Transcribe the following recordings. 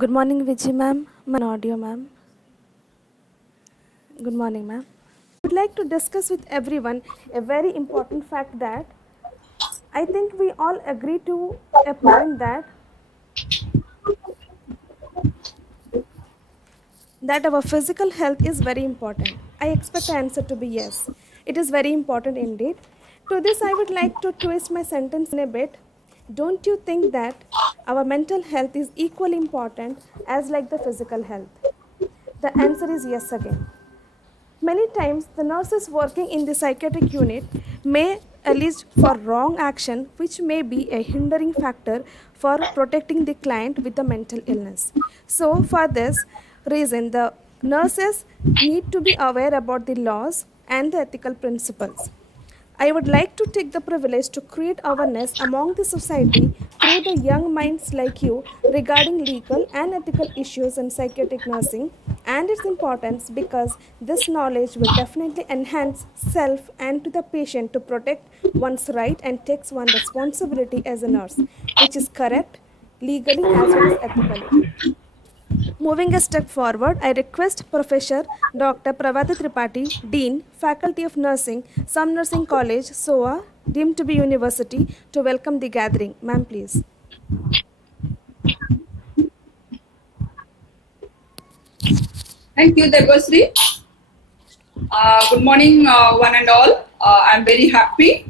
Good morning, Vijay ma'am. My audio ma'am. Good morning, ma'am. I would like to discuss with everyone a very important fact that I think we all agree to a point that our physical health is very important. I expect the answer to be yes. It is very important indeed. To this, I would like to twist my sentence in a bit. Don't you think that our mental health is equally important as like the physical health? The answer is yes again. Many times, the nurses working in the psychiatric unit may allege for wrong action, which may be a hindering factor for protecting the client with the mental illness. So, for this reason, the nurses need to be aware about the laws and the ethical principles. I would like to take the privilege to create awareness among the society through the young minds like you regarding legal and ethical issues in psychiatric nursing and its importance, because this knowledge will definitely enhance self and to the patient to protect one's right and takes one responsibility as a nurse, which is correct legally as well as ethically. Moving a step forward, I request Professor Dr. Pravati Tripathi, Dean, Faculty of Nursing, Some Nursing College, SOA, deemed to be University, to welcome the gathering. Ma'am, please. Thank you, Debasri. Good morning, one and all. I'm very happy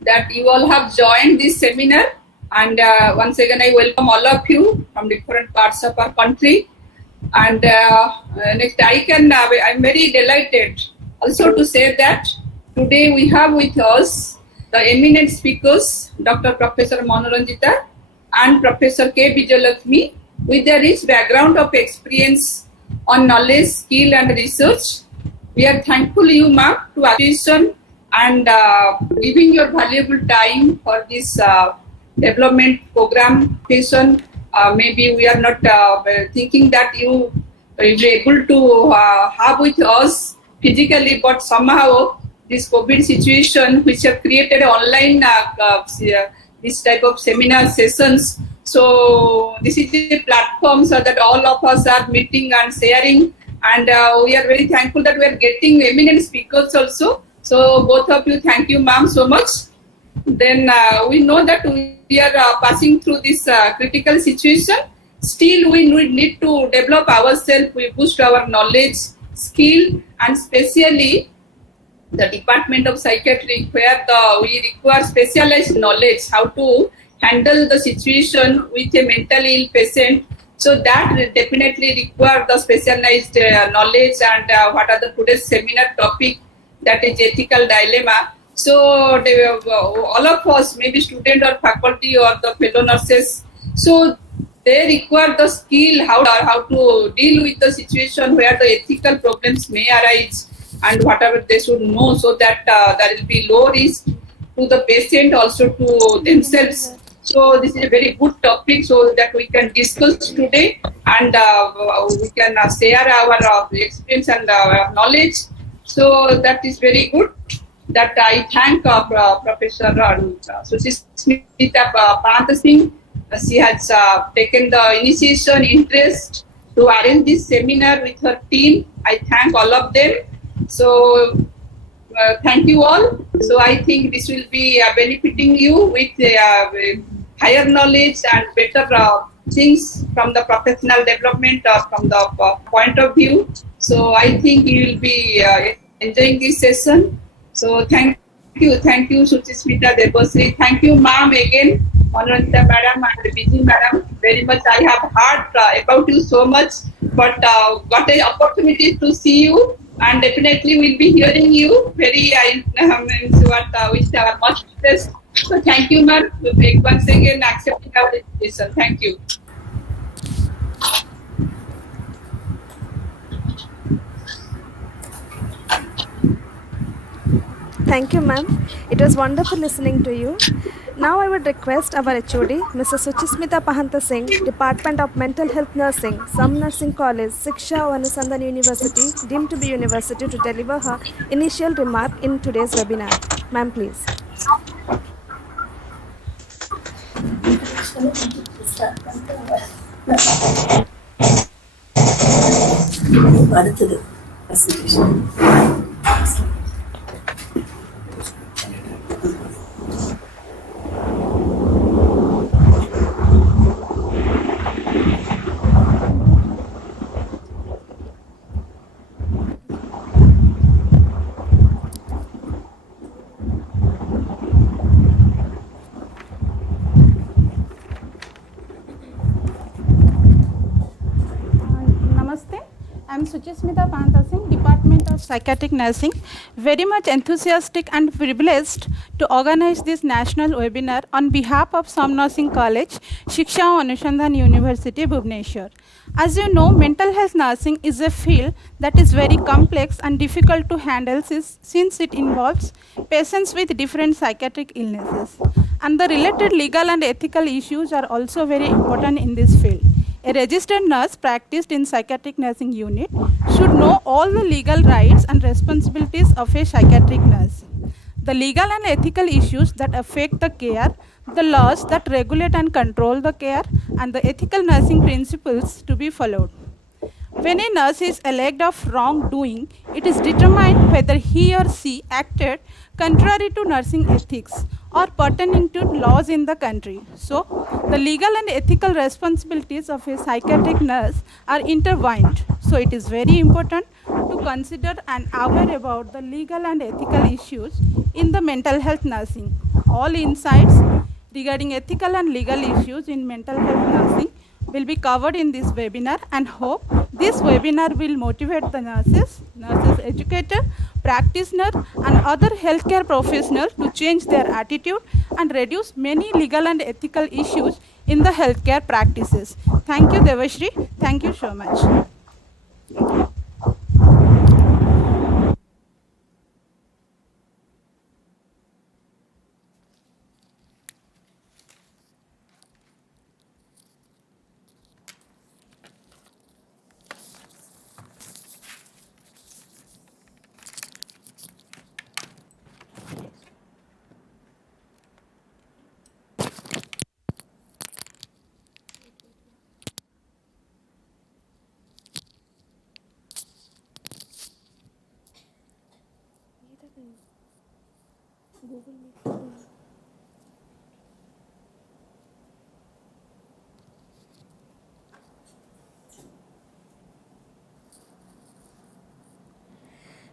that you all have joined this seminar. And once again, I welcome all of you from different parts of our country. And next, I'm very delighted also to say that today we have with us the eminent speakers, Dr. Professor Manoranjita and Professor K. Vijayalakshmi, with their rich background of experience on knowledge, skill, and research. We are thankful you, ma'am, to attention and giving your valuable time for this development program session. Maybe we are not thinking that you will be able to have with us physically, but somehow this COVID situation, which have created online this type of seminar sessions. So this is a platform so that all of us are meeting and sharing, and we are very thankful that we are getting eminent speakers also. So both of you, thank you, ma'am, so much. Then we know that we are passing through this critical situation. Still, we need to develop ourselves. We boost our knowledge, skill, and especially the Department of Psychiatry, where we require specialized knowledge how to handle the situation with a mentally ill patient. So that will definitely require the specialized knowledge, and what are the today's seminar topic, that is ethical dilemma. So all of us, maybe student or faculty or the fellow nurses, so they require the skill how to deal with the situation where the ethical problems may arise, and whatever they should know, so that there will be low risk to the patient, also to themselves. So this is a very good topic, so that we can discuss today, and we can share our experience and knowledge. So that is very good. That I thank Professor Susmita Panta Singh. She has taken the initiation interest to arrange this seminar with her team. I thank all of them. So thank you all. So I think this will be benefiting you with higher knowledge and better things from the professional development or from the point of view. So I think you will be enjoying this session. So thank you, Susmita Debasri. Thank you, ma'am, again, Manoranjita madam and Vijay madam, very much. I have heard about you so much, but got an opportunity to see you and definitely we'll be hearing you very with our much interest. So thank you, ma'am, once again accepting our invitation. Thank you. Thank you, ma'am. It was wonderful listening to you. Now I would request our HOD, Mrs. Suchismita Pahanta Singh, Department of Mental Health Nursing, Some Nursing College, Siksha, Anusandhan University, deemed to be university, to deliver her initial remark in today's webinar. Ma'am, please. அடுத்தது presentation. Namaste. I am Suchismita Pahanta Singh, Department of Psychiatric Nursing. Very much enthusiastic and privileged to organize this national webinar on behalf of Some Nursing College, Siksha, Anusandhan University, Bhubaneswar. As you know, mental health nursing is a field that is very complex and difficult to handle since it involves patients with different psychiatric illnesses. And the related legal and ethical issues are also very important in this field. A registered nurse practiced in psychiatric nursing unit should know all the legal rights and responsibilities of a psychiatric nurse, the legal and ethical issues that affect the care, the laws that regulate and control the care, and the ethical nursing principles to be followed. When a nurse is alleged of wrongdoing, it is determined whether he or she acted contrary to nursing ethics or pertaining to laws in the country. So, the legal and ethical responsibilities of a psychiatric nurse are intertwined. So, it is very important to consider and aware about the legal and ethical issues in the mental health nursing. All insights regarding ethical and legal issues in mental health nursing will be covered in this webinar, and hope this webinar will motivate the nurses, educator, practitioner and other healthcare professionals to change their attitude and reduce many legal and ethical issues in the healthcare practices. Thank you, Devashri. Thank you so much.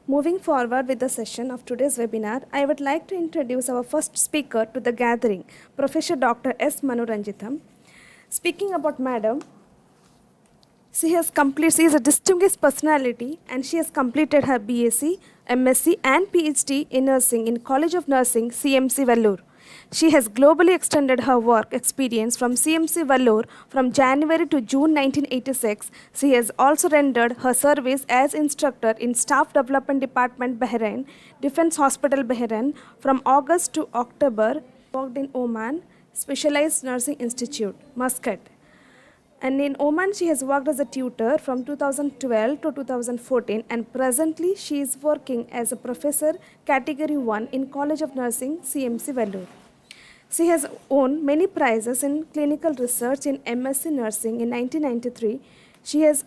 Moving forward with the session of today's webinar, I would like to introduce our first speaker to the gathering, Professor Dr. S. Manuranjitham. Speaking about Madam, she is a distinguished personality and she has completed her BSc, MSc and PhD in nursing in College of Nursing, CMC Vellore. She has globally extended her work experience from CMC Vellore from January to June 1986. She has also rendered her service as instructor in Staff Development Department, Bahrain, Defense Hospital, Bahrain from August to October. Worked in Oman, Specialized Nursing Institute, Muscat. And in Oman, she has worked as a tutor from 2012 to 2014, and presently she is working as a professor Category 1 in College of Nursing, CMC Vellore. She has won many prizes in clinical research in MSc Nursing in 1993. She has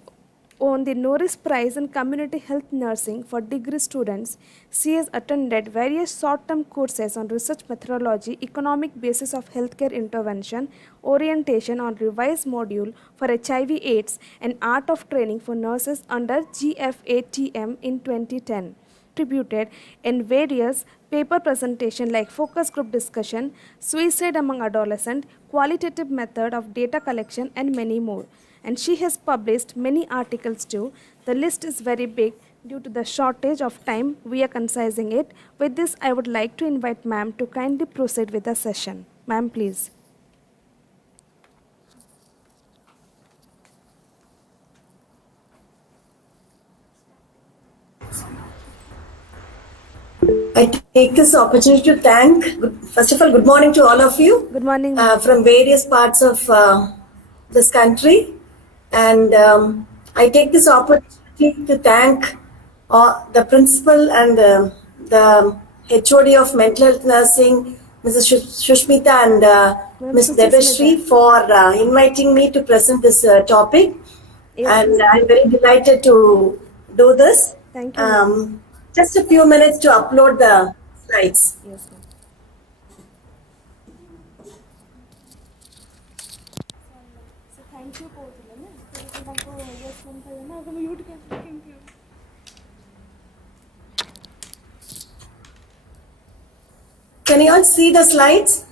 won the Norris Prize in Community Health Nursing for degree students. She has attended various short-term courses on research methodology, economic basis of healthcare intervention, orientation on revised module for HIV/AIDS, and art of training for nurses under GFATM in 2010. Contributed in various paper presentation like focus group discussion, suicide among adolescents, qualitative method of data collection, and many more. And she has published many articles too. The list is very big. Due to the shortage of time, we are concising it. With this, I would like to invite ma'am to kindly proceed with the session. Ma'am, please. I take this opportunity to thank, first of all, good morning to all of you. Good morning. From various parts of this country. And I take this opportunity to thank the principal and the HOD of mental health nursing, Mrs. Shushmita and Ms. Debashri, for inviting me to present this topic. Yes, and I'm very delighted to do this. Thank you. Just a few minutes to upload the slides. Yes, ma'am. So thank you. Can you all see the slides?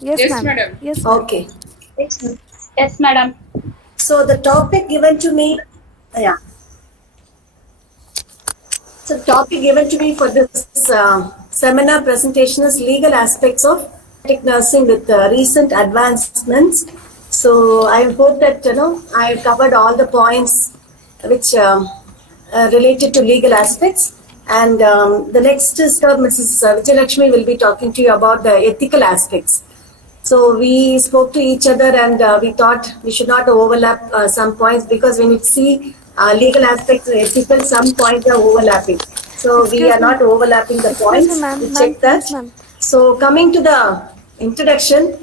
Yes, Yes, ma'am. madam. Yes, ma'am. Okay. Yes, madam. So the topic given to me, yeah. So topic given to me for this seminar presentation is legal aspects of psychiatric nursing with recent advancements. So I hope that I have covered all the points which related to legal aspects. And the next is Mrs. Vijayalakshmi will be talking to you about the ethical aspects. So we spoke to each other and we thought we should not overlap some points, because when you see legal aspects and ethical, some points are overlapping. So we are not overlapping the points. me, ma'am. We Ma'am, check that. please, ma'am. So coming to the introduction.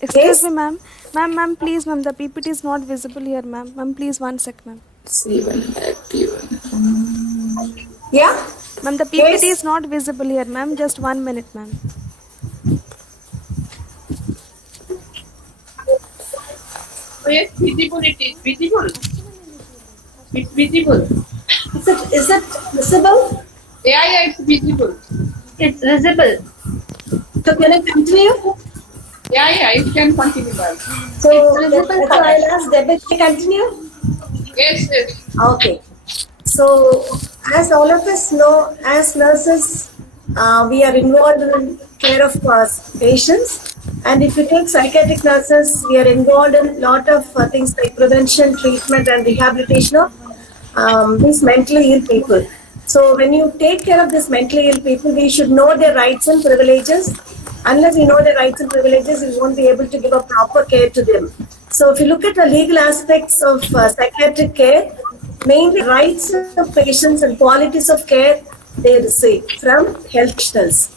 Excuse Yes? me, ma'am. Ma'am, please, ma'am. The PPT is not visible here, ma'am. Ma'am, please, 1 sec, ma'am. Yeah? Ma'am, the PPT Yes. is not visible here, ma'am. Just 1 minute, ma'am. Oh, yes, visible it is. Visible. It's visible. Is it visible? Yeah, it's visible. It's visible. So can I continue? Yeah, it can continue. Ma'am. So visible that's for why us. I'll ask Debbie to continue. Yes. Okay. So, as all of us know, as nurses, we are involved in care of patients. And if you take psychiatric nurses, we are involved in a lot of things like prevention, treatment, and rehabilitation of these mentally ill people. So, when you take care of these mentally ill people, we should know their rights and privileges. Unless we know their rights and privileges, we won't be able to give a proper care to them. So, if you look at the legal aspects of psychiatric care, mainly rights of patients and qualities of care they receive from health professionals.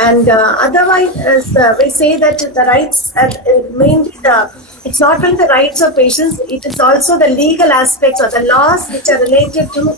And otherwise, as we say that the rights, mainly it's not only the rights of patients, it is also the legal aspects or the laws which are related to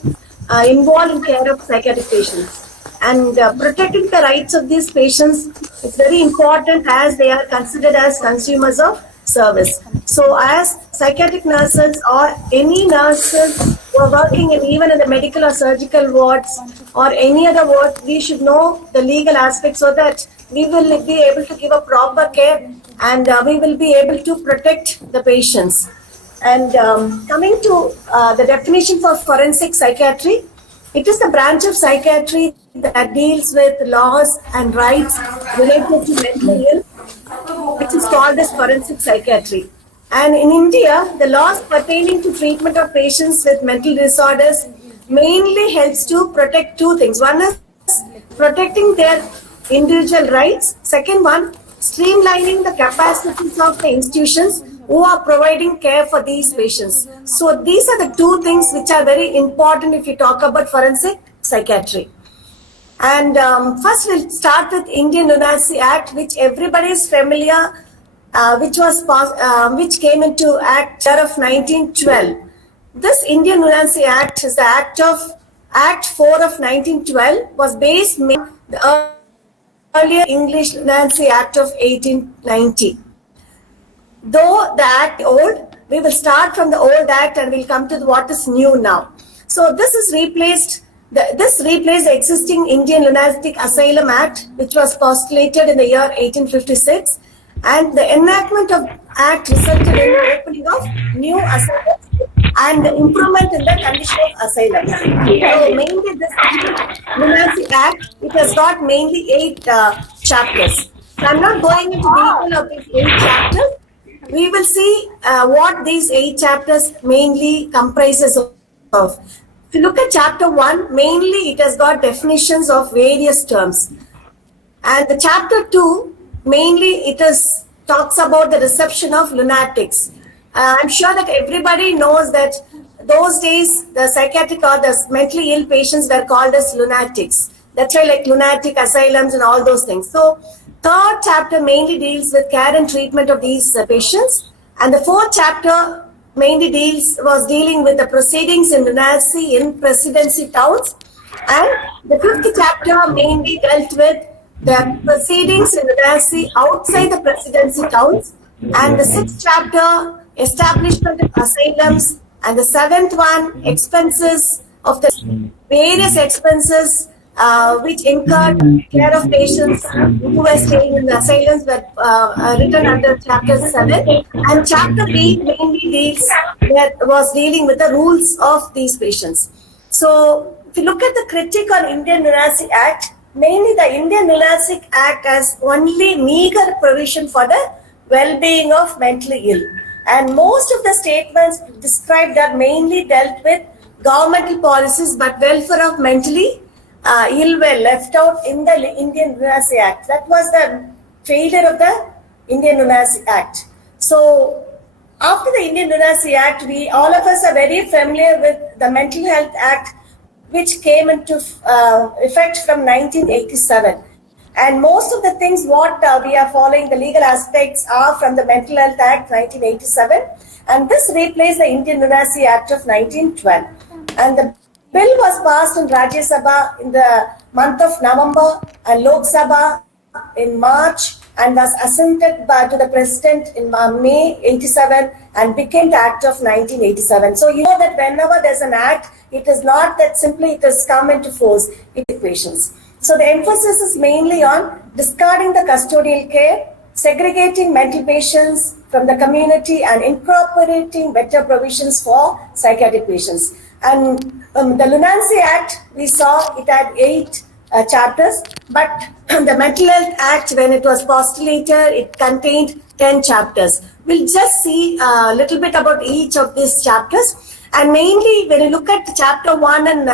involved in care of psychiatric patients. And protecting the rights of these patients is very important, as they are considered as consumers of service. So as psychiatric nurses or any nurses who are working even in the medical or surgical wards or any other ward, we should know the legal aspects so that we will be able to give a proper care and we will be able to protect the patients. And coming to the definition for forensic psychiatry, it is the branch of psychiatry that deals with laws and rights related to mental ill, which is called as forensic psychiatry. And in India, the laws pertaining to treatment of patients with mental disorders mainly helps to protect two things. One is protecting their individual rights. Second one, streamlining the capacities of the institutions who are providing care for these patients. So these are the two things which are very important if you talk about forensic psychiatry. And first we'll start with Indian Lunacy Act, which everybody is familiar, which came into Act of 1912. This Indian Lunacy Act is the Act 4 of 1912, was based on the earlier English Lunacy Act of 1890. Though the act old, we will start from the old act and we'll come to what is new now. So this is replaced. This replaced the existing Indian Lunatic Asylum Act, which was postulated in the year 1856, and the enactment of Act resulted in the opening of new asylums and improvement in the condition of asylum. So mainly this Lunacy Act, it has got mainly 8 chapters. So I'm not going into detail of these 8 chapters. We will see what these 8 chapters mainly comprises of. If you look at chapter 1, mainly it has got definitions of various terms. And the chapter 2, mainly it is talks about the reception of lunatics. I'm sure that everybody knows that those days the psychiatric or the mentally ill patients were called as lunatics. That's why like lunatic asylums and all those things. So third chapter mainly deals with care and treatment of these patients. And the fourth chapter mainly was dealing with the proceedings in lunacy in presidency towns. And the fifth chapter mainly dealt with the proceedings in lunacy outside the presidency towns. And the sixth chapter, establishment of asylums. And the seventh one, expenses of the various expenses which incurred care of patients who were staying in the asylums were written under chapter 7. And chapter 8 mainly was dealing with the rules of these patients. So if you look at the Critical Indemnity Act, mainly the Indian Lunatic Act has only meager provision for the well-being of mentally ill. And most of the statements described are mainly dealt with governmental policies, but welfare of mentally ill were left out in the Indian Lunacy Act. That was the failure of the Indian Lunacy Act. So after the Indian Lunacy Act, all of us are very familiar with the Mental Health Act, which came into effect from 1987. And most of the things what we are following, the legal aspects are from the Mental Health Act 1987. And this replaced the Indian Lunacy Act of 1912. And the bill was passed in Rajya Sabha in the month of November and Lok Sabha in March and was assented to the President in May 87 and became the Act of 1987. So you know that whenever there's an act, it is not that simply it has come into force, it equations. So the emphasis is mainly on discarding the custodial care, segregating mental patients from the community and incorporating better provisions for psychiatric patients. And the Lunacy Act, we saw it had 8 chapters, but the Mental Health Act, when it was postulated, it contained 10 chapters. We'll just see a little bit about each of these chapters. And mainly, when you look at chapter 1 and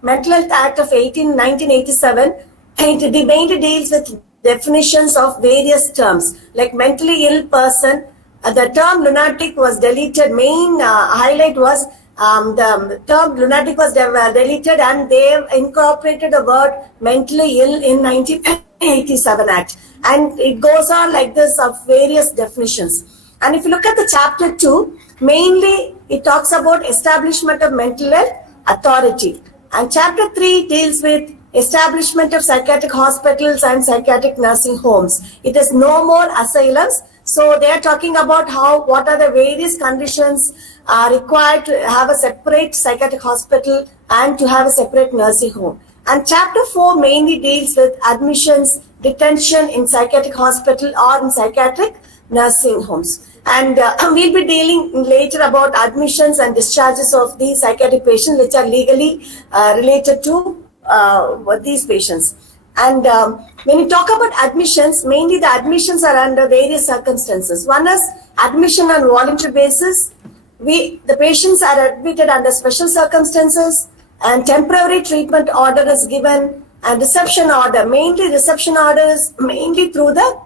Mental Health Act of 1987, it mainly deals with definitions of various terms, like mentally ill person. The term lunatic was deleted. Main highlight was the term lunatic was deleted, and they incorporated the word mentally ill in 1987 Act. And it goes on like this of various definitions. And if you look at the chapter 2, mainly it talks about establishment of mental health authority. And chapter 3 deals with establishment of psychiatric hospitals and psychiatric nursing homes. It is no more asylums. So they are talking about what are the various conditions required to have a separate psychiatric hospital and to have a separate nursing home. And chapter 4 mainly deals with admissions, detention in psychiatric hospital or in psychiatric nursing homes. And we'll be dealing later about admissions and discharges of these psychiatric patients which are legally related to these patients. And when you talk about admissions, mainly the admissions are under various circumstances. One is admission on voluntary basis. The patients are admitted under special circumstances, and temporary treatment order is given, and reception order. Mainly reception order is mainly through the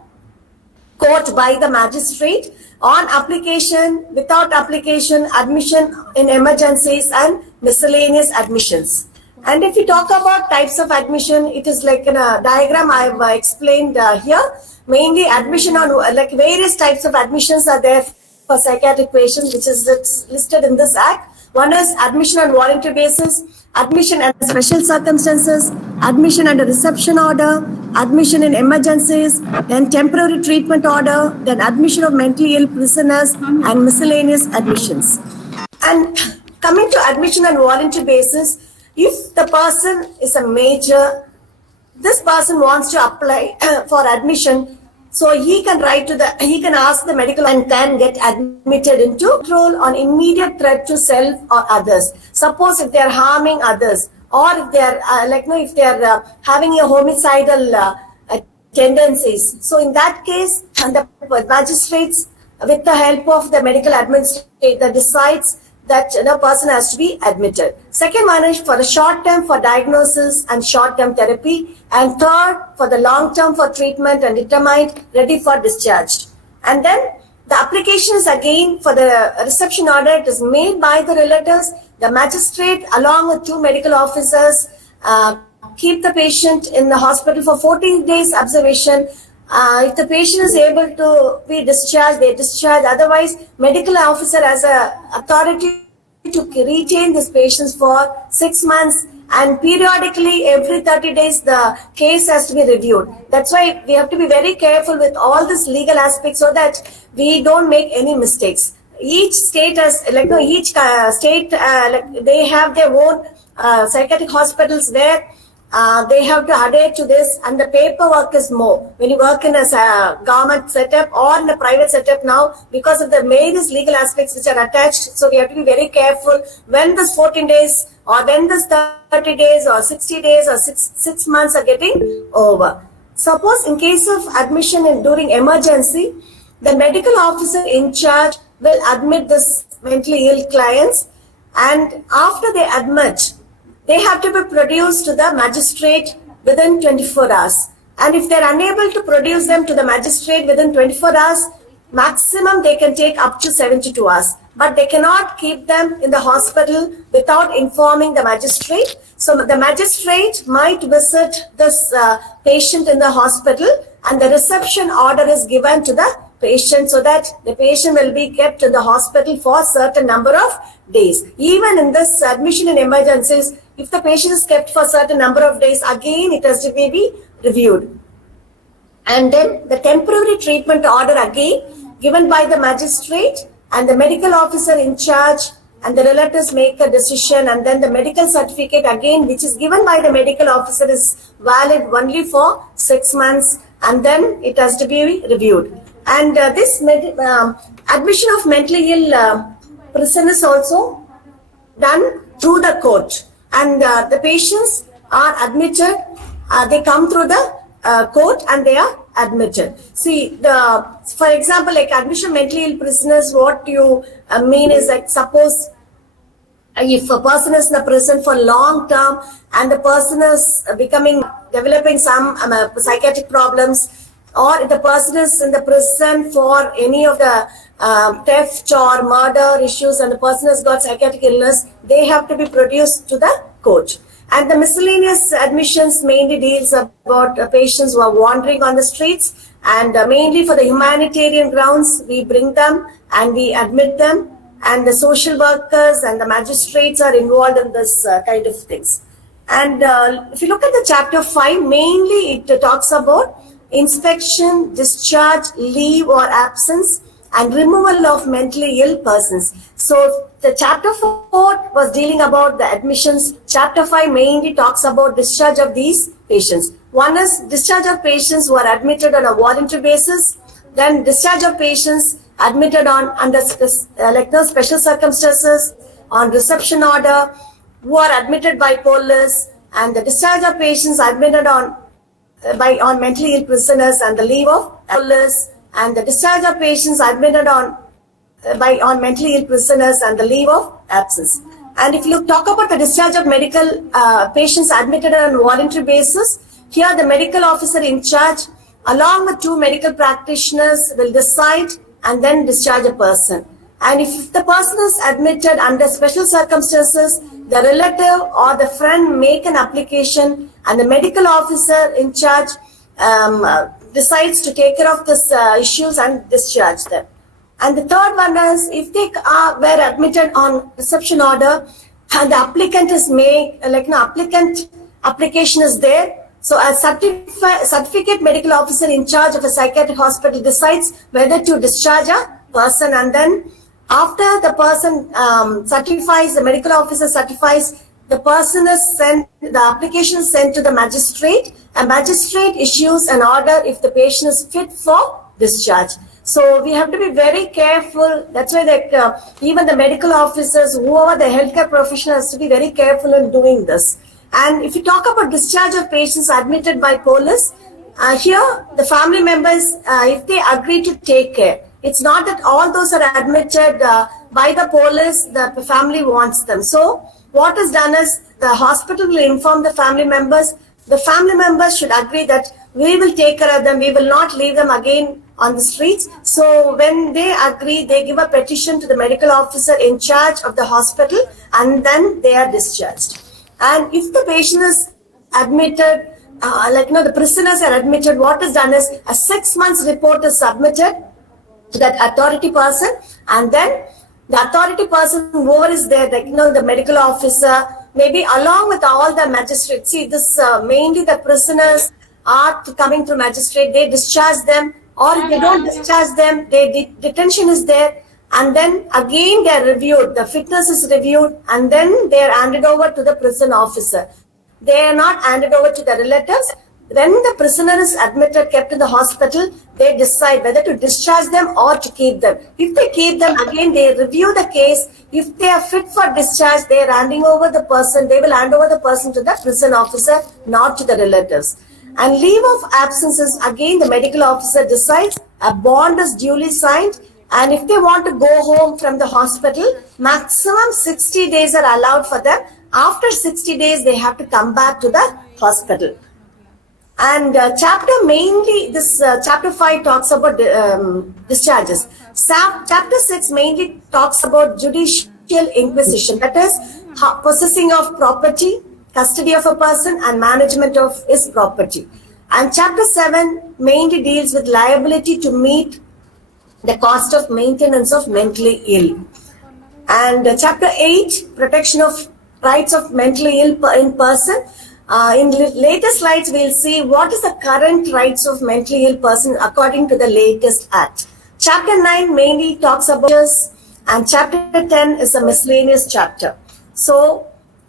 court by the magistrate. On application, without application, admission in emergencies and miscellaneous admissions. And if you talk about types of admission, it is like in a diagram I've explained here. Mainly admission on like various types of admissions are there for psychiatric patients, which is listed in this act. One is admission on voluntary basis, admission under special circumstances, admission under reception order, admission in emergencies, then temporary treatment order, then admission of mentally ill prisoners, and miscellaneous admissions. And coming to admission on voluntary basis, if the person is a major, this person wants to apply for admission, So he can ask the medical and can get admitted into control on immediate threat to self or others. Suppose if they are harming others, or if they are if they are having a homicidal tendencies. So in that case, the magistrates, with the help of the medical administrator, decides that the person has to be admitted. Second one is for the short term for diagnosis and short term therapy, and third for the long term for treatment and determined ready for discharge. And then the application is again for the reception order. It is made by the relatives. The magistrate along with 2 medical officers keep the patient in the hospital for 14 days observation. If the patient is able to be discharged, they discharge. Otherwise, medical officer has a authority to retain these patients for 6 months, and periodically every 30 days the case has to be reviewed. That's why we have to be very careful with all this legal aspects so that we don't make any mistakes. Each state has they have their own psychiatric hospitals where they have to adhere to this, and the paperwork is more when you work in a government setup or in a private setup now, because of the various legal aspects which are attached. So we have to be very careful when this 14 days or when this 30 days or 60 days or six months are getting over. Suppose in case of admission during emergency, the medical officer in charge will admit this mentally ill clients, and after they admit, they have to be produced to the magistrate within 24 hours. And if they're unable to produce them to the magistrate within 24 hours, maximum they can take up to 72 hours. But they cannot keep them in the hospital without informing the magistrate. So the magistrate might visit this patient in the hospital, and the reception order is given to the patient so that the patient will be kept in the hospital for a certain number of days. Even in this admission in emergencies, if the patient is kept for a certain number of days, again it has to be reviewed. And then the temporary treatment order again given by the magistrate, and the medical officer in charge and the relatives make a decision, and then the medical certificate again which is given by the medical officer is valid only for 6 months, and then it has to be reviewed. And this admission of mentally ill person is also done through the court, and the patients are admitted, they come through the court and they are admitted. See, for example, like admission of mentally ill prisoners, what you mean is like, suppose if a person is in the prison for long term and the person is developing some psychiatric problems, or if the person is in the prison for any of the theft or murder issues and the person has got psychiatric illness, they have to be produced to the court. And the miscellaneous admissions mainly deals about patients who are wandering on the streets, and mainly for the humanitarian grounds, we bring them and we admit them, and the social workers and the magistrates are involved in this kind of things. And if you look at the chapter 5, mainly it talks about inspection, discharge, leave or absence, and removal of mentally ill persons. So the chapter 4 was dealing about the admissions. Chapter 5 mainly talks about discharge of these patients. One is discharge of patients who are admitted on a voluntary basis, then discharge of patients admitted on under special circumstances, on reception order, who are admitted by police, and the discharge of patients admitted on mentally ill prisoners and the leave of police, and the discharge of patients admitted on mentally ill prisoners and the leave of absence. And if you talk about the discharge of medical patients admitted on a voluntary basis, here the medical officer in charge along with 2 medical practitioners will decide and then discharge a person. And if the person is admitted under special circumstances, the relative or the friend make an application, and the medical officer in charge decides to take care of these issues and discharge them. And the third one is if they were admitted on reception order and the applicant is application is there. So a certificate medical officer in charge of a psychiatric hospital decides whether to discharge a person, and then after the person certifies, the medical officer certifies, the person is sent, the application is sent to the magistrate, a magistrate issues an order if the patient is fit for discharge. So we have to be very careful. That's why even the medical officers, whoever the healthcare professional, has to be very careful in doing this. And if you talk about discharge of patients admitted by police, here the family members, if they agree to take care, it's not that all those are admitted by the police, the family wants them. So what is done is the hospital will inform the family members. The family members should agree that we will take care of them. We will not leave them again on the streets. So when they agree, they give a petition to the medical officer in charge of the hospital, and then they are discharged. And if the patient is admitted, the prisoners are admitted, what is done is a 6 months report is submitted to that authority person, and then the authority person, whoever is there, the medical officer, maybe along with all the magistrates. See, this mainly the prisoners are coming to magistrate, they discharge them, or if they don't discharge them, detention is there, and then again they are reviewed, the fitness is reviewed, and then they are handed over to the prison officer. They are not handed over to the relatives. When the prisoner is admitted, kept in the hospital, they decide whether to discharge them or to keep them. If they keep them, again they review the case. If they are fit for discharge, they are handing over the person, they will hand over the person to the prison officer, not to the relatives. And leave of absences, again the medical officer decides, a bond is duly signed, and if they want to go home from the hospital, maximum 60 days are allowed for them. After 60 days, they have to come back to the hospital. And chapter 5 talks about discharges. Chapter 6 mainly talks about judicial inquisition, that is possessing of property, custody of a person, and management of his property. And chapter 7 mainly deals with liability to meet the cost of maintenance of mentally ill. And chapter 8, protection of rights of mentally ill in person. In later slides, we'll see what is the current rights of mentally ill person according to the latest act. Chapter 9 mainly talks about this, and chapter 10 is a miscellaneous chapter. So,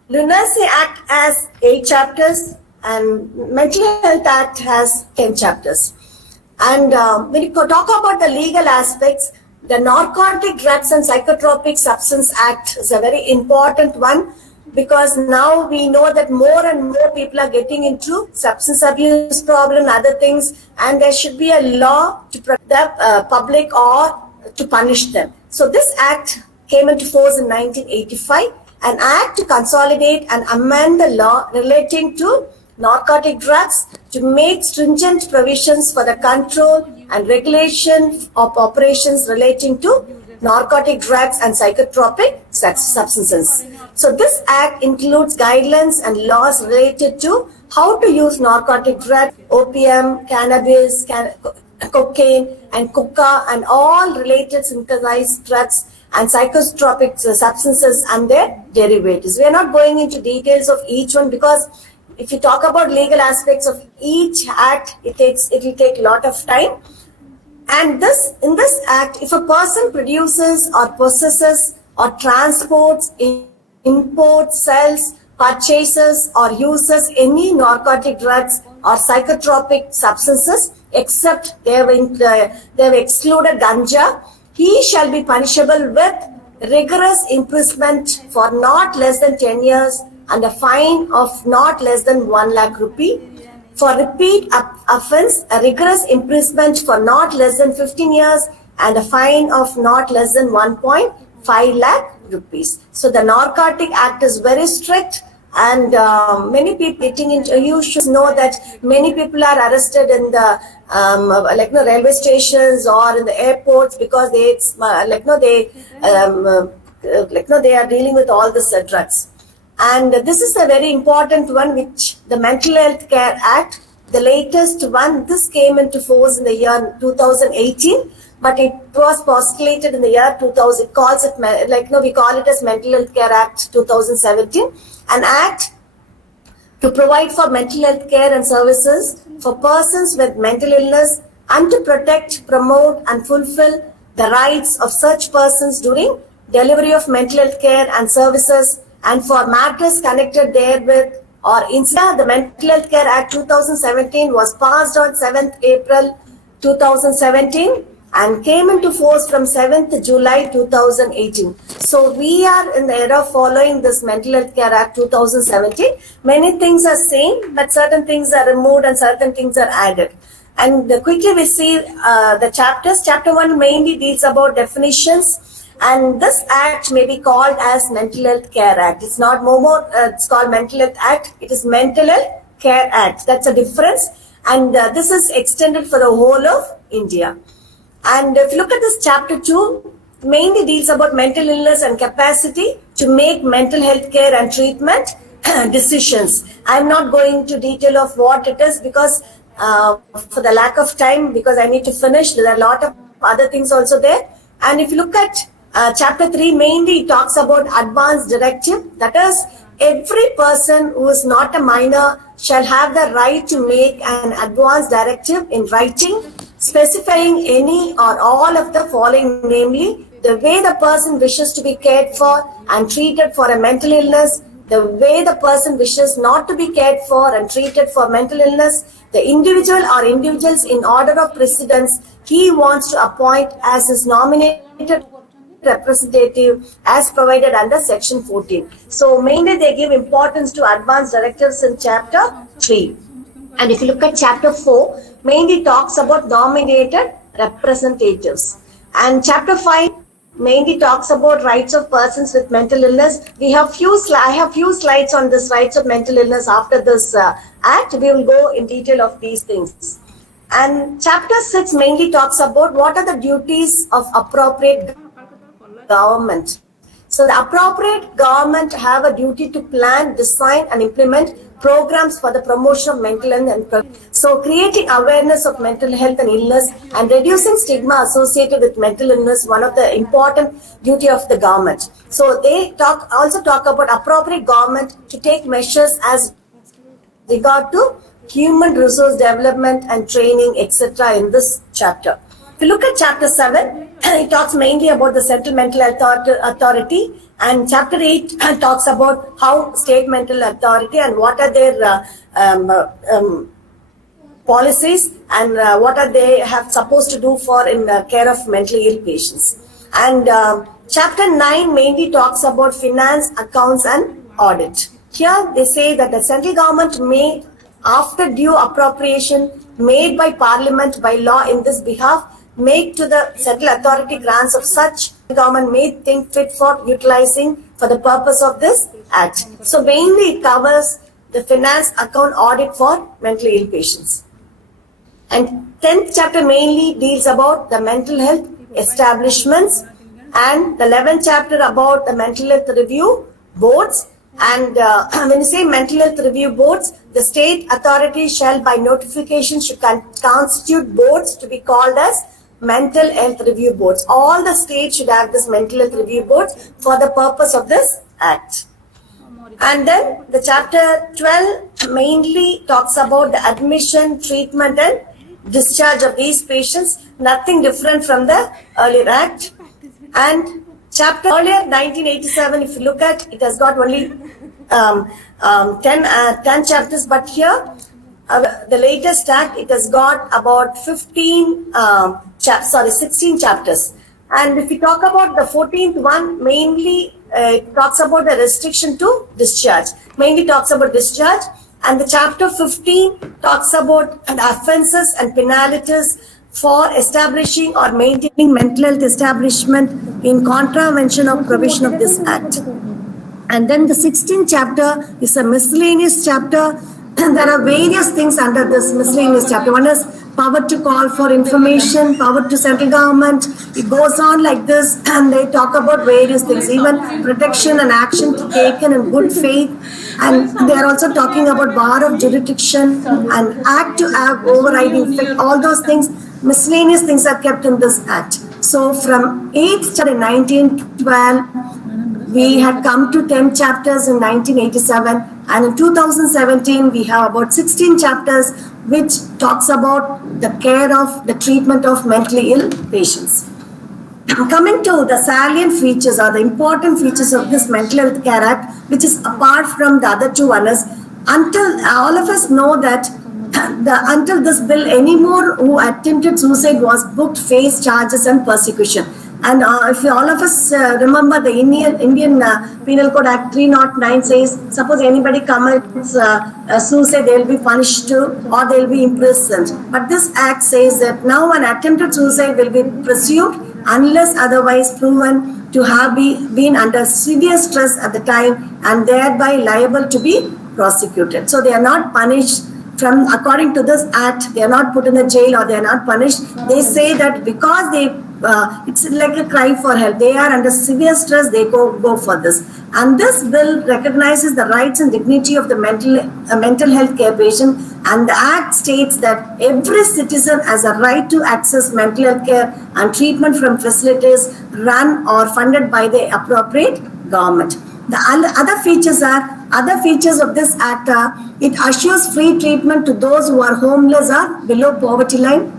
Lunacy Act has 8 chapters, and Mental Health Act has 10 chapters. And when you talk about the legal aspects, the Narcotic Drugs and Psychotropic Substance Act is a very important one, because now we know that more and more people are getting into substance abuse problem, other things, and there should be a law to protect the public or to punish them. So this act came into force in 1985, an act to consolidate and amend the law relating to narcotic drugs to make stringent provisions for the control and regulation of operations relating to narcotic drugs and psychotropic substances. So this act includes guidelines and laws related to how to use narcotic drugs, opium, cannabis, cocaine, and coca, and all related synthesized drugs and psychotropic substances and their derivatives. We are not going into details of each one, because if you talk about legal aspects of each act, it will take a lot of time. And in this act, if a person produces or possesses or transports, imports, sells, purchases, or uses any narcotic drugs or psychotropic substances, except they have excluded ganja, he shall be punishable with rigorous imprisonment for not less than 10 years and a fine of not less than 1 lakh rupee. For repeat offence, a rigorous imprisonment for not less than 15 years and a fine of not less than 1.5 lakh rupees. So the Narcotic Act is very strict, and many people getting into, you should know that many people are arrested in the railway stations or in the airports because they are dealing with all these drugs. And this is a very important one, which the Mental Health Care Act, the latest one, this came into force in the year 2018, but it was postulated in the year 2000. It calls it, we call it as Mental Health Care Act 2017, an act to provide for mental health care and services for persons with mental illness and to protect, promote, and fulfill the rights of such persons during delivery of mental health care and services, and for matters connected therewith or INSA. The Mental Health Care Act 2017 was passed on 7th April 2017 and came into force from 7th July 2018. So we are in the era following this Mental Health Care Act 2017. Many things are same, but certain things are removed and certain things are added. And quickly we see the chapters. Chapter 1 mainly deals about definitions. And this act may be called as Mental Health Care Act. It's not MOMO, it's called Mental Health Act. It is Mental Health Care Act. That's a difference. And this is extended for the whole of India. And if you look at this chapter 2, mainly deals about mental illness and capacity to make mental health care and treatment decisions. I'm not going to detail of what it is because for the lack of time, because I need to finish. There are a lot of other things also there. And if you look at chapter 3, mainly talks about advanced directive. That is, every person who is not a minor shall have the right to make an advanced directive in writing, specifying any or all of the following, namely, the way the person wishes to be cared for and treated for a mental illness, the way the person wishes not to be cared for and treated for mental illness, the individual or individuals in order of precedence he wants to appoint as his nominated representative as provided under section 14. So mainly they give importance to advanced directives in chapter 3. And if you look at chapter 4, mainly talks about nominated representatives. And chapter 5 mainly talks about rights of persons with mental illness. I have few slides on this rights of mental illness after this act. We will go in detail of these things. And chapter 6 mainly talks about what are the duties of appropriate government. So the appropriate government have a duty to plan, design and implement programs for the promotion of mental health and so creating awareness of mental health and illness and reducing stigma associated with mental illness, one of the important duty of the government. So they also talk about appropriate government to take measures as regard to human resource development and training, etc. in this chapter. If you look at chapter 7, it talks mainly about the Central Mental Authority, and chapter 8 talks about how state mental authority and what are their policies and what are they have supposed to do for in care of mentally ill patients. And chapter 9 mainly talks about finance, accounts and audit. Here they say that the central government may, after due appropriation made by Parliament by law in this behalf, make to the central authority grants of such government may think fit for utilizing for the purpose of this act. So mainly it covers the finance, account, audit for mentally ill patients. And 10th chapter mainly deals about the mental health establishments, and the 11th chapter about the mental health review boards. And when you say mental health review boards, the state authority shall by notification should constitute boards to be called as mental health review boards. All the states should have this mental health review boards for the purpose of this act. And then the chapter 12 mainly talks about the admission, treatment and discharge of these patients, nothing different from the earlier act. And chapter earlier 1987, if you look at it, has got only 10 chapters, but here the latest act, it has got about 16 chapters. And if we talk about the 14th one, mainly it talks about the restriction to discharge, mainly talks about discharge. And the chapter 15 talks about the offences and penalties for establishing or maintaining mental health establishment in contravention of provision of this act. And then the 16th chapter is a miscellaneous chapter. There are various things under this miscellaneous chapter. One is power to call for information, power to central government. It goes on like this, and they talk about various things, even protection and action taken in good faith. And they are also talking about bar of jurisdiction and act to have overriding effect. All those things, miscellaneous things are kept in this act. So from 8th chapter in 1912, we had come to 10 chapters in 1987. And in 2017, we have about 16 chapters which talks about the care of, the treatment of mentally ill patients. Coming to the salient features or the important features of this Mental Health Care Act, which is apart from the other two, one is until all of us know that until this bill, anymore who attempted suicide was booked face charges and persecution. And if all of us remember the Indian Penal Code Act 309 says, suppose anybody commits suicide, they will be punished too, or they will be imprisoned. But this act says that now an attempted suicide will be presumed unless otherwise proven to have been under severe stress at the time and thereby liable to be prosecuted. So they are not punished from, according to this act, they are not put in the jail or they are not punished. They say that because they it's like a cry for help. They are under severe stress, they go for this. And this bill recognizes the rights and dignity of the mental health care patient, and the act states that every citizen has a right to access mental health care and treatment from facilities run or funded by the appropriate government. The other features of this act are, it assures free treatment to those who are homeless or below poverty line.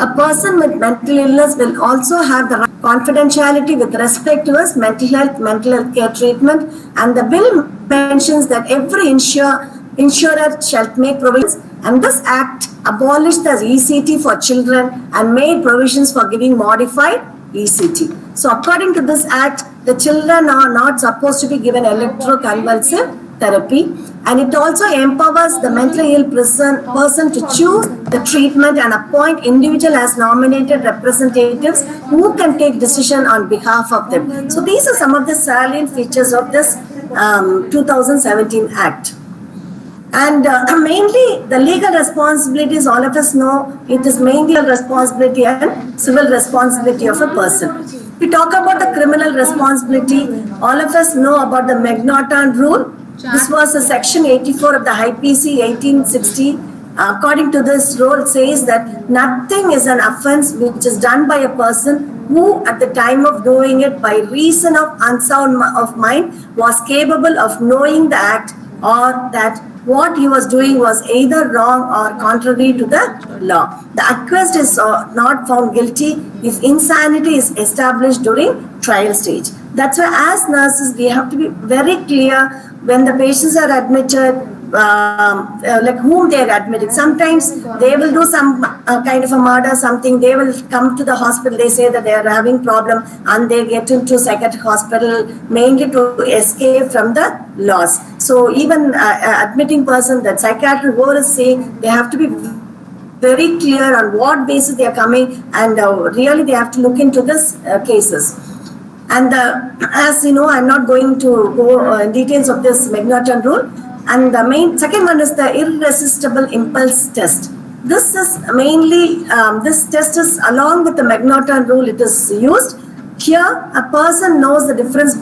A person with mental illness will also have the right confidentiality with respect to his mental health care treatment, and the bill mentions that every insurer shall make provisions, and this act abolished the ECT for children and made provisions for giving modified ECT. So according to this act, the children are not supposed to be given electroconvulsive therapy, and it also empowers the mentally ill person to choose the treatment and appoint individual as nominated representatives who can take decision on behalf of them. So these are some of the salient features of this 2017 Act. And mainly the legal responsibilities, all of us know, it is mainly a responsibility and civil responsibility of a person. We talk about the criminal responsibility, all of us know about the Magnatan rule. This was a section 84 of the IPC 1860. According to this rule, it says that nothing is an offence which is done by a person who at the time of doing it by reason of unsound of mind was capable of knowing the act, or that what he was doing was either wrong or contrary to the law. The accused is not found guilty if insanity is established during trial stage. That's why as nurses we have to be very clear when the patients are admitted, like whom they are admitted. Sometimes they will do some kind of a murder, something, they will come to the hospital, they say that they are having problem and they get into psychiatric hospital mainly to escape from the laws. So even admitting person, that psychiatric board is saying they have to be very clear on what basis they are coming, and really they have to look into this cases. And as you know, I'm not going to go in details of this Magnatan rule. And the second one is the irresistible impulse test. This is mainly, this test is along with the Magnatan rule, it is used. Here, a person knows the difference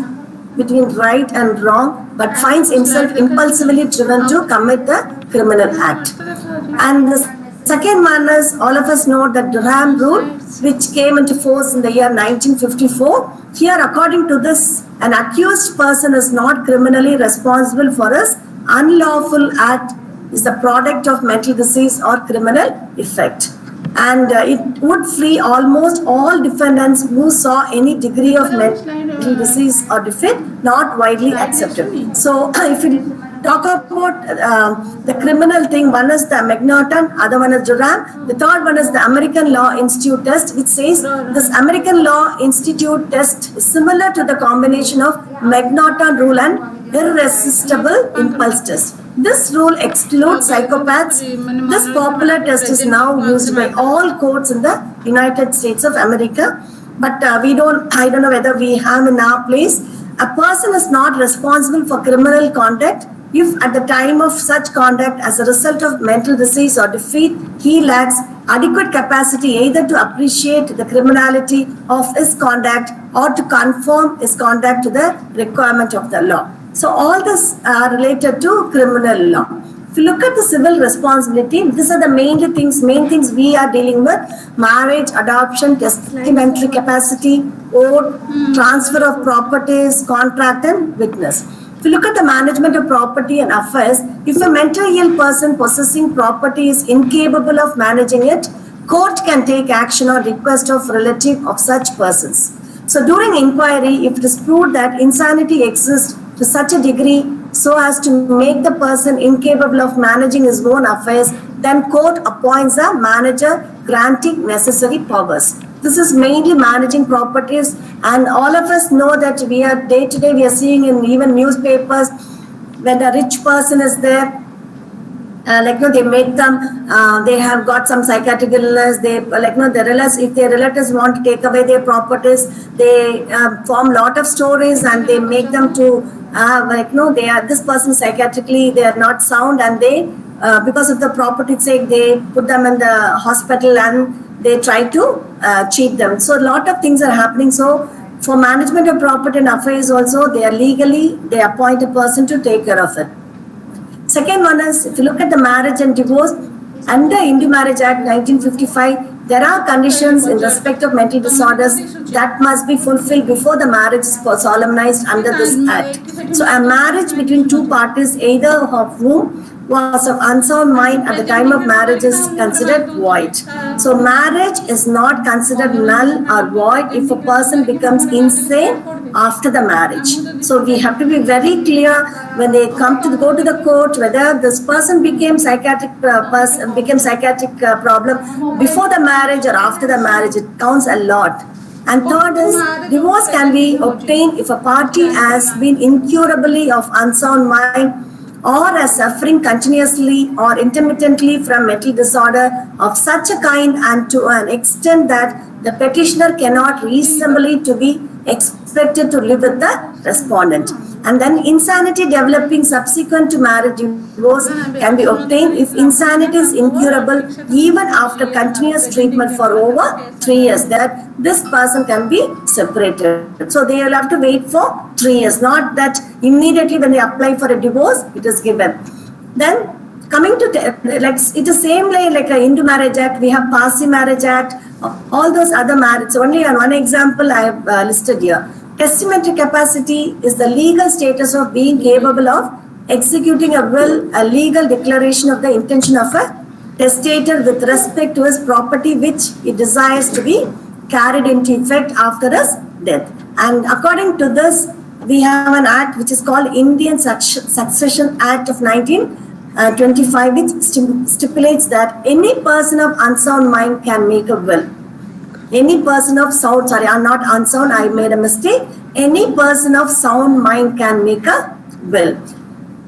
between right and wrong, but finds himself impulsively driven to commit the criminal act. And the second one is, all of us know the Durham rule, which came into force in the year 1954. Here, according to this, an accused person is not criminally responsible for his unlawful act is the product of mental disease or criminal effect. And it would free almost all defendants who saw any degree of mental disease or defect not widely accepted. So if you talk about the criminal thing, one is the Magnatan, other one is Durham, the third one is the American Law Institute test, which says this American Law Institute test is similar to the combination of Magnatan rule and irresistible impulse test. This rule excludes psychopaths. This popular test is now used by all courts in the United States of America, but I don't know whether we have in our place. A person is not responsible for criminal conduct if at the time of such conduct as a result of mental disease or defeat, he lacks adequate capacity either to appreciate the criminality of his conduct or to conform his conduct to the requirement of the law. So all this are related to criminal law. If you look at the civil responsibility, these are the main things we are dealing with: marriage, adoption, testamentary capacity, oath, transfer of properties, contract, and witness. If you look at the management of property and affairs, if a mentally ill person possessing property is incapable of managing it, court can take action on request of relative of such persons. So during inquiry, if it is proved that insanity exists to such a degree, so as to make the person incapable of managing his own affairs, then court appoints a manager granting necessary powers. This is mainly managing properties, and all of us know that we are day to day we are seeing in even newspapers when a rich person is there, they make them, they have got some psychiatric illness, they they realize if their relatives want to take away their properties, they form lot of stories and they make them to they are this person psychiatrically they are not sound, and they because of the property sake they put them in the hospital and they try to cheat them. So a lot of things are happening. So for management of property and affairs also, they are legally they appoint a person to take care of it. Second one is, if you look at the marriage and divorce, under Indian Marriage Act 1955, there are conditions in respect of mental disorders that must be fulfilled before the marriage is solemnized under this act. So a marriage between two parties, either of whom was of unsound mind at the time of marriage, is considered void. So marriage is not considered null or void if a person becomes insane after the marriage. So we have to be very clear when they come to go to the court whether this person became psychiatric problem before the marriage or after the marriage. It counts a lot. And third is, divorce can be obtained if a party has been incurably of unsound mind or is suffering continuously or intermittently from mental disorder of such a kind and to an extent that the petitioner cannot reasonably to be expected to live with the respondent. And then insanity developing subsequent to marriage divorce can be obtained if insanity is incurable even after continuous treatment for over 3 years, that this person can be separated. So they will have to wait for 3 years, not that immediately when they apply for a divorce, it is given. Then coming to, it is same like a Hindu Marriage Act, we have Parsi Marriage Act, all those other marriages. Only on one example I have listed here. Testamentary capacity is the legal status of being capable of executing a will, a legal declaration of the intention of a testator with respect to his property which he desires to be carried into effect after his death. And according to this, we have an act which is called Indian Succession Act of 1925, which stipulates that any person of unsound mind can make a will. Any person of sound, not unsound, I made a mistake. Any person of sound mind can make a will.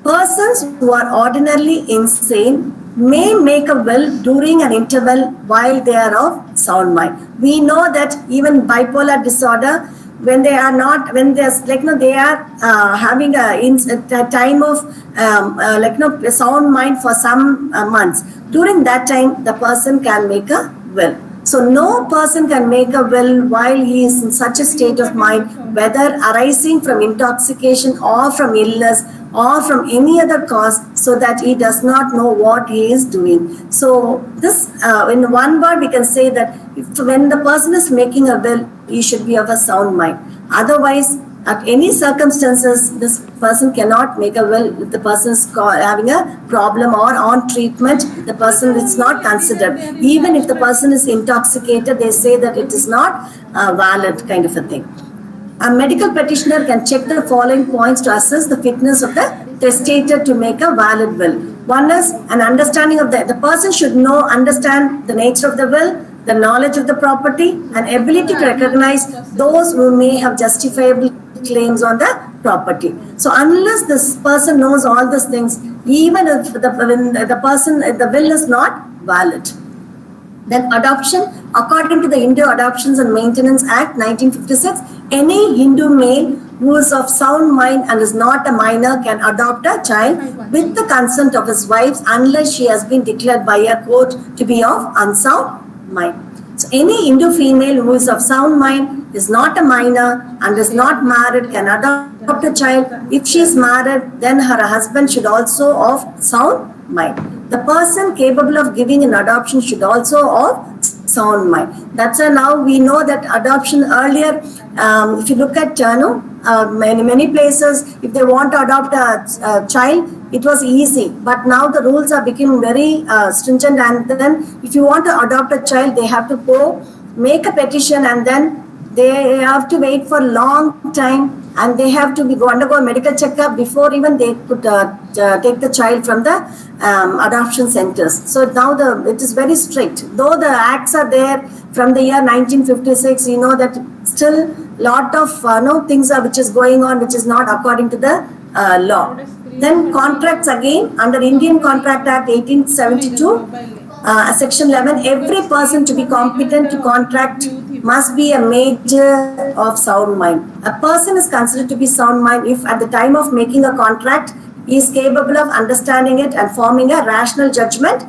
Persons who are ordinarily insane may make a will during an interval while they are of sound mind. We know that even bipolar disorder, when they are not, when they are having a time of sound mind for some months. During that time, the person can make a will. So no person can make a will while he is in such a state of mind, whether arising from intoxication or from illness or from any other cause, so that he does not know what he is doing. So this, in one word, we can say that when the person is making a will, he should be of a sound mind. Otherwise, at any circumstances, this person cannot make a will if the person is having a problem or on treatment. The person is not considered. Even if the person is intoxicated, they say that it is not valid, kind of a thing. A medical petitioner can check the following points to assess the fitness of the testator to make a valid will. One is an understanding of the person should understand the nature of the will, the knowledge of the property, and ability to recognize those who may have justifiable claims on the property. So unless this person knows all these things, even if the will is not valid. Then adoption, according to the Hindu Adoptions and Maintenance Act 1956, any Hindu male who is of sound mind and is not a minor can adopt a child with the consent of his wife unless she has been declared by a court to be of unsound mind. So any Hindu female who is of sound mind, is not a minor and is not married can adopt a child. If she is married, then her husband should also of sound mind. The person capable of giving an adoption should also of sound mind. That's why now we know that adoption earlier, if you look at many places, if they want to adopt a child, it was easy. But now the rules are becoming very stringent, and then if you want to adopt a child, they have to go make a petition, and then they have to wait for a long time and they have to undergo a medical checkup before even they could take the child from the adoption centers. So now it is very strict. Though the acts are there from the year 1956, you know that still lot of things are which is going on which is not according to the law. Then contracts again under Indian Contract Act 1872. Section 11, every person to be competent to contract must be a major of sound mind. A person is considered to be sound mind if at the time of making a contract, he is capable of understanding it and forming a rational judgment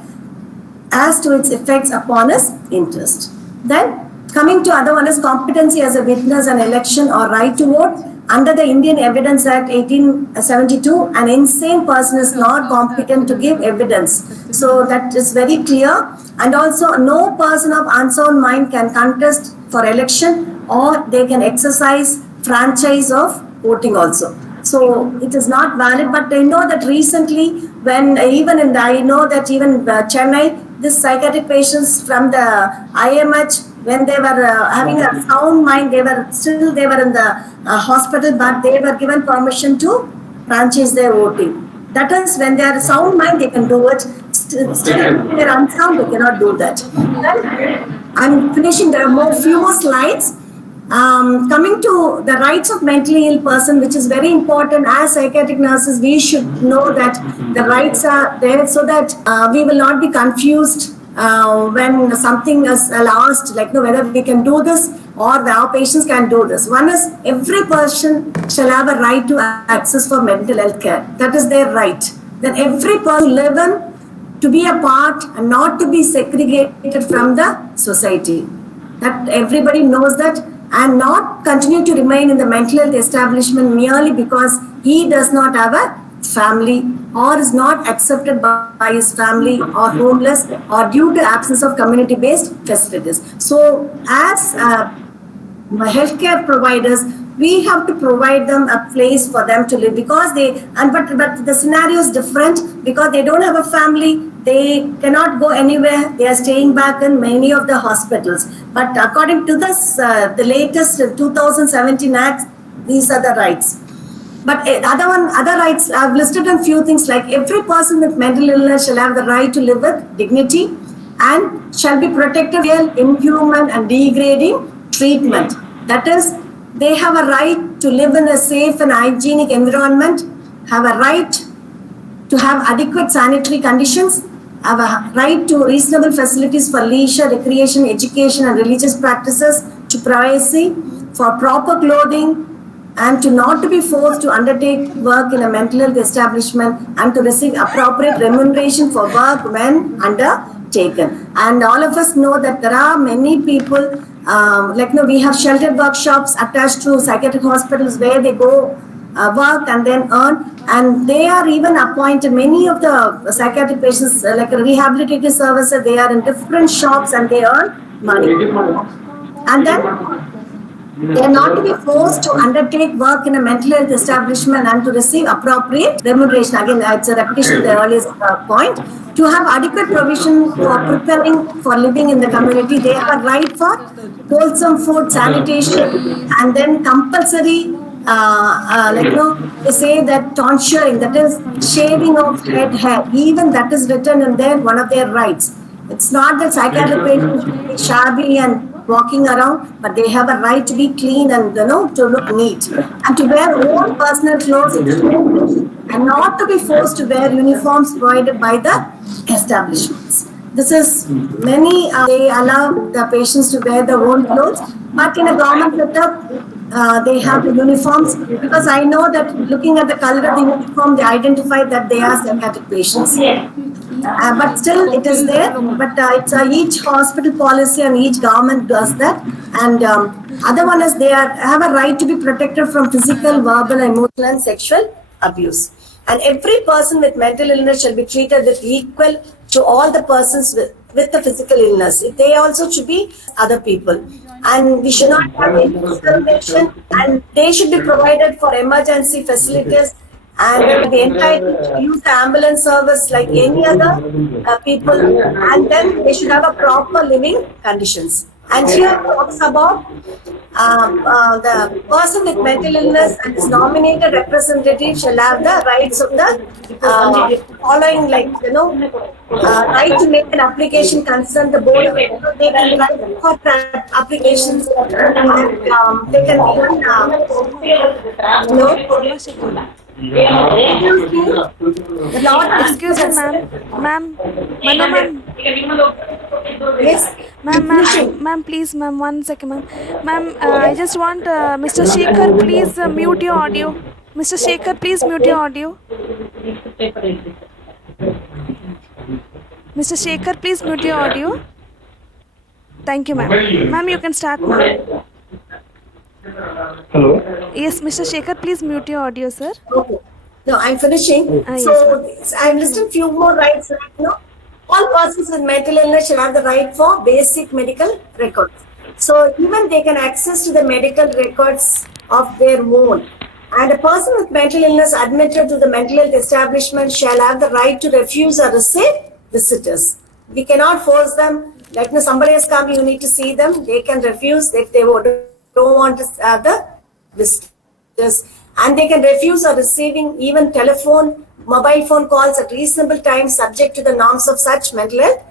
as to its effects upon his interest. Then coming to other one is competency as a witness, an election or right to vote. Under the Indian Evidence Act 1872, an insane person is not competent to give evidence. So that is very clear. And also no person of unsound mind can contest for election or they can exercise franchise of voting also. So it is not valid, but I know that recently when I know that even Chennai, this psychiatric patients from the IMH, when they were having a sound mind, they were in the hospital, but they were given permission to franchise their voting. That is when they are sound mind, they can do it. Still, if they are unsound, they cannot do that. Then I'm finishing. There are few more slides. Coming to the rights of mentally ill person, which is very important. As psychiatric nurses, we should know that the rights are there so that we will not be confused when something is asked, like whether we can do this or our patients can do this. One is every person shall have a right to access for mental health care. That is their right. Then every person live in to be a part and not to be segregated from the society. That everybody knows that, and not continue to remain in the mental health establishment merely because he does not have a family or is not accepted by his family or homeless or due to absence of community-based facilities. So as healthcare providers, we have to provide them a place for them to live because but the scenario is different because they don't have a family, they cannot go anywhere, they are staying back in many of the hospitals. But according to this, the latest 2017 Act, these are the rights. But other rights, I've listed a few things like every person with mental illness shall have the right to live with dignity and shall be protected from inhuman and degrading treatment. That is, they have a right to live in a safe and hygienic environment, have a right to have adequate sanitary conditions, have a right to reasonable facilities for leisure, recreation, education and religious practices, to privacy, for proper clothing, and to not to be forced to undertake work in a mental health establishment and to receive appropriate remuneration for work when undertaken. And all of us know that there are many people, we have sheltered workshops attached to psychiatric hospitals where they go work and then earn, and they are even appointed, many of the psychiatric patients, like a rehabilitative services, they are in different shops and they earn money. And then they are not to be forced to undertake work in a mental health establishment and to receive appropriate remuneration. Again, it's a repetition of the earliest point. To have adequate provision for preparing for living in the community, they have a right for wholesome food, sanitation, and then compulsory, they say that tonsuring, that is shaving of head hair, even that is written in there, one of their rights. It's not that psychiatric patients should be shabby and walking around, but they have a right to be clean and to look neat and to wear own personal clothes and not to be forced to wear uniforms provided by the establishments. This is they allow the patients to wear their own clothes, but in a government setup, they have the uniforms, because I know that looking at the color of the uniform, they identify that they are psychiatric patients. But still it is there, but it's each hospital policy and each government does that. And other one is they have a right to be protected from physical, verbal, emotional and sexual abuse. And every person with mental illness shall be treated with equal to all the persons with the physical illness. They also should be other people. And we should not have any discrimination, and they should be provided for emergency facilities, and they will be entitled to use the ambulance service like any other people, and then they should have a proper living conditions. And here talks about the person with mental illness and his nominated representative shall have the rights of the following, like, right to make an application concern the board. They can write for applications, and they can even the law. Excuse me, ma'am. Ma'am, Manu, ma'am. Yes, Ma'am, please, ma'am, 1 second, ma'am. Ma'am, I just want Mr. Shekhar, please mute your audio. Mr. Shekhar, please mute your audio. Mr. Shekhar, please mute your audio. Thank you, ma'am. Ma'am, you can start, ma'am. Hello. Yes, Mr. Shekhar, please mute your audio, sir. okay. No, I'm finishing. Yes, So I'm listing few more rights. All persons with mental illness shall have the right for basic medical records. So even they can access to the medical records of their own. And a person with mental illness admitted to the mental health establishment shall have the right to refuse or receive visitors. We cannot force them. Like, somebody has come, you need to see them. They can refuse if they don't want to have the visitors. And they can refuse or receiving even mobile phone calls at reasonable times subject to the norms of such mental health.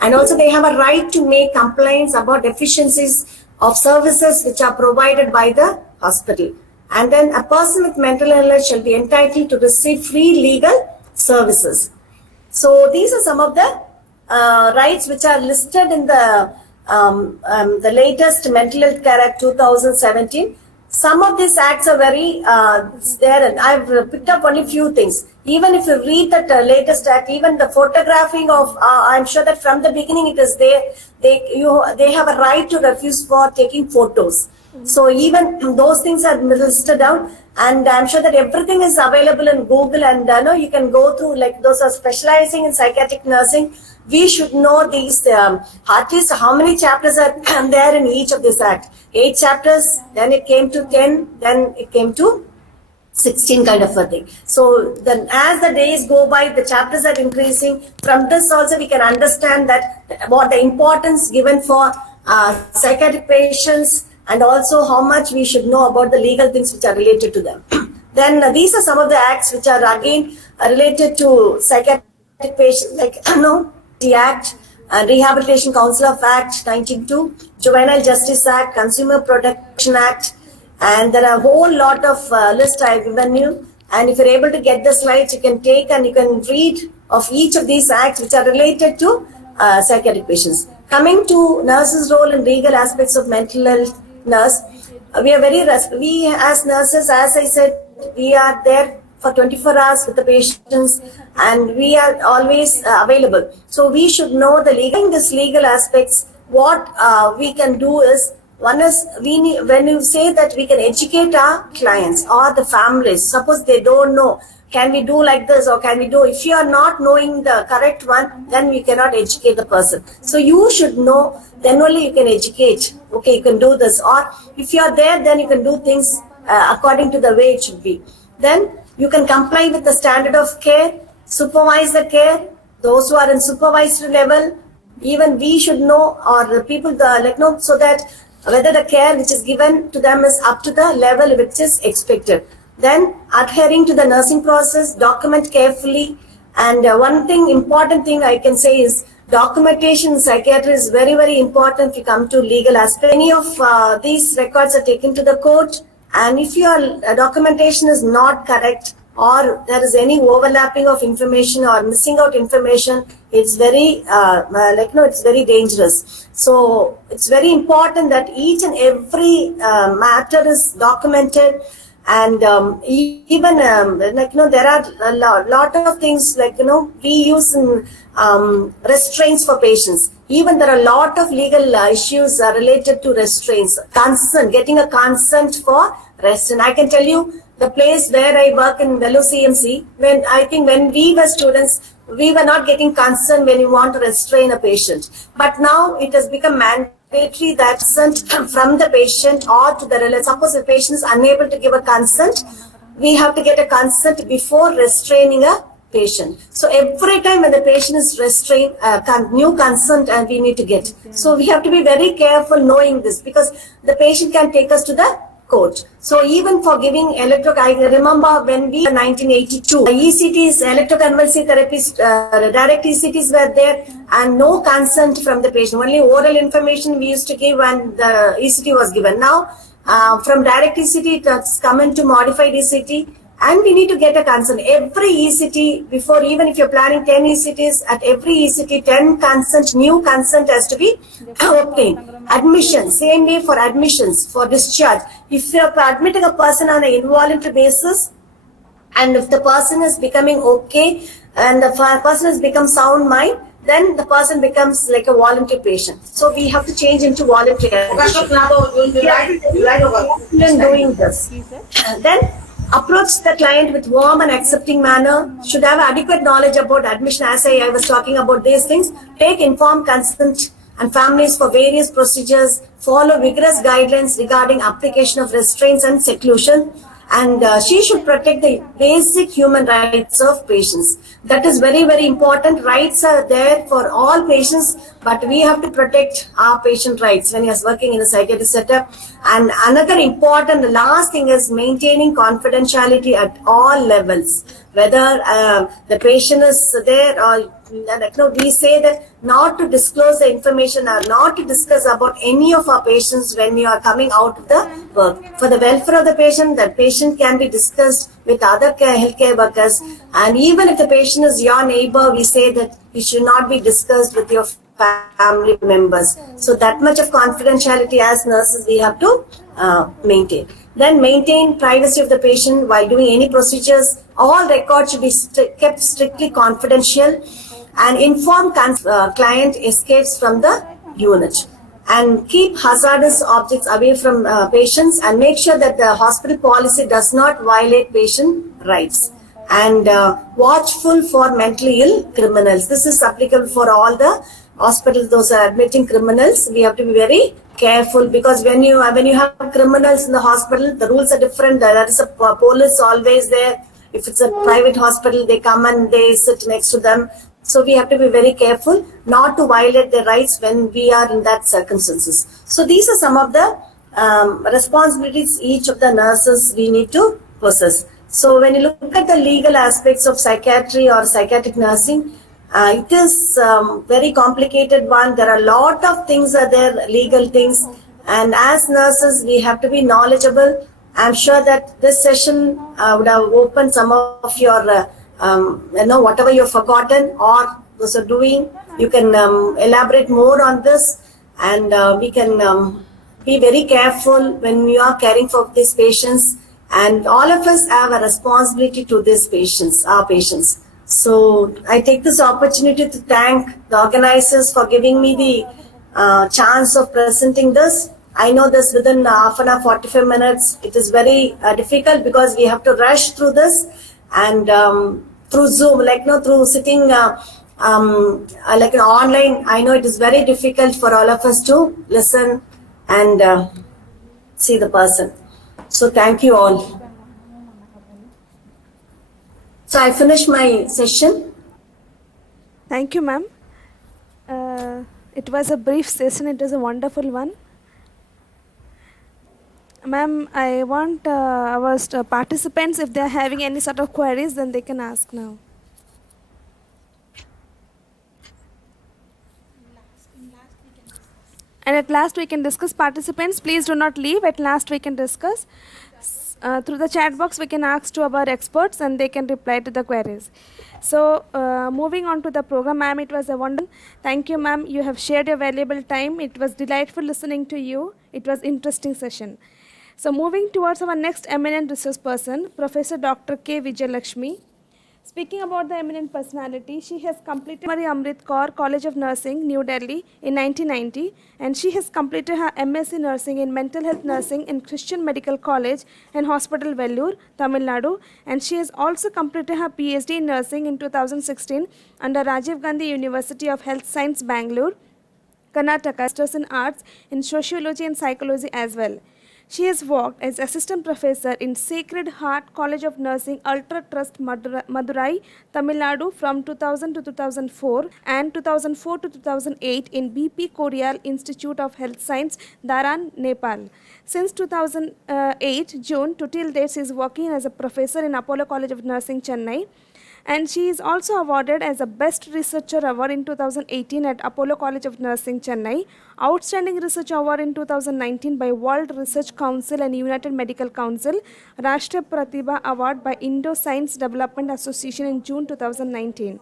And also they have a right to make complaints about deficiencies of services which are provided by the hospital. And then a person with mental illness shall be entitled to receive free legal services. So these are some of the rights which are listed in the latest Mental Health Care Act 2017. Some of these acts are very there, and I've picked up only few things. Even if you read that latest act, even the photographing of, I'm sure that from the beginning it is there. They have a right to refuse for taking photos. So even those things are listed down, and I'm sure that everything is available in Google, and you can go through, like those are specializing in psychiatric nursing. We should know these, at least how many chapters are there in each of this act. 8 chapters, then it came to 10, then it came to 16 kind of a thing. So then as the days go by, the chapters are increasing. From this also we can understand that what the importance given for psychiatric patients, and also how much we should know about the legal things which are related to them. Then these are some of the acts which are again related to psychiatric patients, like the Act, Rehabilitation Council of Act 1992, Juvenile Justice Act, Consumer Protection Act, and there are a whole lot of list I've given you. And if you're able to get the slides, you can take and you can read of each of these acts which are related to psychiatric patients. Coming to nurses' role in legal aspects of mental health nurse, we as nurses, as I said, we are there for 24 hours with the patients, and we are always available. So we should know these legal aspects. What we can do is, one is, when you say that we can educate our clients or the families, suppose they don't know, can we do like this, or can we do, if you are not knowing the correct one, then we cannot educate the person. So you should know, then only you can educate. Okay, you can do this, or if you are there, then you can do things according to the way it should be. Then you can comply with the standard of care, supervise the care. Those who are in supervisory level, even we should know, or the people so that whether the care which is given to them is up to the level which is expected. Then adhering to the nursing process, document carefully. And one important thing I can say is, documentation in psychiatry is very, very important if you come to legal aspect. Many of these records are taken to the court, and if your documentation is not correct, or there is any overlapping of information or missing out information, it's very it's very dangerous. So it's very important that each and every matter is documented. And even there are a lot of things we use in restraints for patients. Even there are a lot of legal issues related to restraints. Consent, getting a consent for restraint. I can tell you, the place where I work in Velu CMC, when we were students, we were not getting consent when you want to restrain a patient. But now it has become mandatory that consent from the patient or to the relative. Suppose the patient is unable to give a consent, we have to get a consent before restraining a patient. So every time when the patient is restrained, new consent and we need to get. So we have to be very careful knowing this, because the patient can take us to the court. So even for giving I remember when we in 1982, ECTs, electroconvulsive therapies, direct ECTs were there, and no consent from the patient. Only oral information we used to give when the ECT was given. Now, from direct ECT, it has come into modified ECT, and we need to get a consent. Every ECT, before, even if you're planning 10 ECTs, at every ECT, 10 consent, new consent has to be obtained. Admission, same way for admissions, for discharge. If you're admitting a person on an involuntary basis, and if the person is becoming okay, and the person has become sound mind, then the person becomes like a voluntary patient. So we have to change into voluntary. Doing this. Then approach the client with warm and accepting manner, should have adequate knowledge about admission, as I was talking about these things, take informed consent and families for various procedures, follow vigorous guidelines regarding application of restraints and seclusion, and she should protect the basic human rights of patients. That is very, very important. Rights are there for all patients, but we have to protect our patient rights when he is working in a psychiatric setup. And another important, the last thing is maintaining confidentiality at all levels. Whether the patient is there or we say that not to disclose the information or not to discuss about any of our patients when you are coming out of the work. For the welfare of the patient can be discussed with other healthcare workers. And even if the patient is your neighbor, we say that it should not be discussed with your family members. So that much of confidentiality as nurses we have to maintain. Then maintain privacy of the patient while doing any procedures. All records should be kept strictly confidential, and inform client escapes from the unit. And keep hazardous objects away from patients, and make sure that the hospital policy does not violate patient rights. And watchful for mentally ill criminals. This is applicable for all the hospitals, those are admitting criminals. We have to be very careful, because when you have criminals in the hospital, the rules are different. There is a police always there. If it's a private hospital, they come and they sit next to them. So we have to be very careful not to violate their rights when we are in that circumstances. So these are some of the responsibilities each of the nurses we need to possess. So when you look at the legal aspects of psychiatry or psychiatric nursing, it is very complicated one. There are a lot of things are there, legal things. And as nurses, we have to be knowledgeable. I'm sure that this session would have opened some of your, whatever you've forgotten or those are doing. You can elaborate more on this, and we can be very careful when you are caring for these patients. And all of us have a responsibility to these patients, our patients. So I take this opportunity to thank the organizers for giving me the chance of presenting this. I know this within half an hour, 45 minutes. It is very difficult because we have to rush through this, and through Zoom, through sitting online. I know it is very difficult for all of us to listen and see the person. So thank you all. So I finish my session. Thank you, ma'am. It was a brief session. It was a wonderful one. Ma'am, I want our participants, if they are having any sort of queries, then they can ask now. And at last we can discuss. Participants, please do not leave. At last we can discuss. Through the chat box we can ask to our experts and they can reply to the queries. So moving on to the program, ma'am, it was a wonderful. Thank you, ma'am. You have shared your valuable time. It was delightful listening to you. It was interesting session. So moving towards our next eminent resource person, Professor Dr. K. Vijayalakshmi. Speaking about the eminent personality, she has completed Amrit Kaur College of Nursing, New Delhi in 1990, and she has completed her MSc Nursing in Mental Health Nursing in Christian Medical College and Hospital, Vellore, Tamil Nadu, and she has also completed her PhD in Nursing in 2016 under Rajiv Gandhi University of Health Science, Bangalore, Karnataka, Masters in Arts in Sociology and Psychology as well. She has worked as assistant professor in Sacred Heart College of Nursing, Ultra Trust, Madurai, Tamil Nadu from 2000 to 2004 and 2004 to 2008 in BP Korial Institute of Health Science, Dharan, Nepal. Since 2008 June to till date, she is working as a professor in Apollo College of Nursing, Chennai. And she is also awarded as a Best Researcher Award in 2018 at Apollo College of Nursing, Chennai, Outstanding Research Award in 2019 by World Research Council and United Medical Council, Rashtriya Pratibha Award by Indo Science Development Association in June 2019.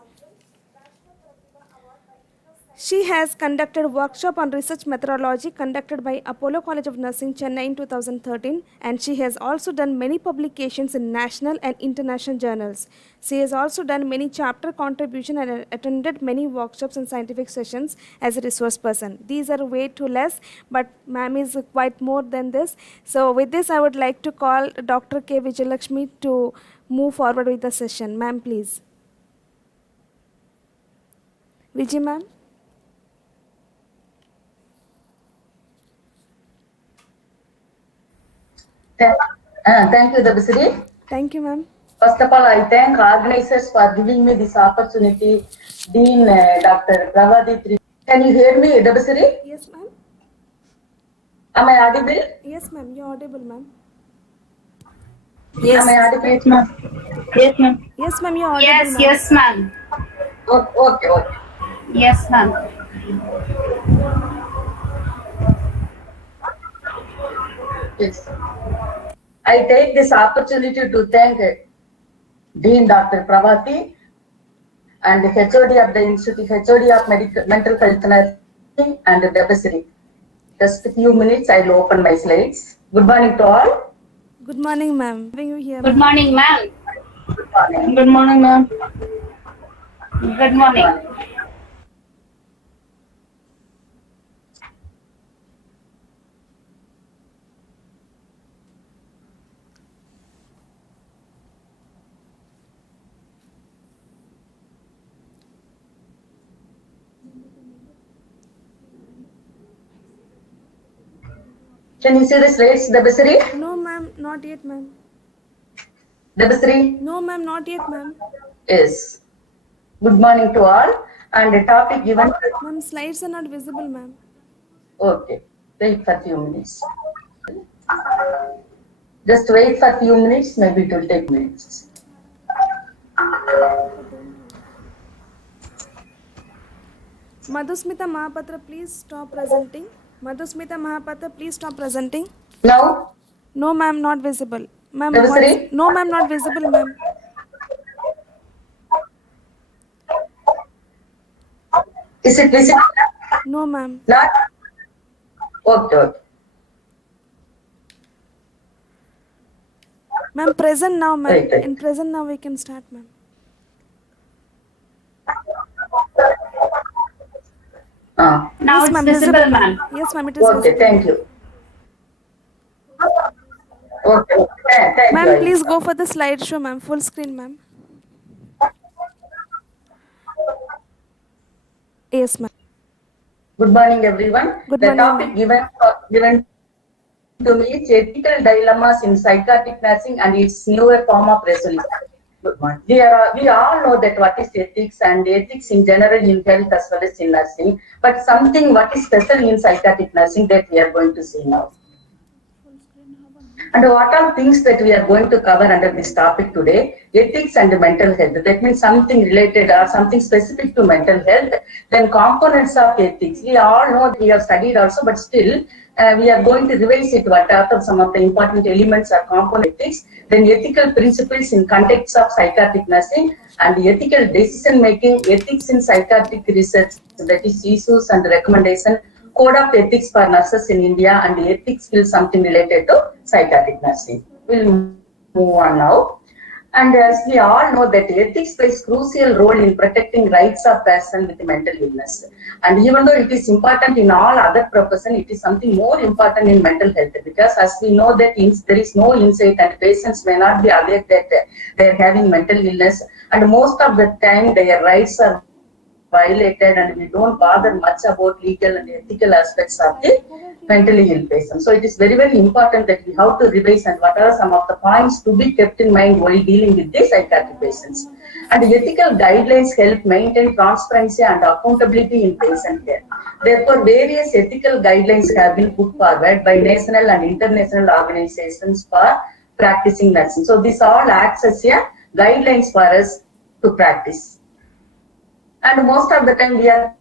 She has conducted workshop on research methodology conducted by Apollo College of Nursing, Chennai in 2013, and she has also done many publications in national and international journals. She has also done many chapter contribution and attended many workshops and scientific sessions as a resource person. These are way too less, but ma'am is quite more than this. So with this, I would like to call Dr. K. Vijayalakshmi to move forward with the session. Ma'am, please. Vijay, ma'am. Thank you, Dabasri. Thank you, ma'am. First of all, I thank organizers for giving me this opportunity. Dean Dr. Pravadi. Can you hear me, Dabasri? Yes, ma'am. Am I audible? Yes, ma'am. You're audible, ma'am. Am I audible? Yes, ma'am. Yes, ma'am. Yes, ma'am. You're audible, ma'am. Yes, ma'am. Okay. Yes, ma'am. Yes. I take this opportunity to thank Dean Dr. Pravati and the HOD of the Institute, HOD of Mental Health Nursing and Dabasri. Just a few minutes, I will open my slides. Good morning to all. Good morning, ma'am. Having you here. Good morning, ma'am. Good morning. Good morning, ma'am. Good morning. Can you see the slides, Dabasri? No, ma'am. Not yet, ma'am. Dabasri? No, ma'am. Not yet, ma'am. Yes. Good morning to all. And the topic given. Ma'am, slides are not visible, ma'am. Okay. Wait for a few minutes. Just wait for a few minutes. Maybe it will take minutes. Madhusmita Mahapatra, please stop presenting. Madhusmita Mahapatra, please stop presenting. Now? No, ma'am. Not visible. Ma'am, Dabasri? no, ma'am. Not visible, ma'am. Is it visible? No, ma'am. Not? Okay. Ma'am, present now, ma'am. Right. In present now, we can start, ma'am. Ah. Now Yes, it's ma'am, visible, ma'am. Yes, ma'am. It is Okay, visible. thank you. Okay, thank Ma'am, you. please go for the slideshow, ma'am. Full screen, ma'am. Yes, ma'am. Good morning, everyone. Good The morning, topic given to me is ethical dilemmas in psychiatric nursing and its newer form of resolution. Good morning. We all know that what is ethics and ethics in general in health as well as in nursing, but something what is special in psychiatric nursing that we are going to see now. And what are things that we are going to cover under this topic today? Ethics and mental health. That means something related or something specific to mental health. Then components of ethics. We all know that we have studied also, but still we are going to revise it. What are some of the important elements of component ethics? Then ethical principles in context of psychiatric nursing and ethical decision making, ethics in psychiatric research, that is issues and recommendation. Code of ethics for nurses in India and ethics skills, something related to psychiatric nursing. We'll move on now. And as we all know that ethics plays crucial role in protecting rights of person with mental illness. And even though it is important in all other professions, it is something more important in mental health, because as we know that there is no insight and patients may not be aware that they are having mental illness, and most of the time their rights are violated, and we don't bother much about legal and ethical aspects of the mentally ill patient. So it is very, very important that we have to revise and what are some of the points to be kept in mind while dealing with the psychiatric patients. And ethical guidelines help maintain transparency and accountability in patient care. Therefore, various ethical guidelines have been put forward by national and international organizations for practicing nursing. So this all acts as a guidelines for us to practice. And most of the time we are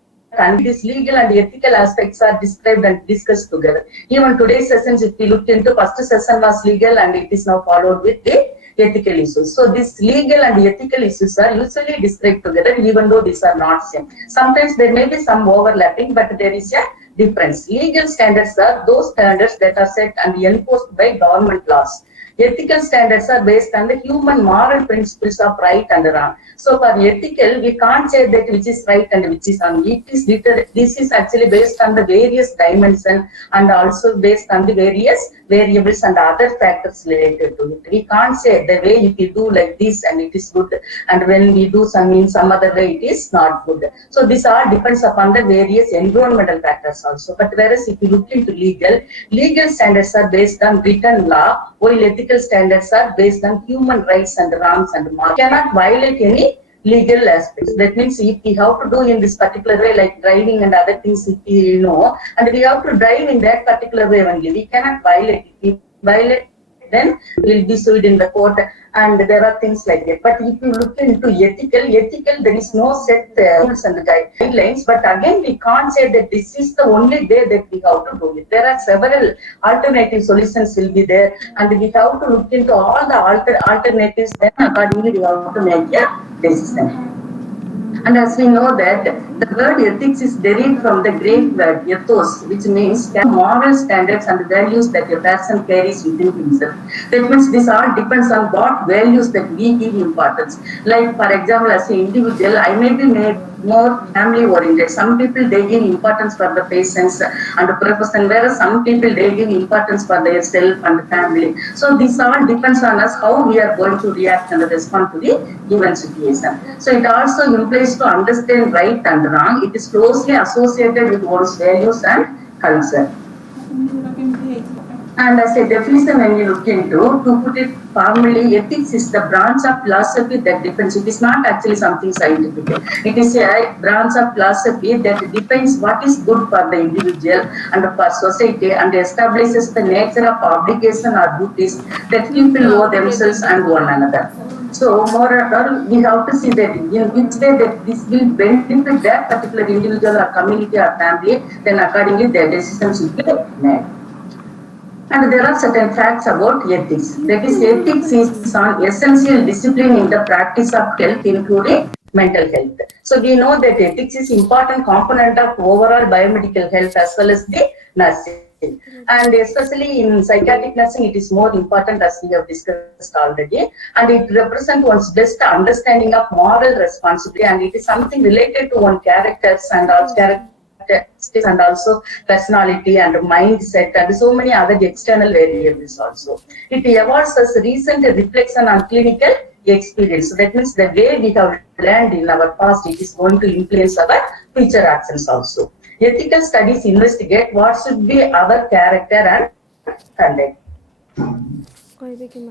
these legal and ethical aspects are described and discussed together. Even today's sessions, if we looked into, first session was legal and it is now followed with the ethical issues. So these legal and ethical issues are usually described together, even though these are not same. Sometimes there may be some overlapping, but there is a difference. Legal standards are those standards that are set and enforced by government laws. Ethical standards are based on the human moral principles of right and wrong. So for ethical, we can't say that which is right and which is wrong. This is actually based on the various dimensions and also based on the various variables and other factors related to it. We can't say the way if you do like this and it is good, and when we do some in some other way it is not good. So this all depends upon the various environmental factors also. But whereas if you look into legal standards are based on written law, while ethical standards are based on human rights and wrongs and morals. Cannot violate any legal aspects. That means if we have to do in this particular way, like driving and other things, if we know, and we have to drive in that particular way only, we cannot violate it. If we violate, then we will be sued in the court, and there are things like that. But if you look into ethical, there is no set rules and guidelines. But again, we can't say that this is the only way that we have to do it. There are several alternative solutions will be there, and we have to look into all the alternatives. Then accordingly, we have to make a decision. And as we know that the word ethics is derived from the Greek word ethos, which means moral standards and values that a person carries within himself. That means this all depends on what values that we give importance. Like for example, as an individual, I may be made more family oriented. Some people they give importance for the patients and the profession, whereas some people they give importance for their self and family. So this all depends on us how we are going to react and respond to the given situation. So it also implies to understand right and wrong. It is closely associated with one's values and culture. And as a definition, when you look into, to put it formally, ethics is the branch of philosophy that defines. It is not actually something scientific. It is a branch of philosophy that defines what is good for the individual and for society, and establishes the nature of obligation or duties that people owe themselves and one another. So more or less, we have to see that in which way that this will benefit that particular individual or community or family, then accordingly their decisions will be made. And there are certain facts about ethics. That is, ethics is an essential discipline in the practice of health, including mental health. So we know that ethics is important component of overall biomedical health as well as the nursing. And especially in psychiatric nursing, it is more important, as we have discussed already. And it represents one's best understanding of moral responsibility, and it is something related to one's characters and and also personality and mindset and so many other external variables also. It evolves as a recent reflection on clinical experience. So that means the way we have learned in our past, it is going to influence our future actions also. Ethical studies investigate what should be our character and conduct.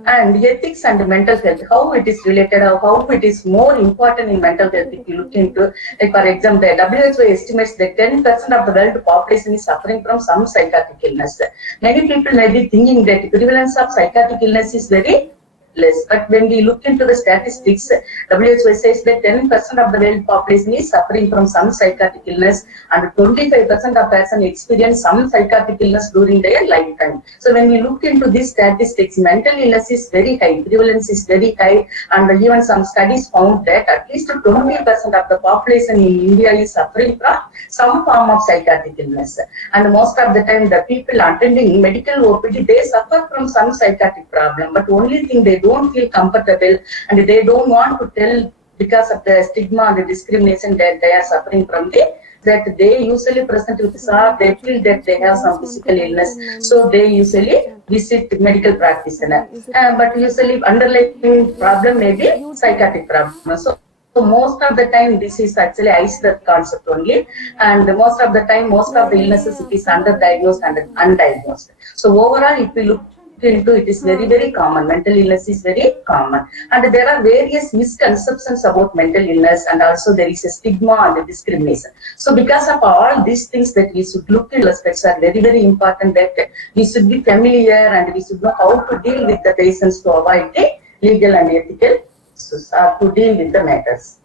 And ethics and mental health, how it is related, how it is more important in mental health. If you look into, like for example, the WHO estimates that 10% of the world population is suffering from some psychiatric illness. Many people may be thinking that prevalence of psychiatric illness is very less, but when we look into the statistics, WHO says that 10% of the world population is suffering from some psychiatric illness, and 25% of persons experience some psychiatric illness during their lifetime. So when we look into these statistics, mental illness is very high, prevalence is very high, and even some studies found that at least 20% of the population in India is suffering from some form of psychiatric illness. And most of the time, the people attending medical OPD, they suffer from some psychiatric problem, but only thing they don't feel comfortable and they don't want to tell because of the stigma and the discrimination that they are suffering from that they usually present with SAR, they feel that they have some physical illness, so they usually visit medical practitioner. But usually underlying problem may be psychiatric problem. So most of the time, this is actually iceberg concept only, and most of the time, most of the illnesses it is underdiagnosed and undiagnosed. So overall, if we look into it, is very, very common. Mental illness is very common, and there are various misconceptions about mental illness, and also there is a stigma and discrimination. So because of all these things that we should look into aspects are very, very important, that we should be familiar and we should know how to deal with the patients to avoid the legal and ethical issues or to deal with the matters.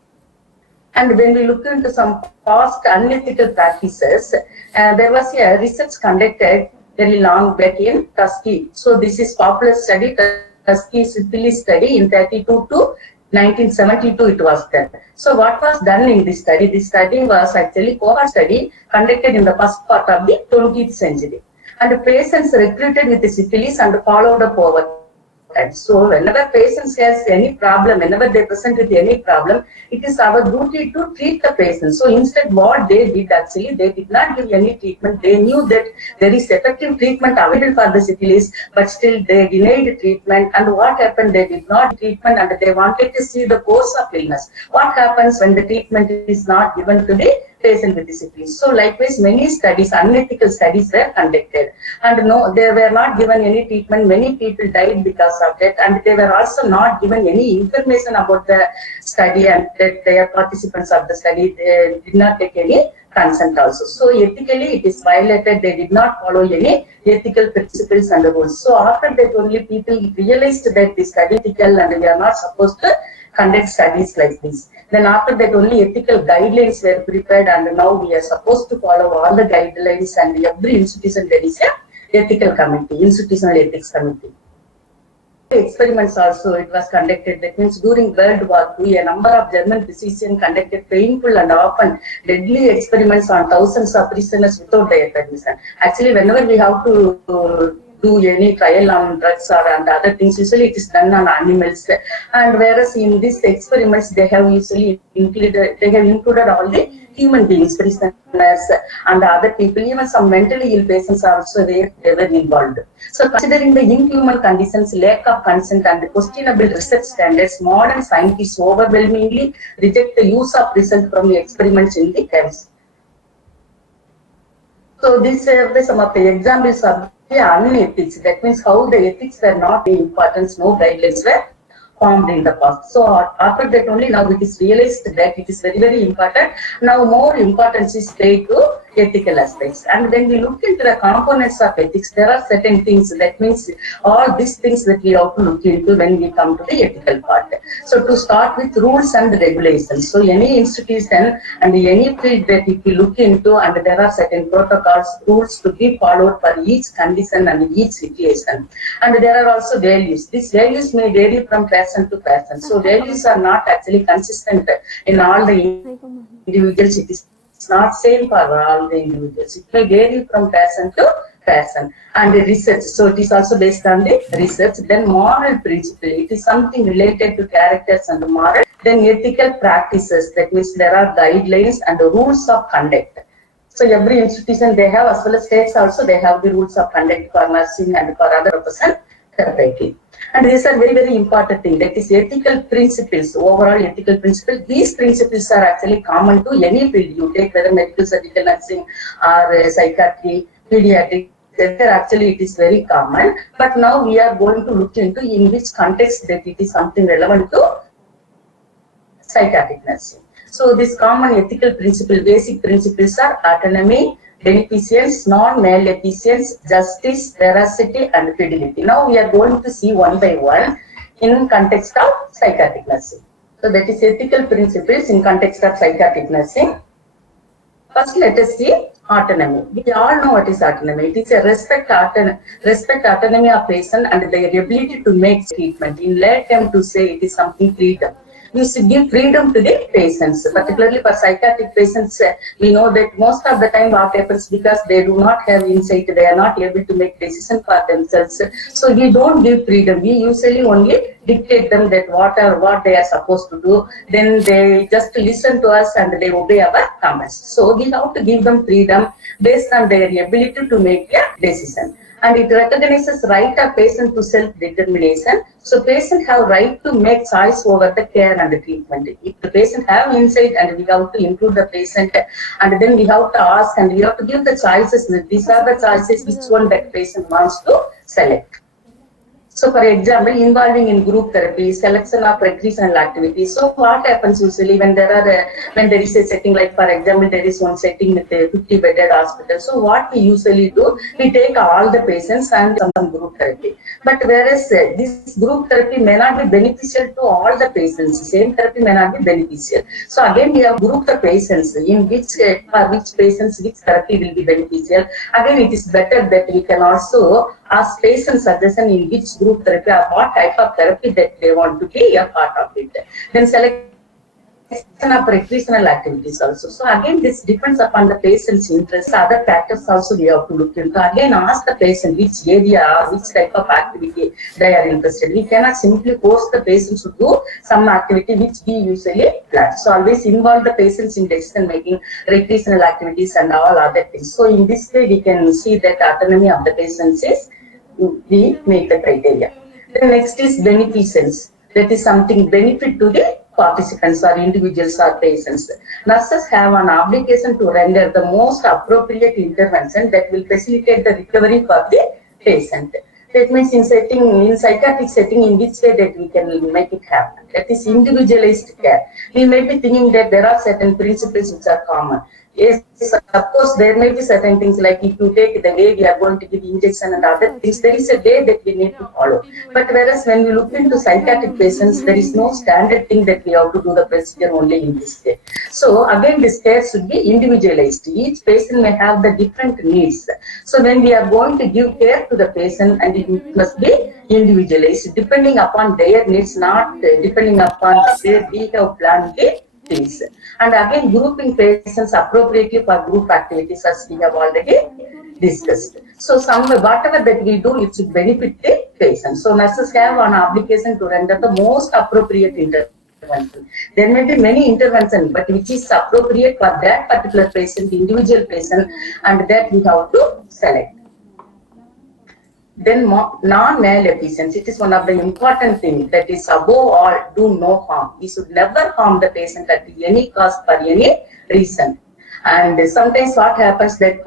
And when we look into some past unethical practices, there was a research conducted very long back in Tuskegee. So this is popular study, Tuskegee syphilis study in 32 to 1972 it was done. So what was done in this study? This study was actually cohort study conducted in the first part of the 20th century. And the patients recruited with the syphilis and followed up over. And so whenever patients has any problem, whenever they present with any problem, it is our duty to treat the patient. So instead what they did actually, they did not give any treatment. They knew that there is effective treatment available for the syphilis, but still they denied treatment. And what happened? They did not treatment and they wanted to see the course of illness. What happens when the treatment is not given to the patient with syphilis? So likewise, many studies, unethical studies were conducted, and no, they were not given any treatment. Many people died because of it, and they were also not given any information about the study, and that their participants of the study, they did not take any consent also. So ethically it is violated. They did not follow any ethical principles and rules. So after that only people realized that this study is ethical and we are not supposed to conduct studies like this. Then after that only ethical guidelines were prepared, and now we are supposed to follow all the guidelines, and every institution there is a ethical committee, institutional ethics committee. Experiments also it was conducted. That means during World War II, a number of German physicians conducted painful and often deadly experiments on thousands of prisoners without their permission. Actually, whenever we have to do any trial on drugs or and other things, usually it is done on animals. And whereas in these experiments, they have usually included all the human beings, prisoners and other people, even some mentally ill patients also they were involved. So considering the inhuman conditions, lack of consent and the questionable research standards, modern scientists overwhelmingly reject the use of result from the experiments in the camps. So these are some of the examples of the unethics. That means how the ethics were not the importance, no guidelines were formed in the past. So after that only now it is realized that it is very, very important. Now more importance is paid to ethical aspects. And when we look into the components of ethics, there are certain things. That means all these things that we have to look into when we come to the ethical part. So to start with rules and regulations. So any institution and any field that if you look into, and there are certain protocols, rules to be followed for each condition and each situation. And there are also values. These values may vary from person to person. So values are not actually consistent in all the individuals. It is not same for all the individuals. It may vary from person to person. And the research, so it is also based on the research. Then moral principle, it is something related to characters and moral. Then ethical practices, that means there are guidelines and the rules of conduct. So every institution they have, as well as states also, they have the rules of conduct for nursing and for other profession therapy. And these are very, very important thing. That is ethical principles, overall ethical principles. These principles are actually common to any field you take, whether medical, surgical, nursing, or psychiatry, pediatrics. Actually, it is very common. But now we are going to look into in which context that it is something relevant to psychiatric nursing. So these common ethical principles, basic principles are autonomy, beneficence, non-maleficence, justice, veracity, and fidelity. Now we are going to see one by one in context of psychiatric nursing. So that is ethical principles in context of psychiatric nursing. First, let us see autonomy. We all know what is autonomy. It is a respect autonomy of patient and their ability to make treatment. In lay term to say it is something freedom. We should give freedom to the patients, particularly for psychiatric patients. We know that most of the time what happens, because they do not have insight, they are not able to make decision for themselves. So we don't give freedom. We usually only dictate them that what they are supposed to do. Then they just listen to us and they obey our comments. So we have to give them freedom based on their ability to make a decision. And it recognizes right of patient to self-determination. So patient have right to make choice over the care and the treatment. If the patient have insight, and we have to include the patient, and then we have to ask and we have to give the choices. These are the choices, which one that patient wants to select. So for example, involving in group therapy, selection of recreational activities. So what happens usually when there is a setting, like for example, there is one setting with a 50-bedded hospital. So what we usually do, we take all the patients and some group therapy. But whereas this group therapy may not be beneficial to all the patients, same therapy may not be beneficial. So again, we have grouped the patients in for which patients which therapy will be beneficial. Again, it is better that we can also ask patient suggestion in which group therapy or what type of therapy that they want to be a part of it. Then selection of recreational activities also. So again, this depends upon the patient's interest. Other factors also we have to look into. Again, ask the patient which area, which type of activity they are interested. We cannot simply force the patients to do some activity which we usually plan. So always involve the patients in decision making, recreational activities and all other things. So in this way, we can see that autonomy of the patients is we make the criteria. The next is beneficence. That is something benefit to the participants or individuals or patients. Nurses have an obligation to render the most appropriate intervention that will facilitate the recovery for the patient. That means in psychiatric setting, in which way that we can make it happen. That is individualized care. We may be thinking that there are certain principles which are common. Yes, of course, there may be certain things like if you take the way we are going to give injection and other things, there is a way that we need to follow. But whereas when we look into psychiatric patients, there is no standard thing that we have to do the procedure only in this way. So again, this care should be individualized. Each patient may have the different needs. So when we are going to give care to the patient, and it must be individualized, depending upon their needs, not depending upon where we have planned the things. And again, grouping patients appropriately for group activities, as we have already discussed. So whatever that we do, it should benefit the patient. So nurses have an obligation to render the most appropriate intervention. There may be many interventions, but which is appropriate for that particular patient, individual patient, and that we have to select. Then non-maleficence, it is one of the important things, that is above all, do no harm. We should never harm the patient at any cost for any reason. And sometimes what happens that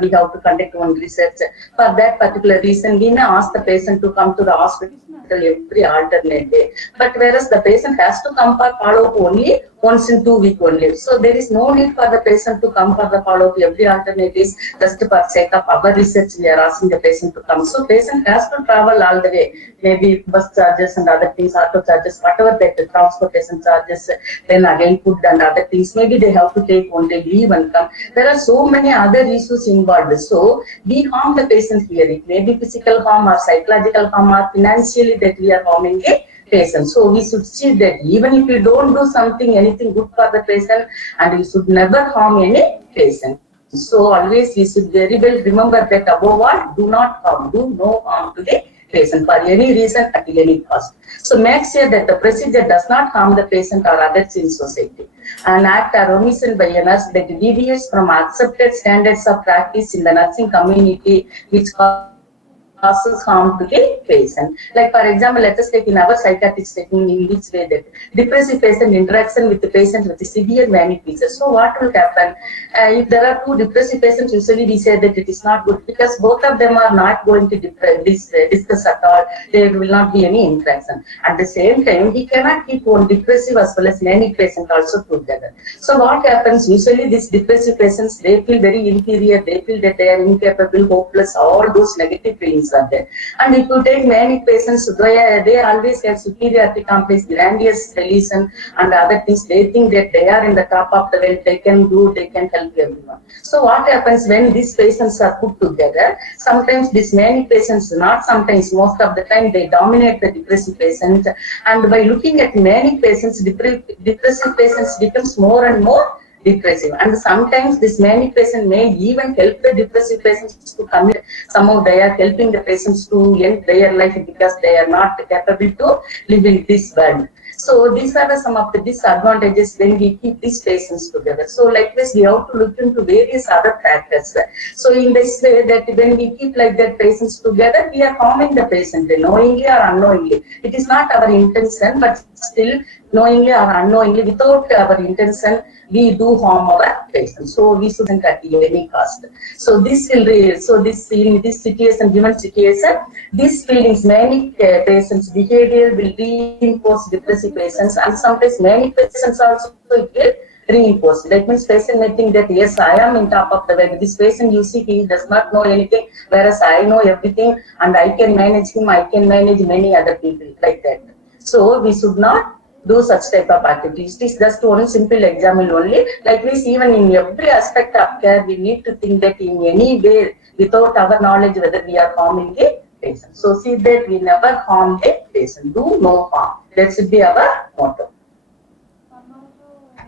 we have to conduct one research, for that particular reason, we may ask the patient to come to the hospital every alternate day. But whereas the patient has to come for follow-up only once in 2 weeks only. So there is no need for the patient to come for the follow-up every alternate days. Just for sake of our research, we are asking the patient to come. So patient has to travel all the way, maybe bus charges and other things, auto charges, whatever that the transportation charges, then again food and other things. Maybe they have to take one day leave and come. There are so many other issues involved. So we harm the patient here. It may be physical harm or psychological harm or financially that we are harming the patient. So we should see that even if you don't do anything good for the patient, and you should never harm any patient. So always we should very well remember that above all, do not harm, do no harm to the patient for any reason at any cost. So make sure that the procedure does not harm the patient or others in society. An act or omission by a nurse that deviates from accepted standards of practice in the nursing community, which causes harm to the patient. Like for example, let us take in our psychiatric setting, in which way that depressive patient interaction with the patient with the severe manic features. So what will happen if there are two depressive patients? Usually we say that it is not good because both of them are not going to discuss at all. There will not be any interaction. At the same time, we cannot keep one depressive as well as manic patient also together. So what happens? Usually these depressive patients, they feel very inferior. They feel that they are incapable, hopeless. All those negative feelings are there. And if you take many patients, they always have superiority complex, grandiose delusion and other things. They think that they are in the top of the world, they can help everyone. So what happens when these patients are put together? Sometimes these many patients, not sometimes, most of the time, they dominate the depressive patient. And by looking at many patients, depressive patients becomes more and more depressive. And sometimes this manic patient may even help the depressive patients to commit. Somehow they are helping the patients to end their life because they are not capable to live in this world. So these are some of the disadvantages when we keep these patients together. So like this, we have to look into various other factors. So in this way, that when we keep like that patients together, we are harming the patient knowingly or unknowingly. It is not our intention, but still knowingly or unknowingly, without our intention, we do harm our patients. So we shouldn't at any cost. So this will in this situation, given situation, these feelings, many patients' behavior will reinforce depressive patients, and sometimes many patients also it will reinforce. That means patient may think that yes, I am in top of the world. This patient, you see, he does not know anything, whereas I know everything, and I can manage him. I can manage many other people like that. So we should not do such type of activities. It is just one simple example only. Like this, even in every aspect of care, we need to think that in any way, without our knowledge, whether we are harming the patient. So see that we never harm the patient. Do no harm. That should be our motto.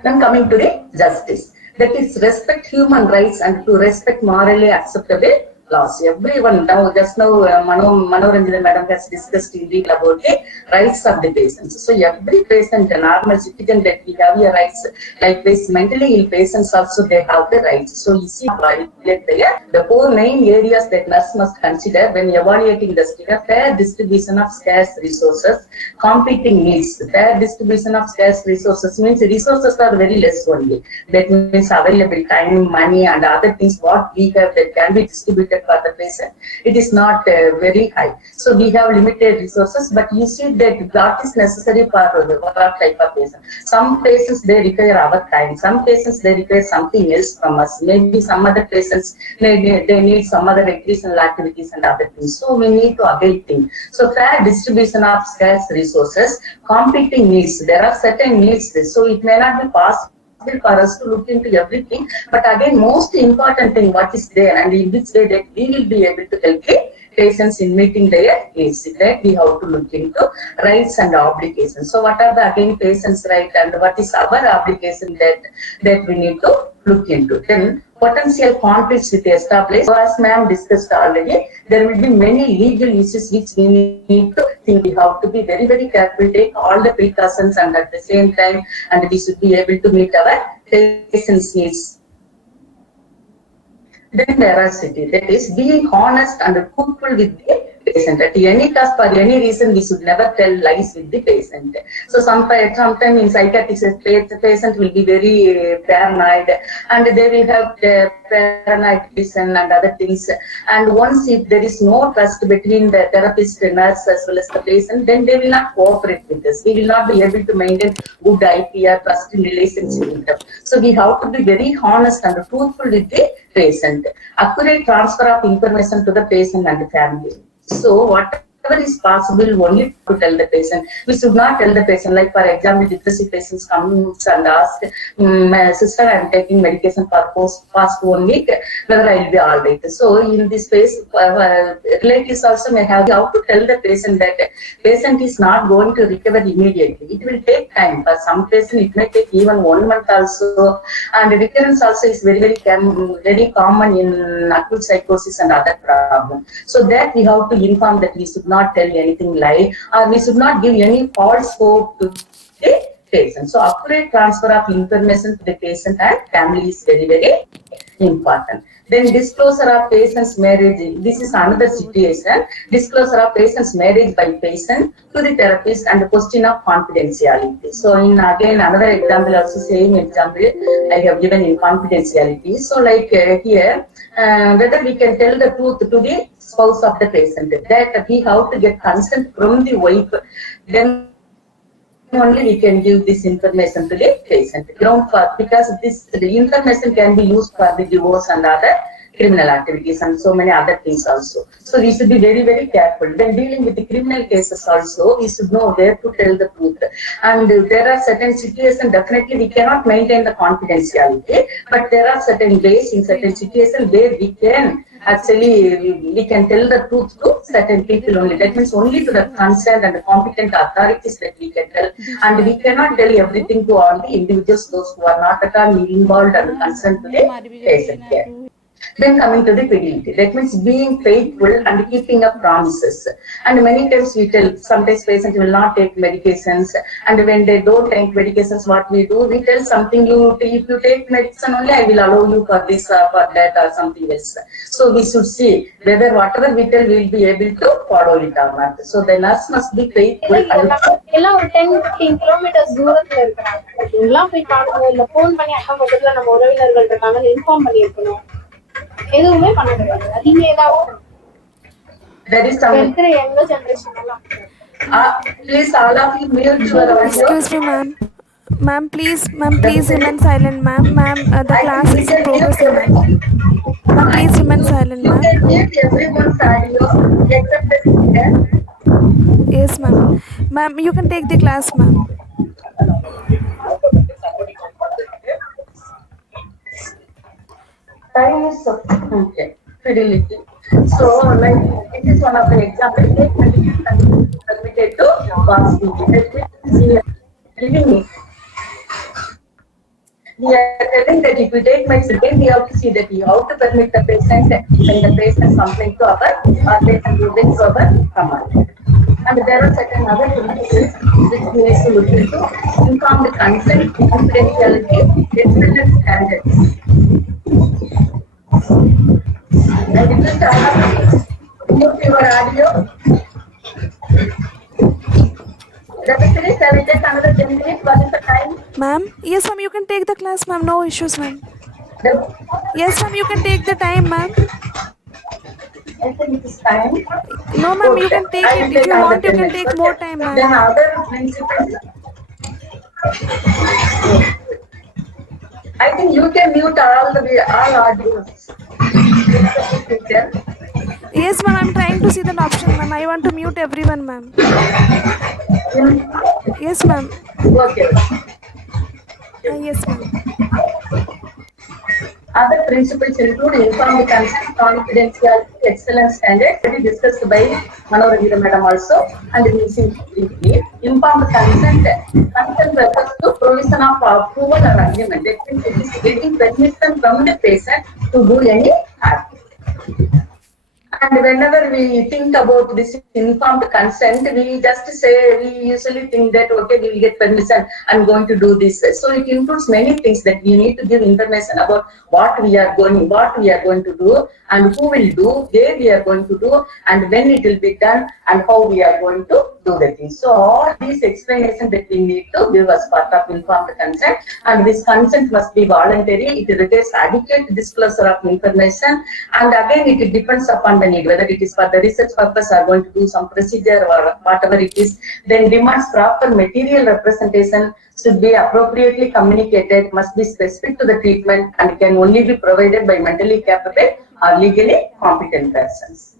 Then coming to the justice. That is respect human rights and to respect morally acceptable laws. Everyone now, just now, Manoranjana madam has discussed in detail about the rights of the patients. So every patient, a normal citizen, that we have your rights. Like this, mentally ill patients also, they have the rights. So you see, the 4 main areas that nurse must consider when evaluating the fair distribution of scarce resources, competing needs. Fair distribution of scarce resources means resources are very less only. That means available time, money, and other things what we have that can be distributed for the patient. It is not very high. So we have limited resources, but you see that what is necessary for what type of patient. Some patients they require our time. Some patients they require something else from us. Maybe some other patients they need some other recreational activities and other things. So we need to avail things. So fair distribution of scarce resources, competing needs. There are certain needs. So it may not be possible for us to look into everything, but again, most important thing what is there and in which way that we will be able to help the patients in meeting their needs. That we have to look into rights and obligations. So what are the again patients' right and what is our obligation that we need to look into. Then potential conflicts with the established. So as ma'am discussed already, there will be many legal issues which we need to think. We have to be very, very careful, take all the precautions, and at the same time, and we should be able to meet our patients' needs. Then veracity, that is being honest and truthful with the patient. At any cost, for any reason, we should never tell lies with the patient. So sometimes in psychiatric, the patient will be very paranoid, and they will have paranoid vision and other things. And once if there is no trust between the therapist, the nurse, as well as the patient, then they will not cooperate with us. We will not be able to maintain good IPR trust in relationship with them. So we have to be very honest and truthful with the patient. Accurate transfer of information to the patient and the family. So whatever is possible only to tell the patient. We should not tell the patient, like for example, depressive patients come and ask, my sister, I am taking medication for past 1 week, whether I will be all right. So in this case, relatives also may have to tell the patient that patient is not going to recover immediately. It will take time. For some patient, it may take even 1 month also. And recurrence also is very common in acute psychosis and other problems. So that we have to inform that we should not tell anything lie, or we should not give any false hope to the patient. So accurate transfer of information to the patient and family is very important. Then disclosure of patient's marriage. This is another situation. Disclosure of patient's marriage by patient to the therapist and the question of confidentiality. So in again another example, also same example I have given in confidentiality. So like here, whether we can tell the truth to the spouse of the patient, that we have to get consent from the wife, then only we can give this information to the patient. Because the information can be used for the divorce and other criminal activities and so many other things also. So we should be very careful. When dealing with the criminal cases also, we should know where to tell the truth. And there are certain situations, definitely we cannot maintain the confidentiality, but there are certain ways in certain situations where we can actually we can tell the truth to certain people only. That means only to the concerned and the competent authorities that we can tell, and we cannot tell everything to all the individuals, those who are not at all involved and concerned to the patient care. Then coming to the fidelity, that means being faithful and keeping up promises. And many times we tell, sometimes patients will not take medications, and when they don't take medications, what we do, we tell something, if you take medicine only, I will allow you for this or for that or something else. So we should see whether whatever we tell, we will be able to follow it or not. So the nurse must be faithful. எல்லாம் ஒரு 10-15 kilometres தூரத்துல இருக்கிறாங்க. எல்லாம் போய் பார்க்கணும், இல்ல phone பண்ணி அக்கம் பக்கத்துல நம்ம உறவினர்கள் இருக்காங்கன்னு இன்ஃபார்ம் பண்ணி இருக்கணும். எதுவுமே பண்ண கிடையாது. அதுமே ஏதாவது இருக்கிற யங்க ஜெனரேஷன் எல்லாம். Please all of you mute your audio. Excuse me, ma'am. Ma'am, please remain silent, ma'am. Ma'am, the class is in progress, ma'am. Ma'am, please remain silent, You ma'am. can mute everyone's audio except the speaker. Yes, ma'am. Ma'am, you can take the class, ma'am. Time is okay. Fidelity. So, like it is one of the examples. Permitted to pass the we are telling that if we take medicine, we have to see that we have to permit the patient when the patient complains to our or patient brings our command. And there are certain other principles which we need to look into: informed consent, confidentiality, excellent standards. And if you mute your audio, Representative, shall we take another 10 minutes? What is the time? Ma'am, yes, ma'am, you can take the class, ma'am. No issues, ma'am. The- Yes, ma'am, you can take the time, ma'am. I think it is time. No, ma'am, you can take I will it. If you another want, you 10 can minutes. take Okay. more time, ma'am. Then other principles. I think you can mute all audios. Yes, ma'am, I'm trying to see that option, ma'am. I want to mute everyone, ma'am. Yes, ma'am. Okay. Yes, ma'am. Other principles include informed consent, confidentiality, excellent standards, to be discussed by Manoravira madam also, and missing briefly. Informed consent, consent refers to provision of approval or agreement. That means it is getting permission from the patient to do any act. And whenever we think about this informed consent, we just say, we usually think that, okay, we will get permission, I'm going to do this. So it includes many things that we need to give information about what we are going to do, and who will do, where we are going to do, and when it will be done, and how we are going to do the things. So all these explanations that we need to give as part of informed consent, and this consent must be voluntary. It requires adequate disclosure of information, and again it depends upon the need, whether it is for the research purpose or going to do some procedure or whatever it is. Then demands proper material representation should be appropriately communicated, must be specific to the treatment, and can only be provided by mentally capable or legally competent persons.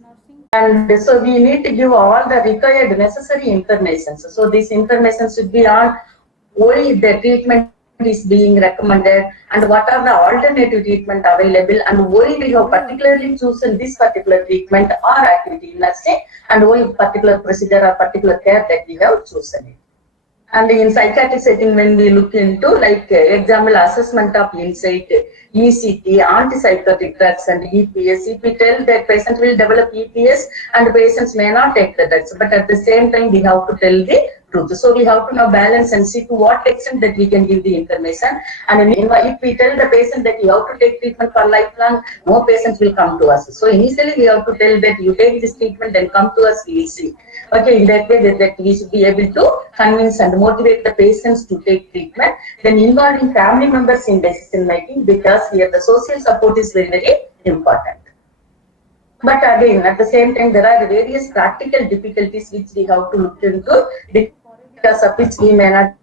And so we need to give all the required necessary information. So this information should be on why the treatment is being recommended, and what are the alternative treatment available, and why we have particularly chosen this particular treatment or activity in nursing, and why particular procedure or particular care that we have chosen it. And in psychiatric setting, when we look into like example assessment of insight, ECT, antipsychotic drugs, and EPS, if we tell that patient will develop EPS and patients may not take the drugs, but at the same time we have to tell the truth. So we have to now balance and see to what extent that we can give the information. And if we tell the patient that you have to take treatment for lifelong, no patients will come to us. So initially we have to tell that you take this treatment, then come to us, we will see. Okay, in that way that we should be able to convince and motivate the patients to take treatment. Then involving family members in decision making, because here the social support is very, very important. But again, at the same time, there are various practical difficulties which we have to look into, because of which we may not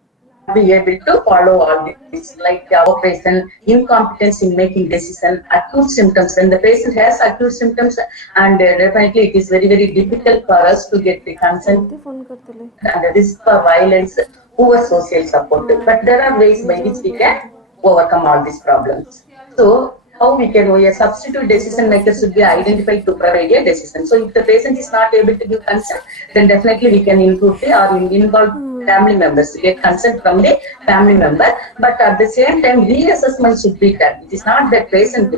be able to follow all this, like operation, incompetence in making decision, acute symptoms. When the patient has acute symptoms, and definitely it is very, very difficult for us to get the consent, and the risk for violence, poor social support. But there are ways by which we can overcome all these problems. So how we can, a substitute decision maker should be identified to provide a decision. So if the patient is not able to give consent, then definitely we can include the or involve family members to get consent from the family member. But at the same time, reassessment should be done. It is not that patient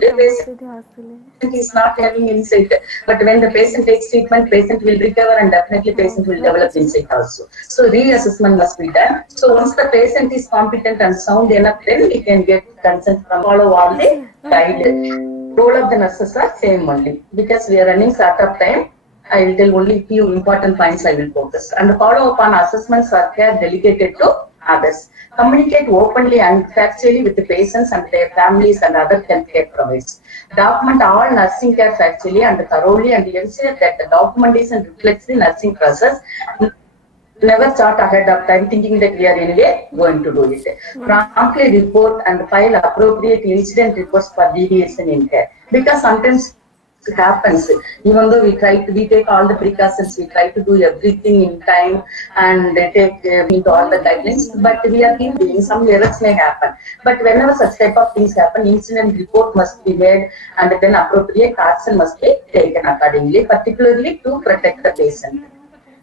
is not having insight, but when the patient takes treatment, patient will recover and definitely patient will develop insight also. So reassessment must be done. So once the patient is competent and sound enough, then we can get consent from follow all the guide. Role of the nurses are same only, because we are running short of time. I will tell only few important points I will focus. And follow up on assessments are care delegated to others. Communicate openly and factually with the patients and their families and other healthcare providers. Document all nursing care factually and thoroughly and ensure that the documentation reflects the nursing process. Never start ahead of time thinking that we are anyway going to do it. Promptly report and file appropriate incident reports for deviation in care. Because sometimes it happens, even though we take all the precautions, we try to do everything in time and take into all the guidelines, but we are thinking some errors may happen. But whenever such type of things happen, incident report must be made and then appropriate action must be taken accordingly, particularly to protect the patient.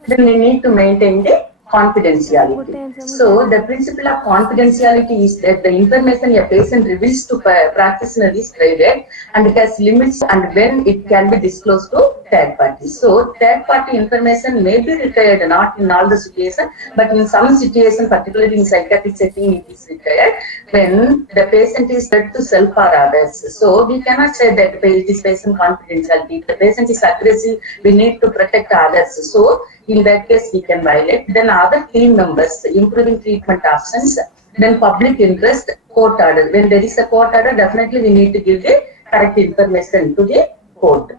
Then we need to maintain the confidentiality. So the principle of confidentiality is that the information a patient reveals to practitioner is private and it has limits and when it can be disclosed to third parties. So third party information may be required, not in all the situations, but in some situations, particularly in psychiatric setting, it is required when the patient is threat to self or others. So we cannot say that it is patient confidentiality. If the patient is aggressive, we need to protect others. So in that case, we can violate. Then other team members, improving treatment options, then public interest, court order. When there is a court order, definitely we need to give the correct information to the court.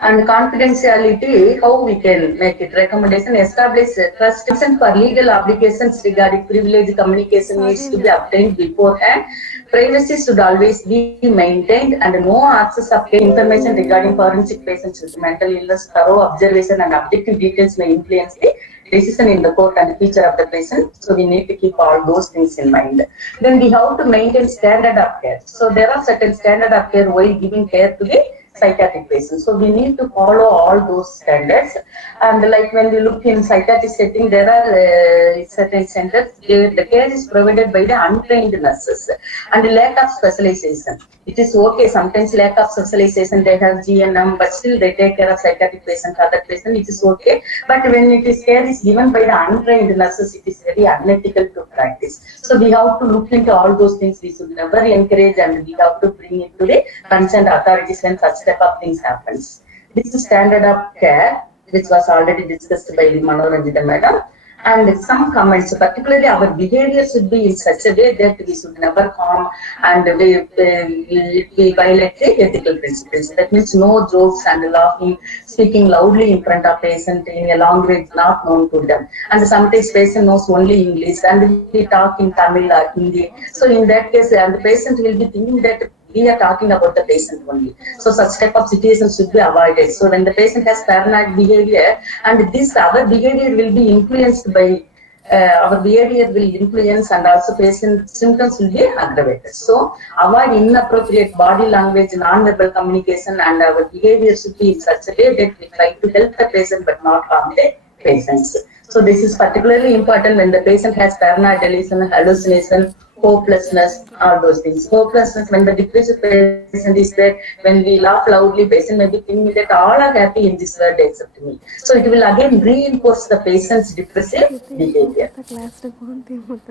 And confidentiality, how we can make it? Recommendation, establish trust for legal obligations regarding privilege communication needs to be obtained beforehand. Privacy should always be maintained and no access of information regarding forensic patients with mental illness, thorough observation and objective details may influence the decision in the court and the future of the patient. So we need to keep all those things in mind. Then we have to maintain standard of care. So there are certain standard of care while giving care to the psychiatric patients. So we need to follow all those standards. And like when we look in psychiatric setting, there are certain centers, the care is provided by the untrained nurses and the lack of specialization. It is okay, sometimes lack of specialization, they have GNM, but still they take care of psychiatric patients, other patients, it is okay. But when it is care is given by the untrained nurses, it is very unethical to practice. So we have to look into all those things. We should never encourage and we have to bring it to the concerned authorities when such type of things happens. This is standard of care, which was already discussed by Manoranjita madam. And some comments, particularly our behavior should be in such a way that we should never harm and we violate the ethical principles. That means no jokes and laughing, speaking loudly in front of patient in a language not known to them. And sometimes patient knows only English and we talk in Tamil or Hindi. So in that case, and the patient will be thinking that we are talking about the patient only. So such type of situations should be avoided. So when the patient has paranoid behavior and this other behavior will be influenced by our behavior will influence and also patient symptoms will be aggravated. So avoid inappropriate body language, non-verbal communication and our behavior should be in such a way that we try to help the patient but not harm the patients. So this is particularly important when the patient has paranoid delusion, hallucination, hopelessness, all those things. Hopelessness, when the depressed patient is there, when we laugh loudly, patient may be thinking that all are happy in this world except me. So it will again reinforce the patient's depressive behavior.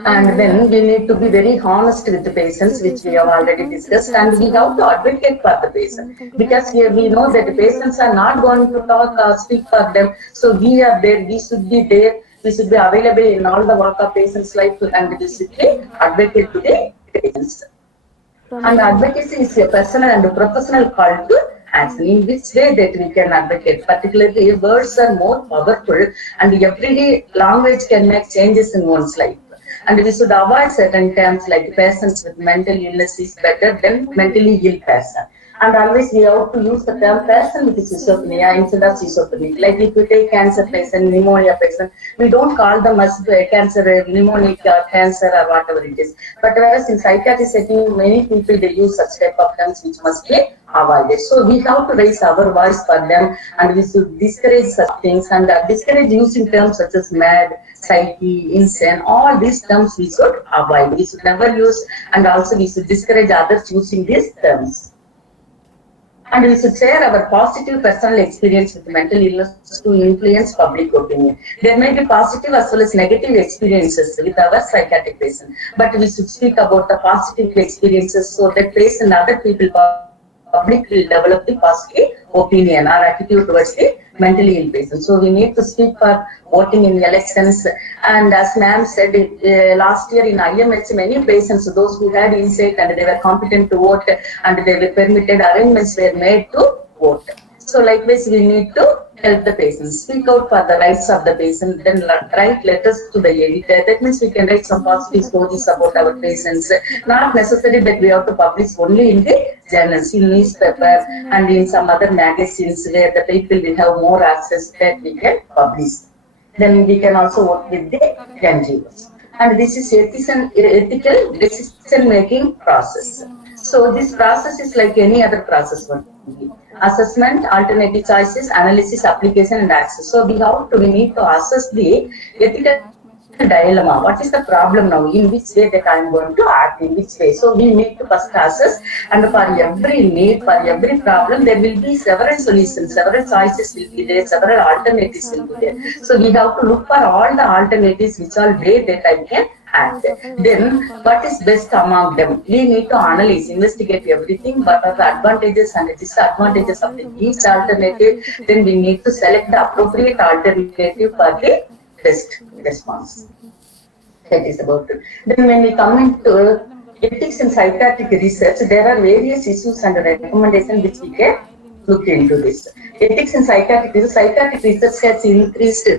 And then we need to be very honest with the patients, which we have already discussed, and we have to advocate for the patient. Because here we know that the patients are not going to talk or speak for them. So we are there, we should be there. We should be available in all the walk of patient's life and we should be advocate to the patients. And advocacy is a personal and a professional call to action. In which way that we can advocate? Particularly words are more powerful and everyday language can make changes in one's life. And we should avoid certain terms like persons with mental illness is better than mentally ill person. And always we have to use the term person with schizophrenia instead of schizophrenic. Like if we take cancer patient, pneumonia patient, we don't call them as cancer, pneumonic or cancer or whatever it is. But whereas in psychiatry setting, many people they use such type of terms which must be avoided. So we have to raise our voice for them, and we should discourage such things and discourage using terms such as mad, psyche, insane. All these terms we should avoid. We should never use, and also we should discourage others using these terms. And we should share our positive personal experience with mental illness to influence public opinion. There may be positive as well as negative experiences with our psychiatric patient, but we should speak about the positive experiences so that patient and other people, public will develop the positive opinion or attitude towards the mentally ill patient. So we need to speak for voting in elections. And as ma'am said, last year in IMH, many patients, those who had insight and they were competent to vote and they were permitted, arrangements were made to vote. So likewise, we need to help the patients, speak out for the rights of the patient, then write letters to the editor. That means we can write some positive stories about our patients. Not necessary that we have to publish only in the journals, in newspaper and in some other magazines where the people will have more access that we can publish. Then we can also work with the NGOs. And this is ethical decision-making process. So this process is like any other process only. Assessment, alternative choices, analysis, application, and access. So we need to assess the ethical dilemma. What is the problem now? In which way that I am going to act? In which way? So we need to first assess, and for every need, for every problem, there will be several solutions, several choices will be there, several alternatives will be there. So we have to look for all the alternatives which are way that I can act. Then what is best among them? We need to analyze, investigate everything. What are the advantages and disadvantages of each alternative? Then we need to select the appropriate alternative for the best response. That is about it. Then when we come into ethics in psychiatric research, there are various issues and recommendations which we can look into this. Ethics in psychiatric research has increased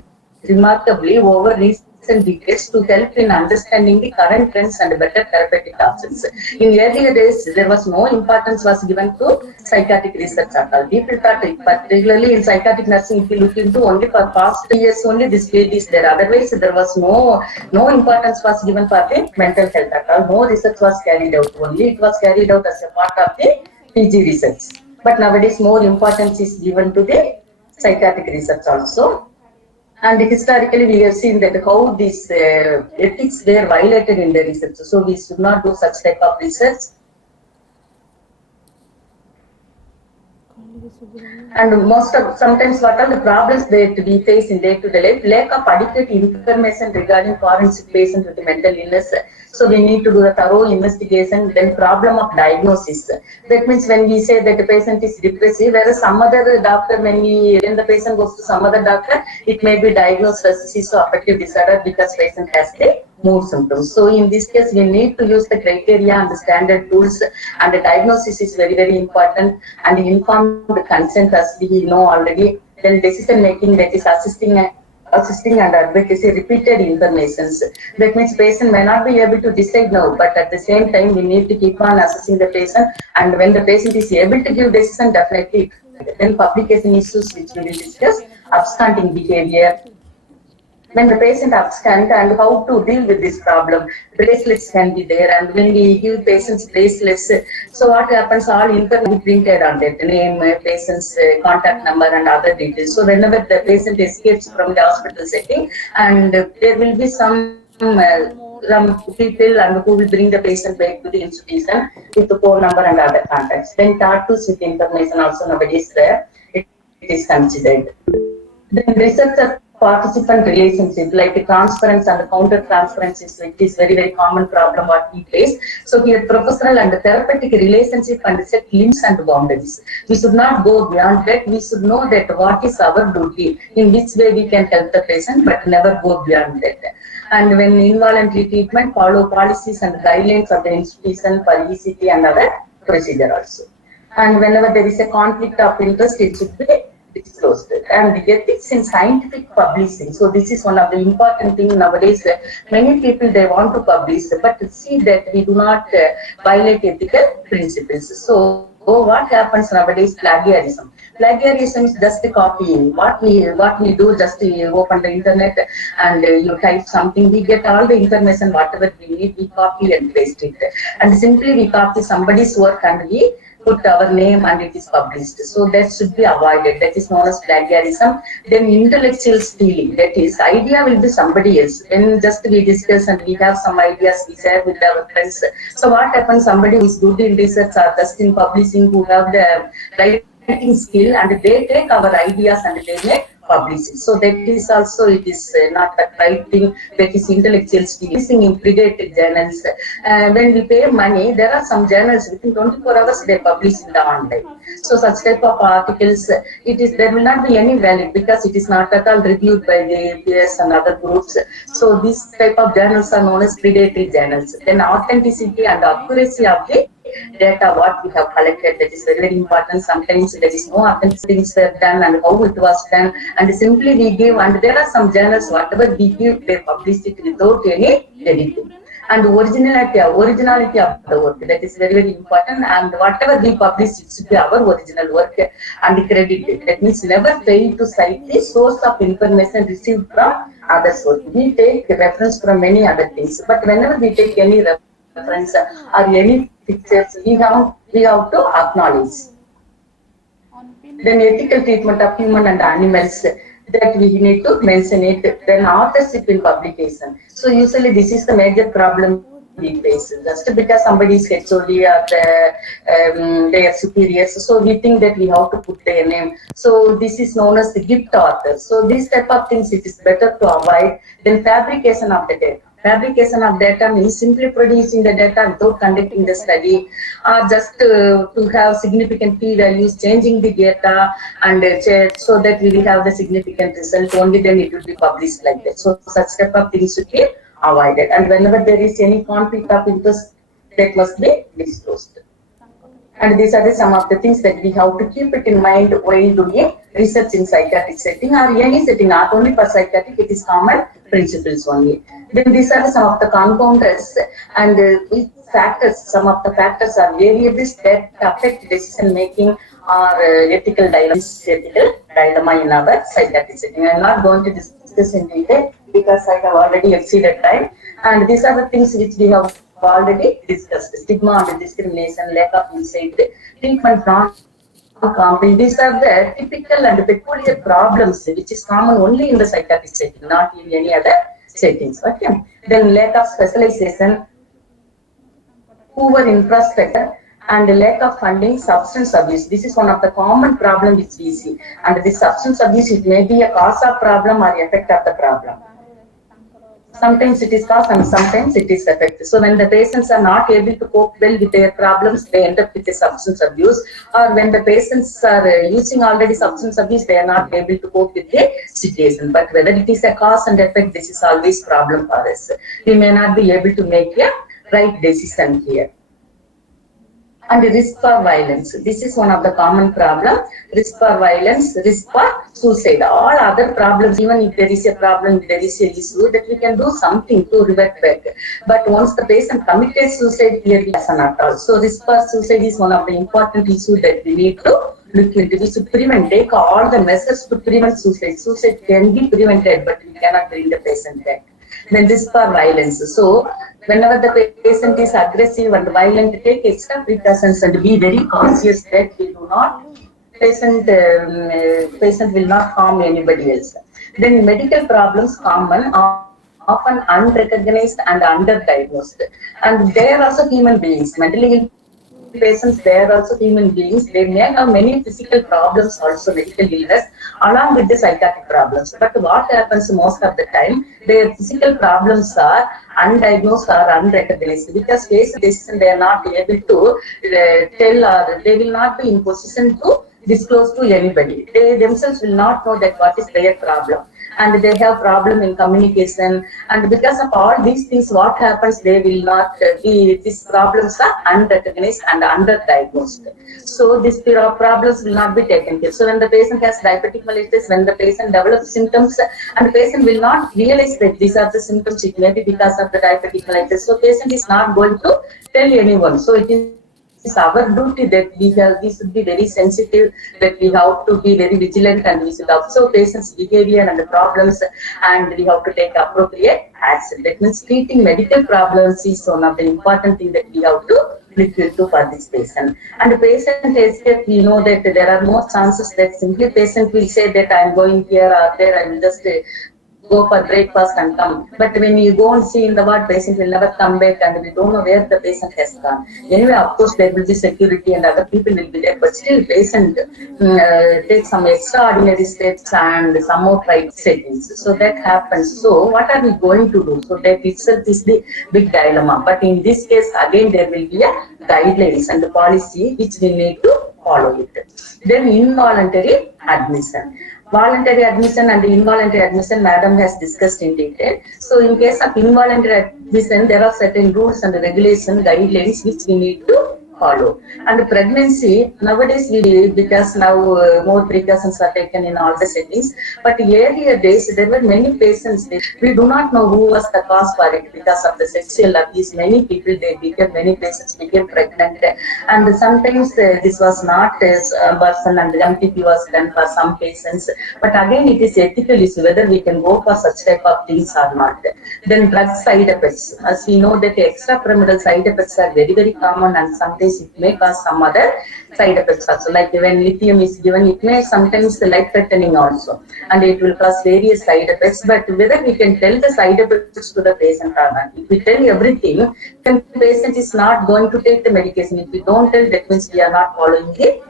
remarkably over recent decades to help in understanding the current trends and better therapeutic options. In earlier days, there was no importance was given to psychiatric research at all. People thought, particularly in psychiatric nursing, if you look into only for past years, only this field is there. Otherwise, there was no importance was given for the mental health at all. No research was carried out. Only it was carried out as a part of the PG research. But nowadays, more importance is given to the psychiatric research also. And historically, we have seen that how these ethics were violated in the research. So we should not do such type of research. And sometimes what are the problems that we face in day-to-day life? Lack of adequate information regarding forensic patients with mental illness. So we need to do a thorough investigation. Then problem of diagnosis. That means when we say that the patient is depressive, whereas some other doctor, when the patient goes to some other doctor, it may be diagnosed as schizoaffective disorder because patient has the mood symptoms. So in this case, we need to use the criteria and the standard tools, and the diagnosis is very, very important, and informed consent as we know already. Then decision making, that is assisting and advocacy, repeated informations. That means patient may not be able to decide now, but at the same time we need to keep on assessing the patient, and when the patient is able to give decision, definitely. Then publication issues which we will discuss, absconding behavior. When the patient abscond and how to deal with this problem. Bracelets can be there, and when we give patients bracelets, so what happens, all information printed on that, name, patient's contact number and other details. So whenever the patient escapes from the hospital setting, and there will be some people and who will bring the patient back to the institution with the phone number and other contacts. Then tattoos with information also nowadays there, it is considered. Then research participant relationship, like the transference and the counter transferences, which is very, very common problem what we face. So here professional and therapeutic relationship and set limits and boundaries. We should not go beyond that. We should know that what is our duty, in which way we can help the patient, but never go beyond that. And when involuntary treatment, follow policies and guidelines of the institution for ECT and other procedure also. And whenever there is a conflict of interest, it should be disclosed. And the ethics in scientific publishing. So this is one of the important things nowadays. Many people, they want to publish, but see that we do not violate ethical principles. So what happens nowadays? Plagiarism. Plagiarism is just copying. What we do, just open the internet and you type something, we get all the information, whatever we need, we copy and paste it. And simply we copy somebody's work and we put our name and it is published. So that should be avoided. That is known as plagiarism. Then intellectual stealing. That is, idea will be somebody else. When just we discuss and we have some ideas, we share with our friends. So what happens? Somebody who is good in research or just in publishing, who have the writing skill, and they take our ideas and they may publish it. So that is also, it is not the right thing. That is intellectual stealing in predated journals. When we pay money, there are some journals within 24 hours they publish in the online. So such type of articles, there will not be any value because it is not at all reviewed by the peers and other groups. So this type of journals are known as predatory journals. Then authenticity and accuracy of the data what we have collected, that is very, very important. Sometimes there is no authentic things were done and how it was done, and simply we give, and there are some journals whatever we give they publish it without any editing. And originality of the work, that is very, very important. And whatever we publish, it should be our original work and credited. That means never fail to cite the source of information received from others' work. We take reference from many other things, but whenever we take any reference or any pictures, we have to acknowledge. Then ethical treatment of human and animals, that we need to mention it. Then authorship in publication. So usually this is the major problem we face. Just because somebody is HOD or their superiors, so we think that we have to put their name. So this is known as the gift author. So these type of things it is better to avoid. Then fabrication of the data. Fabrication of data means simply producing the data without conducting the study, or just to have significant p values, changing the data, and so that we will have the significant result. Only then it will be published like that. So such type of things should be avoided. And whenever there is any conflict of interest, that must be disclosed. And these are some of the things that we have to keep it in mind while doing research in psychiatric setting or any setting, not only for psychiatric, it is common principles only. Then these are some of the confounders and factors. Some of the factors are variables that affect decision making or ethical dilemma in our psychiatric setting. I am not going to discuss in detail because I have already exceeded time. And these are the things which we have already discussed: stigma and discrimination, lack of insight, treatment non-competence. These are the typical and peculiar problems which is common only in the psychiatric setting, not in any other settings. Okay. Then lack of specialization, poor infrastructure, and lack of funding, substance abuse. This is one of the common problems which we see. And this substance abuse, it may be a cause of problem or effect of the problem. Sometimes it is cause and sometimes it is effect. So when the patients are not able to cope well with their problems, they end up with a substance abuse. Or when the patients are using already substance abuse, they are not able to cope with the situation. But whether it is a cause and effect, this is always problem for us. We may not be able to make a right decision here. And risk for violence. This is one of the common problems. Risk for violence, risk for suicide. All other problems, even if there is a problem, there is an issue, that we can do something to revert back. But once the patient committed suicide, here we cannot at all. So risk for suicide is one of the important issues that we need to look into. We should prevent, take all the measures to prevent suicide. Suicide can be prevented, but we cannot bring the patient back. Then risk for violence. So whenever the patient is aggressive and violent, take extra precautions and be very cautious that we do not, patient will not harm anybody else. Then medical problems common, often unrecognized and underdiagnosed. And they are also human beings. Mentally ill patients, they are also human beings. They may have many physical problems, also medical illness, along with the psychiatric problems. But what happens most of the time, their physical problems are undiagnosed or unrecognized, because patients, they are not able to tell, or they will not be in position to disclose to anybody. They themselves will not know that what is their problem. And they have problem in communication, and because of all these things, what happens, they will not be, these problems are unrecognized and underdiagnosed. So these problems will not be taken care. So when the patient has diabetic mellitus, when the patient develops symptoms, and the patient will not realize that these are the symptoms, it may be because of the diabetic mellitus. So patient is not going to tell anyone. So it is is our duty that we should be very sensitive, that we have to be very vigilant, and we should observe patients' behavior and the problems, and we have to take appropriate action. That means treating medical problems is one of the important things that we have to look into for this patient. And the patient escape, we know that there are more chances that simply patient will say that I am going here or there, I will just go for breakfast and come. But when you go and see in the ward, patient will never come back, and we don't know where the patient has gone. Anyway, of course, there will be security and other people will be there, but still patient takes some extraordinary steps and some outright settings. So that happens. So what are we going to do? So that itself is the big dilemma. But in this case, again, there will be a guidelines and the policy which we need to follow it. Then involuntary admission. Voluntary admission and involuntary admission, madam has discussed in detail. So in case of involuntary admission, there are certain rules and regulations, guidelines which we need to follow. And pregnancy, nowadays because now more precautions are taken in all the settings, but earlier days there were many patients, we do not know who was the cause for it. Because of the sexual abuse, many patients became pregnant, and sometimes this was not a person and MTP was done for some patients, but again it is ethical issue whether we can go for such type of things or not. Then drug side effects, as we know that extrapyramidal side effects are very, very common, and sometimes it may cause some other side effects also. Like when lithium is given, it may sometimes be life-threatening also, and it will cause various side effects. But whether we can tell the side effects to the patient or not, if we tell everything, then the patient is not going to take the medication. If we don't tell, that means we are not following the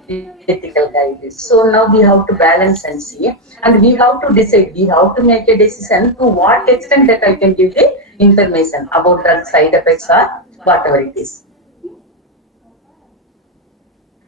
ethical guidelines. So now we have to balance and see, and we have to decide. We have to make a decision to what extent that I can give the information about drug side effects or whatever it is.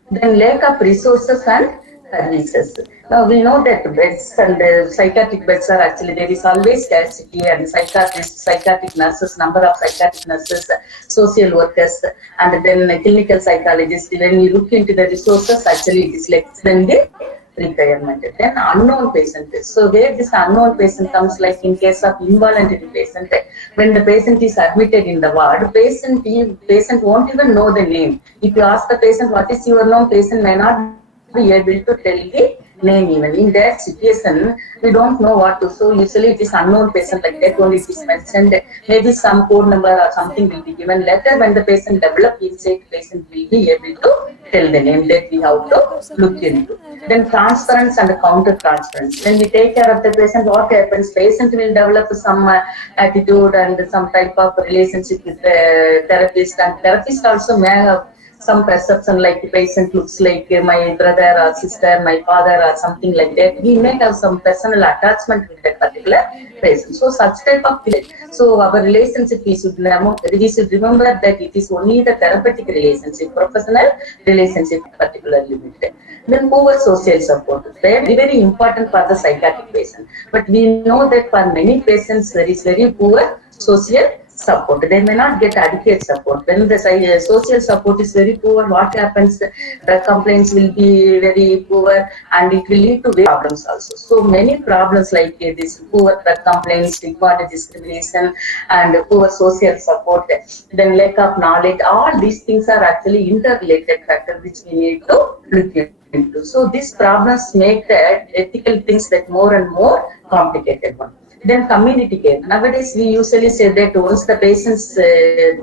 Then lack of resources and services. Now we know that beds and psychiatric beds are actually, there is always scarcity, and psychiatrists, psychiatric nurses, number of psychiatric nurses, social workers, and then clinical psychologists. When you look into the resources, actually it is less than the requirement. Then unknown patient. So where this unknown patient comes, like in case of involuntary patient, when the patient is admitted in the ward, patient won't even know the name. If you ask the patient what is your name, patient may not be able to tell the name even. In that situation, we don't know what to. So usually it is unknown patient, like that only it is mentioned. Maybe some code number or something will be given. Later when the patient develops insight, patient will be able to tell the name that we have to look into. Then transference and counter transference. When we take care of the patient, what happens? Patient will develop some attitude and some type of relationship with the therapist, and therapist also may have some perception, like the patient looks like my brother or sister, my father or something like that. We may have some personal attachment with that particular patient. So such type of thing. So our relationship, we should remember that it is only the therapeutic relationship, professional relationship particularly with them. Then poor social support, very, very important for the psychiatric patient. But we know that for many patients there is very poor social support. They may not get adequate support. When the social support is very poor, what happens? The complaints will be very poor, and it will lead to problems also. So many problems like this poor complaints, stigma, discrimination, and poor social support, then lack of knowledge, all these things are actually interrelated factors which we need to look into. So these problems make the ethical things that more and more complicated one. Then community care. Nowadays, we usually say that once the patients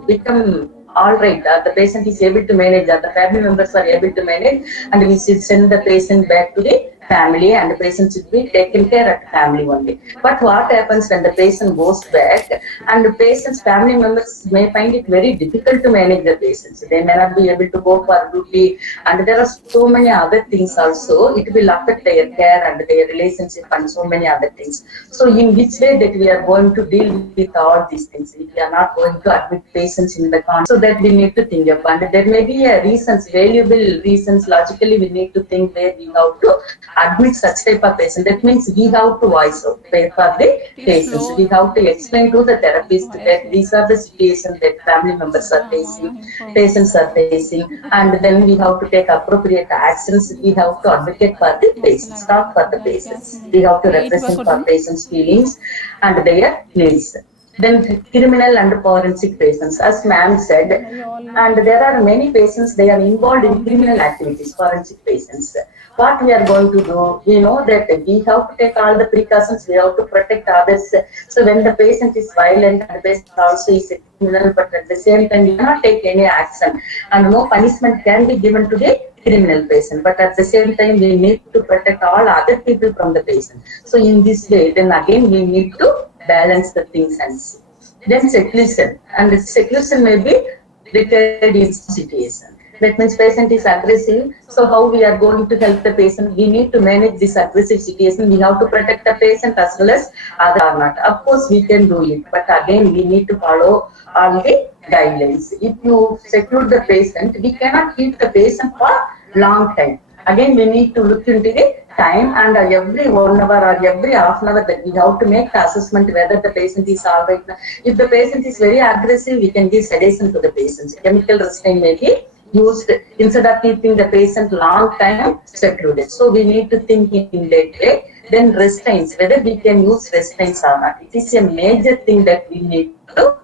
become all right, the patient is able to manage, the family members are able to manage, and we should send the patient back to the family, and the patient should be taken care at family only. But what happens when the patient goes back, and the patient's family members may find it very difficult to manage the patients. They may not be able to go for duty, and there are so many other things also. It will affect their care and their relationship and so many other things. So in which way that we are going to deal with all these things? If we are not going to admit patients in the con, so that we need to think of, and there may be reasons, valuable reasons, logically we need to think where we have to admit such type of patient. That means we have to voice out for the patients. We have to explain to the therapist that these are the situations that family members are facing, patients are facing, and then we have to take appropriate actions. We have to advocate for the patients, talk for the patients. We have to represent for patients' feelings and their needs. Then criminal and forensic patients, as ma'am said, and there are many patients, they are involved in criminal activities, forensic patients. What we are going to do, we know that we have to take all the precautions, we have to protect others. So when the patient is violent and the patient also is a criminal, but at the same time we cannot take any action and no punishment can be given to the criminal patient, but at the same time we need to protect all other people from the patient. So in this way, then again we need to balance the things and see. Then seclusion, and the seclusion may be required in situation. That means patient is aggressive, so how we are going to help the patient? We need to manage this aggressive situation. We have to protect the patient as well as other or not. Of course, we can do it, but again, we need to follow all the guidelines. If you seclude the patient, we cannot keep the patient for long time. Again, we need to look into the time, and every 1 hour or every half an hour that we have to make the assessment whether the patient is all right. If the patient is very aggressive, we can give sedation to the patient. Chemical restraint may be used instead of keeping the patient long time secluded. So we need to think in that way. Then restraints, whether we can use restraints or not. It is a major thing that we need to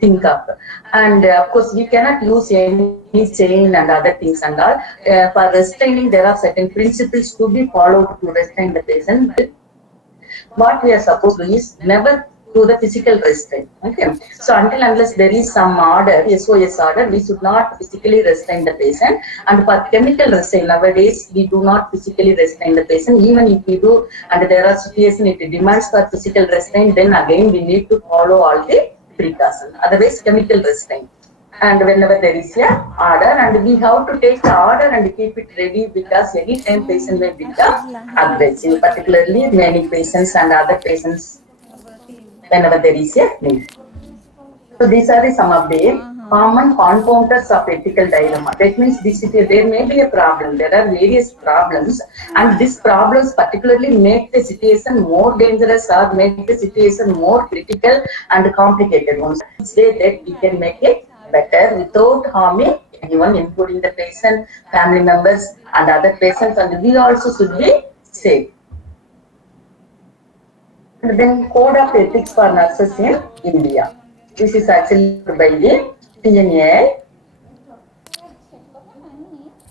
think of. And of course, we cannot use any chain and other things and all. For restraining, there are certain principles to be followed to restrain the patient. What we are supposed to do is never do the physical restraint. Okay. So until unless there is some order, SOS order, we should not physically restrain the patient. And for chemical restraint, nowadays we do not physically restrain the patient. Even if we do, and there are situations it demands for physical restraint, then again we need to follow all the precautions. Otherwise, chemical restraint. And whenever there is a order, and we have to take the order and keep it ready, because any time patient may become aggressive, particularly many patients and other patients whenever there is a need. So these are some of the common confounders of ethical dilemma. That means there may be a problem. There are various problems, and these problems particularly make the situation more dangerous or make the situation more critical and complicated ones. Say that we can make it better without harming anyone, including the patient, family members, and other patients, and we also should be safe. And then Code of Ethics for Nurses in India. This is actually by the TNA.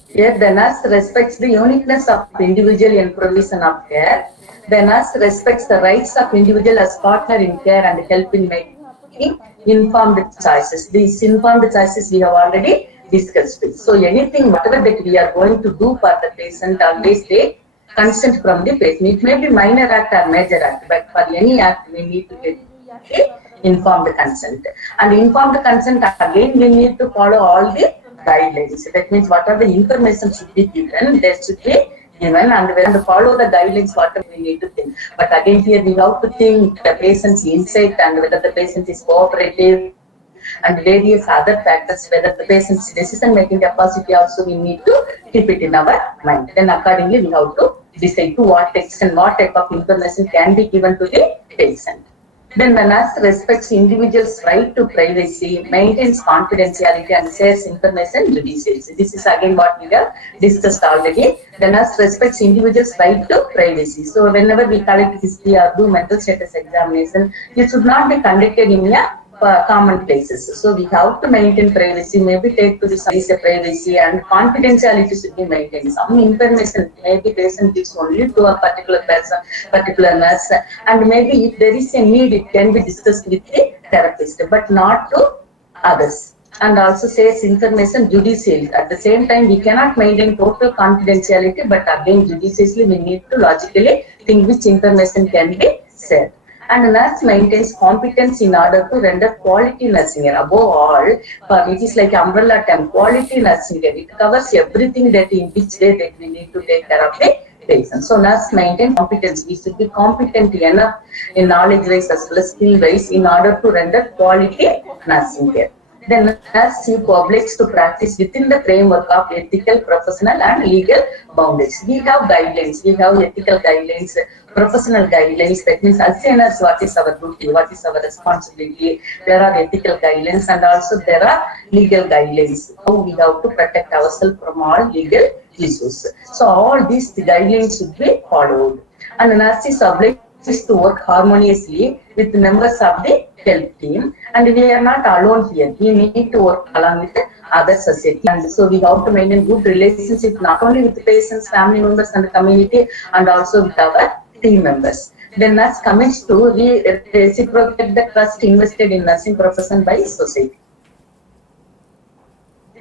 Here the nurse respects the uniqueness of individual in provision of care. The nurse respects the rights of individual as partner in care and help in making informed choices. These informed choices we have already discussed. So anything, whatever that we are going to do for the patient, always take consent from the patient. It may be minor act or major act, but for any act we need to get informed consent. And informed consent, again we need to follow all the guidelines. That means whatever the information should be given, there should be given, and when to follow the guidelines, whatever we need to think. But again here we have to think the patient's insight and whether the patient is cooperative, and various other factors, whether the patient's decision making capacity also we need to keep it in our mind. Then accordingly we have to decide to what extent, what type of information can be given to the patient. Then the nurse respects individuals' right to privacy, maintains confidentiality, and shares information judiciously. This is again what we have discussed already. The nurse respects individuals' right to privacy. So whenever we collect history or do mental status examination, it should not be conducted in a common places. So we have to maintain privacy, maybe take to the size of privacy, and confidentiality should be maintained. Some information maybe patient gives only to a particular person, particular nurse, and maybe if there is a need, it can be discussed with the therapist, but not to others. And also says information judiciously. At the same time, we cannot maintain total confidentiality, but again judiciously we need to logically think which information can be shared. And nurse maintains competence in order to render quality nursing care. Above all, it is like umbrella term, quality nursing care. It covers everything that in which way that we need to take care of the patient. So nurse maintain competence. We should be competent enough in knowledge wise as well as skill wise in order to render quality nursing care. The nurse obligates to practice within the framework of ethical, professional, and legal boundaries. We have guidelines. We have ethical guidelines, professional guidelines. That means as a nurse, what is our duty, what is our responsibility. There are ethical guidelines, and also there are legal guidelines. How we have to protect ourselves from all legal issues. So all these guidelines should be followed. And the nurse is obliged to work harmoniously with members of the help team, and we are not alone here. We need to work along with other society, and so we have to maintain good relationship not only with patients, family members, and the community, and also with our team members. Then nurse commits to reciprocate the trust invested in nursing profession by society.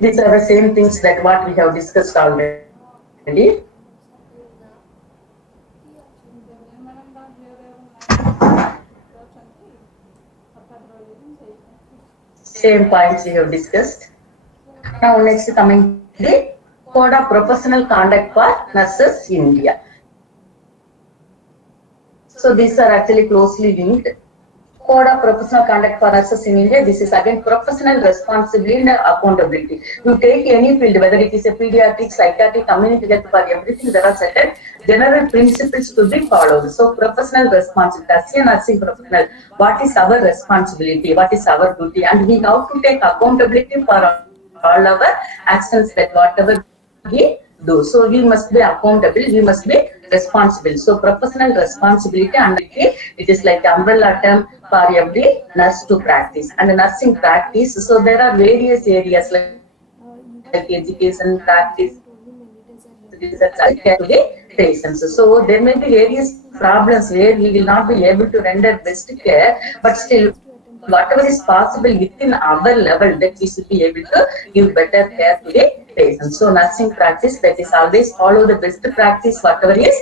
These are the same things that what we have discussed already. Same points we have discussed. Now next coming to the Code of Professional Conduct for Nurses in India. So these are actually closely linked. Code of Professional Conduct for Nurses in India. This is again professional responsibility and accountability. You take any field, whether it is a pediatric, psychiatric, community health, for everything, there are certain general principles to be followed. So professional responsibility, as a nursing professional, what is our responsibility, what is our duty, and we have to take accountability for all our actions, that whatever we do. So we must be accountable, we must be responsible. So professional responsibility, and it is like umbrella term for every nurse to practice. And nursing practice, so there are various areas like education, practice, research, care to the patients. So there may be various problems where we will not be able to render best care, but still whatever is possible within our level, that we should be able to give better care to the patients. So nursing practice, that is always follow the best practice, whatever is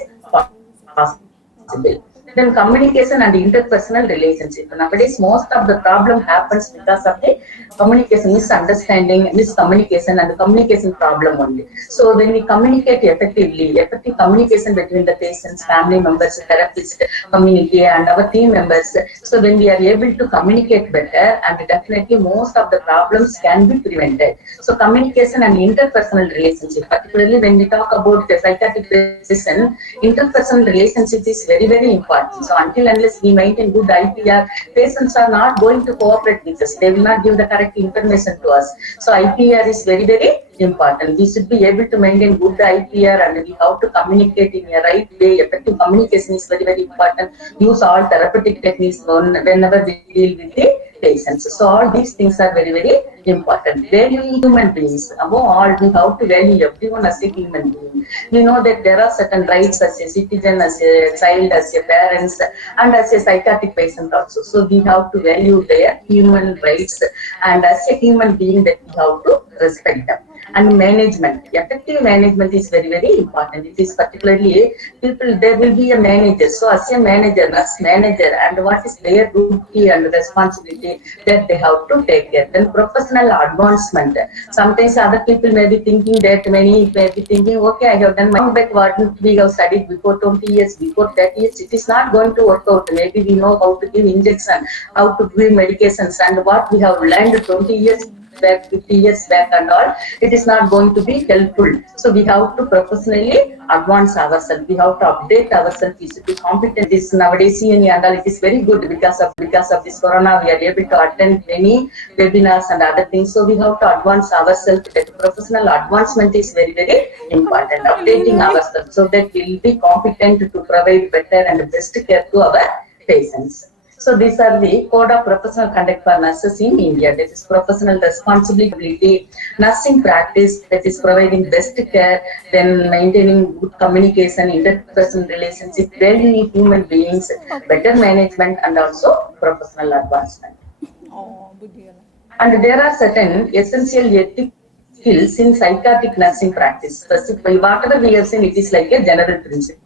possible. Then communication and interpersonal relationship. Nowadays, most of the problem happens because of the communication, misunderstanding, miscommunication, and the communication problem only. So when we communicate effectively, effective communication between the patients, family members, therapists, community, and our team members. So when we are able to communicate better, and definitely most of the problems can be prevented. So communication and interpersonal relationship, particularly when we talk about the psychiatric patient, interpersonal relationship is very, very important. So until unless we maintain good IPR, patients are not going to cooperate with us. They will not give the correct information to us. So IPR is very, very important. We should be able to maintain good IPR, and we have to communicate in a right way. Effective communication is very, very important. Use all therapeutic techniques whenever we deal with the patients. So all these things are very, very important. Valuing human beings. Above all, we have to value everyone as a human being. We know that there are certain rights as a citizen, as a child, as a parents, and as a psychiatric patient also. So we have to value their human rights, and as a human being, that we have to respect them. And management, effective management is very, very important. It is particularly people, there will be a manager. So as a manager, nurse manager, and what is their duty and responsibility that they have to take care. Then professional advancement. Sometimes other people may be thinking that, many may be thinking, okay, I have done my back what we have studied before 20 years, before 30 years, it is not going to work out. Maybe we know how to give injection, how to give medications, and what we have learned 20 years back, 50 years back and all, it is not going to be helpful. So we have to professionally advance ourselves. We have to update ourselves. We should be competent. This nowadays CNE and all, it is very good because of this corona. We are able to attend many webinars and other things. So we have to advance ourselves. That professional advancement is very, very important. Updating ourselves so that we will be competent to provide better and best care to our patients. So these are the Code of Professional Conduct for Nurses in India. That is professional responsibility, nursing practice, that is providing best care, then maintaining good communication, interpersonal relationship, valuing human beings, better management, and also professional advancement. And there are certain essential ethics skills in psychiatric nursing practice. Specifically, whatever we have seen, it is like a general principle.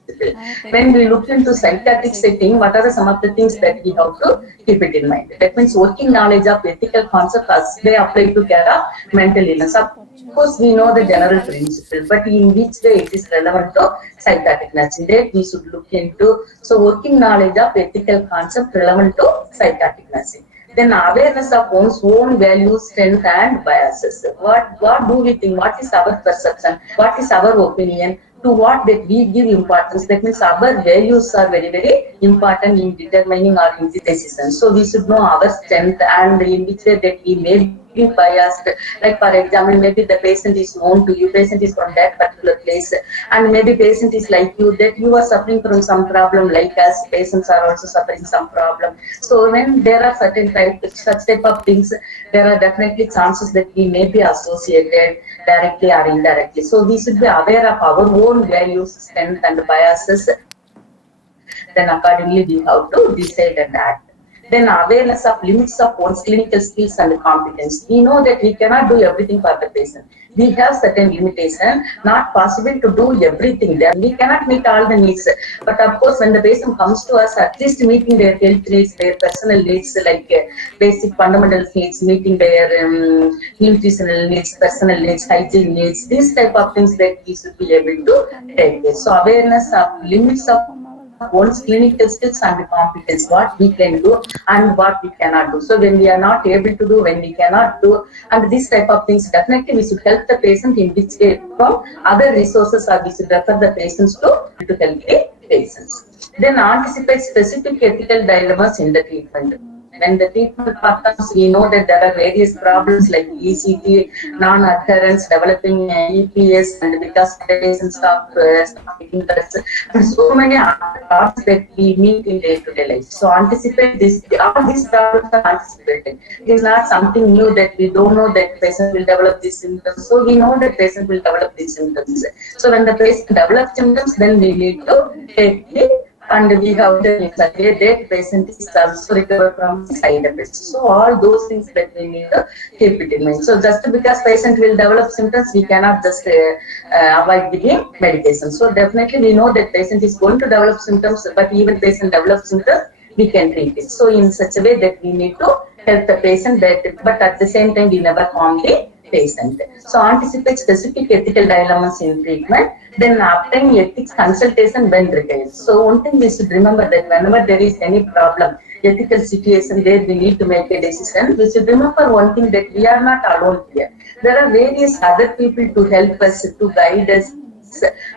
When we look into psychiatric setting, what are some of the things that we have to keep it in mind? That means working knowledge of ethical concepts as they apply to care of mental illness. Of course, we know the general principle, but in which way it is relevant to psychiatric nursing, that we should look into. So working knowledge of ethical concept relevant to psychiatric nursing. Then awareness of one's own values, strength, and biases. What do we think? What is our perception? What is our opinion? To what that we give importance? That means our values are very, very important in determining our decisions. So we should know our strength and in which way that we may being biased. Like for example, maybe the patient is known to you, patient is from that particular place, and maybe patient is like you, that you are suffering from some problem like us, patients are also suffering some problem. So when there are such type of things, there are definitely chances that we may be associated directly or indirectly. So we should be aware of our own values, strength and biases. Then accordingly we have to decide and act. Then awareness of limits of one's clinical skills and competence. We know that we cannot do everything for the patient. We have certain limitation, not possible to do everything there. We cannot meet all the needs. But of course, when the patient comes to us, at least meeting their health needs, their personal needs, like basic fundamental needs, meeting their nutritional needs, personal needs, hygiene needs, these type of things that we should be able to take care. So awareness of limits of one's clinical skills and competence, what we can do and what we cannot do. So when we are not able to do, when we cannot do, and this type of things, definitely we should help the patient in which way from other resources, or we should refer the patients to help the patients. Then anticipate specific ethical dilemmas in the treatment. When the treatment partners, we know that there are various problems like ECT, non-adherence, developing EPS, and because patients stop taking drugs, and so many other problems that we meet in day-to-day life. So anticipate this, all these problems are anticipated. It is not something new that we don't know that patient will develop these symptoms. So we know that patient will develop these symptoms. So when the patient develops symptoms, then we need to take it. And we have the way that patient is also recover from side effects. So all those things that we need to keep it in mind. So just because patient will develop symptoms, we cannot just avoid giving medication. So definitely we know that patient is going to develop symptoms, but even patient develops symptoms, we can treat it. So in such a way that we need to help the patient, that, but at the same time we never harm the patient. So anticipate specific ethical dilemmas in treatment, then obtain ethics consultation when required. So one thing we should remember, that whenever there is any problem, ethical situation where we need to make a decision, we should remember one thing, that we are not alone here. There are various other people to help us, to guide us,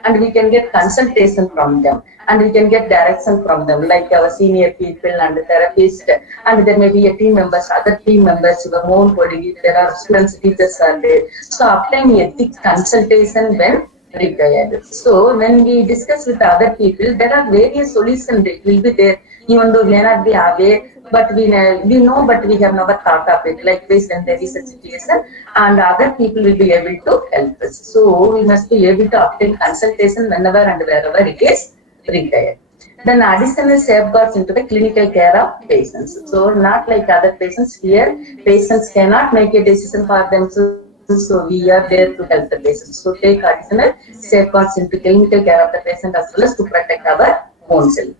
and we can get consultation from them, and we can get direction from them, like our senior people and therapists, and there may be a team members, other team members, your own colleagues, there are students, teachers are there. So obtain ethics consultation when required. So when we discuss with other people, there are various solutions that will be there, even though we may not be aware, but we know, but we have never thought of it. Like this, when there is a situation, and other people will be able to help us. So we must be able to obtain consultation whenever and wherever it is required. Then additional safeguards into the clinical care of patients. So not like other patients, here patients cannot make a decision for themselves. So we are there to help the patient. So take additional safeguards into clinical care of the patient, as well as to protect our own self.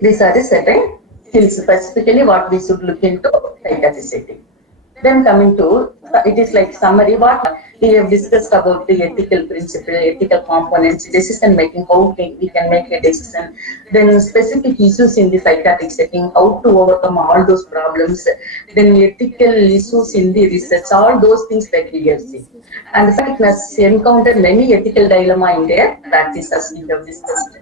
These are the certain skills, specifically what we should look into psychiatry setting. Then coming to, it is like summary, what we have discussed about the ethical principle, ethical components, decision making, how we can make a decision, then specific issues in the psychiatric setting, how to overcome all those problems, then ethical issues in the research, all those things that we have seen. And psychiatric nurses encounter many ethical dilemma in their practice, as we have discussed.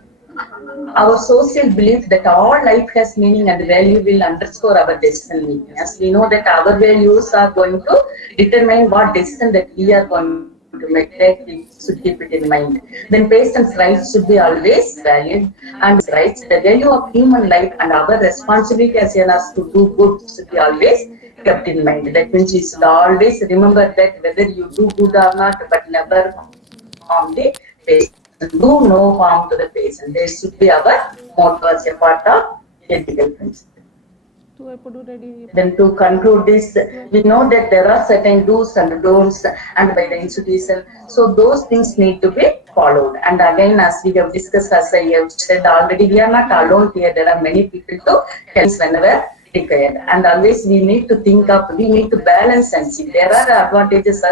Our social belief that all life has meaning and value will underscore our decision making. As we know that our values are going to determine what decision that we are going to make, that we should keep it in mind. Then patients' rights should be always valued, and rights, the value of human life and our responsibility as a nurse to do good should be always kept in mind. That means we should always remember that whether you do good or not, but never harm the patient. Do no harm to the patient. There should be our motto as a part of ethical principle. Then to conclude this, we know that there are certain do's and don'ts and by the institution. So those things need to be followed. And again, as we have discussed, as I have said already, we are not alone here. There are many people to help whenever required. And always we need to think of, we need to balance and see. There are advantages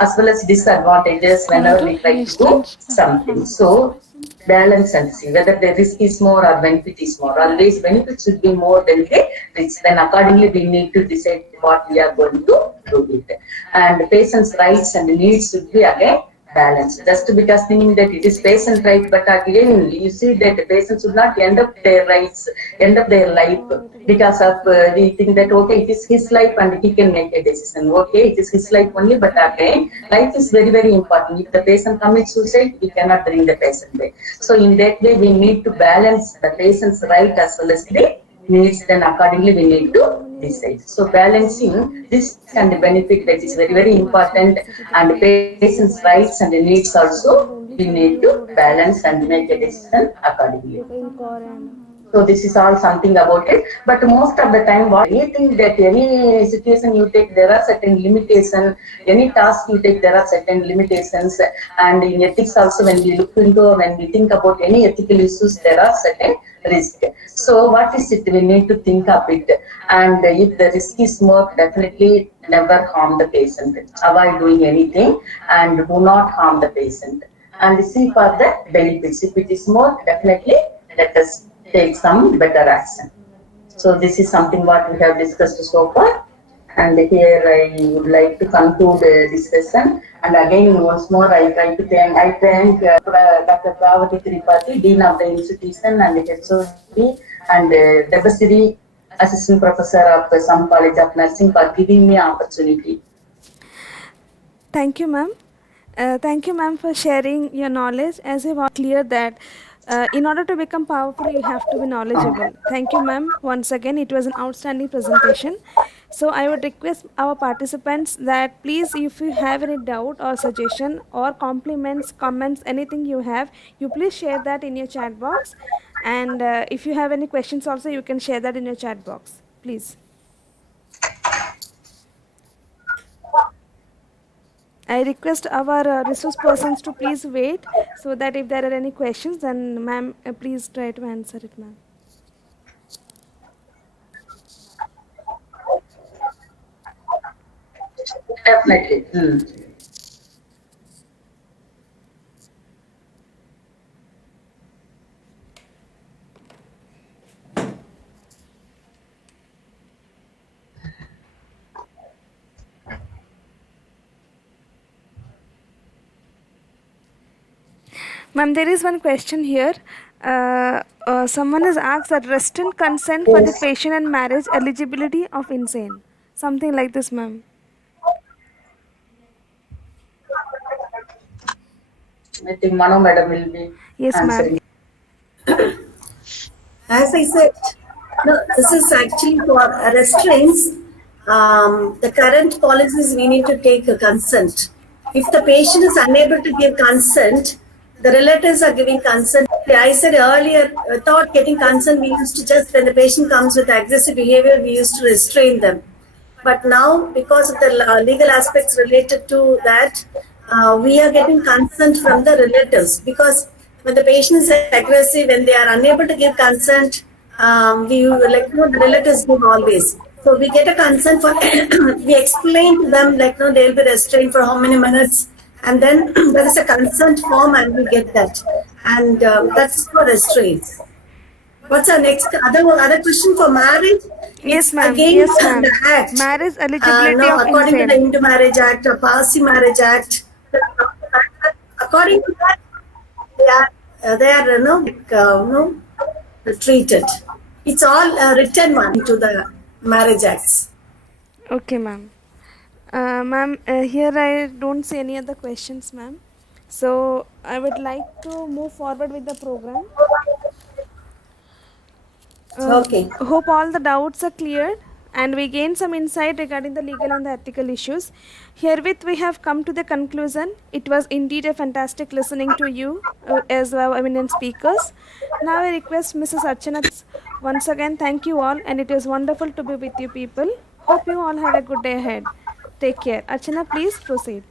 as well as disadvantages whenever we try to do something. So balance and see whether the risk is more or benefit is more. Always benefit should be more than the risk. Then accordingly we need to decide what we are going to do with it. And patients' rights and needs should be again balance. Just because thinking that it is patient right, but again you see that the patient should not end up their rights, end up their life because of we think that okay, it is his life and he can make a decision. Okay, it is his life only, but again, life is very very important. If the patient commits suicide, we cannot bring the patient back. So in that way, we need to balance the patient's right as well as the needs. Then accordingly, we need to decide. So balancing this and the benefit that is very very important, and the patient's rights and the needs also we need to balance and make a decision accordingly. So this is all something about it. But most of the time, what anything that any situation you take, there are certain limitations. Any task you take, there are certain limitations. And in ethics also, when we look into, when we think about any ethical issues, there are certain risks. So what is it? We need to think of it. And if the risk is more, definitely never harm the patient. Avoid doing anything and do not harm the patient. And see for the benefits. If it is more, definitely let us take some better action. So this is something what we have discussed so far. And here I would like to conclude this session. And again, once more, I thank Dr. Pravati Tripathi, Dean of the institution and HOD, and Debasiri, Assistant Professor of some College of Nursing, for giving me opportunity. Thank you, ma'am. Thank you, ma'am, for sharing your knowledge. As you are clear that in order to become powerful, you have to be knowledgeable. Thank you, ma'am. Once again, it was an outstanding presentation. So I would request our participants that please, if you have any doubt or suggestion or compliments, comments, anything you have, you please share that in your chat box. And if you have any questions also, you can share that in your chat box. Please. I request our resource persons to please wait so that if there are any questions, then ma'am, please try to answer it, ma'am. Definitely. Ma'am, there is one question here. Someone has asked that restraint consent for the Yes. patient and marriage eligibility of insane. Something like this, ma'am. I think Mano Madam will be Yes, ma'am. answering. As I said, no, this is actually for restraints. The current policies we need to take a consent. If the patient is unable to give consent, the relatives are giving consent. I said earlier, without getting consent, we used to just, when the patient comes with aggressive behavior, we used to restrain them. But now, because of the legal aspects related to that, we are getting consent from the relatives, because when the patient is aggressive, when they are unable to give consent, the relatives give always. So we get a consent for, we explain to them they'll be restrained for how many minutes, and then there is a consent form and we get that. And that's for restraints. What's our next other question for marriage? Yes, It's ma'am. again Yes, ma'am. the act. Marriage eligibility No, of according to the insane. Intermarriage Act or Parsi Marriage Act, according to that, they are treated. It's all written one into the marriage acts. Okay, ma'am. Ma'am, here I don't see any other questions, ma'am. So I would like to move forward with the program. Okay. Hope all the doubts are cleared and we gain some insight regarding the legal and the ethical issues. Herewith, we have come to the conclusion. It was indeed a fantastic listening to you as our eminent speakers. Now I request Mrs. Archana. Once again, thank you all, and it is wonderful to be with you people. Hope you all have a good day ahead. Take care. Archana, please proceed.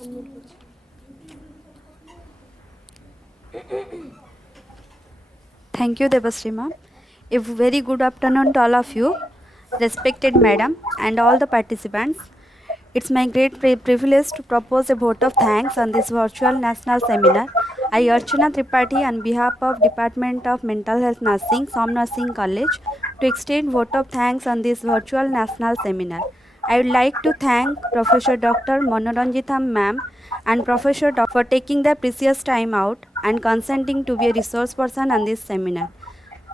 Unmute. Thank you, Debashree ma'am. A very good afternoon to all of you, respected madam, and all the participants. It's my great privilege to propose a vote of thanks on this virtual national seminar. I, Archana Tripathi, on behalf of Department of Mental Health Nursing, Som Nursing College, to extend vote of thanks on this virtual national seminar. I would like to thank Professor Dr. Manoranjita ma'am and Professor Dr. for taking their precious time out and consenting to be a resource person on this seminar.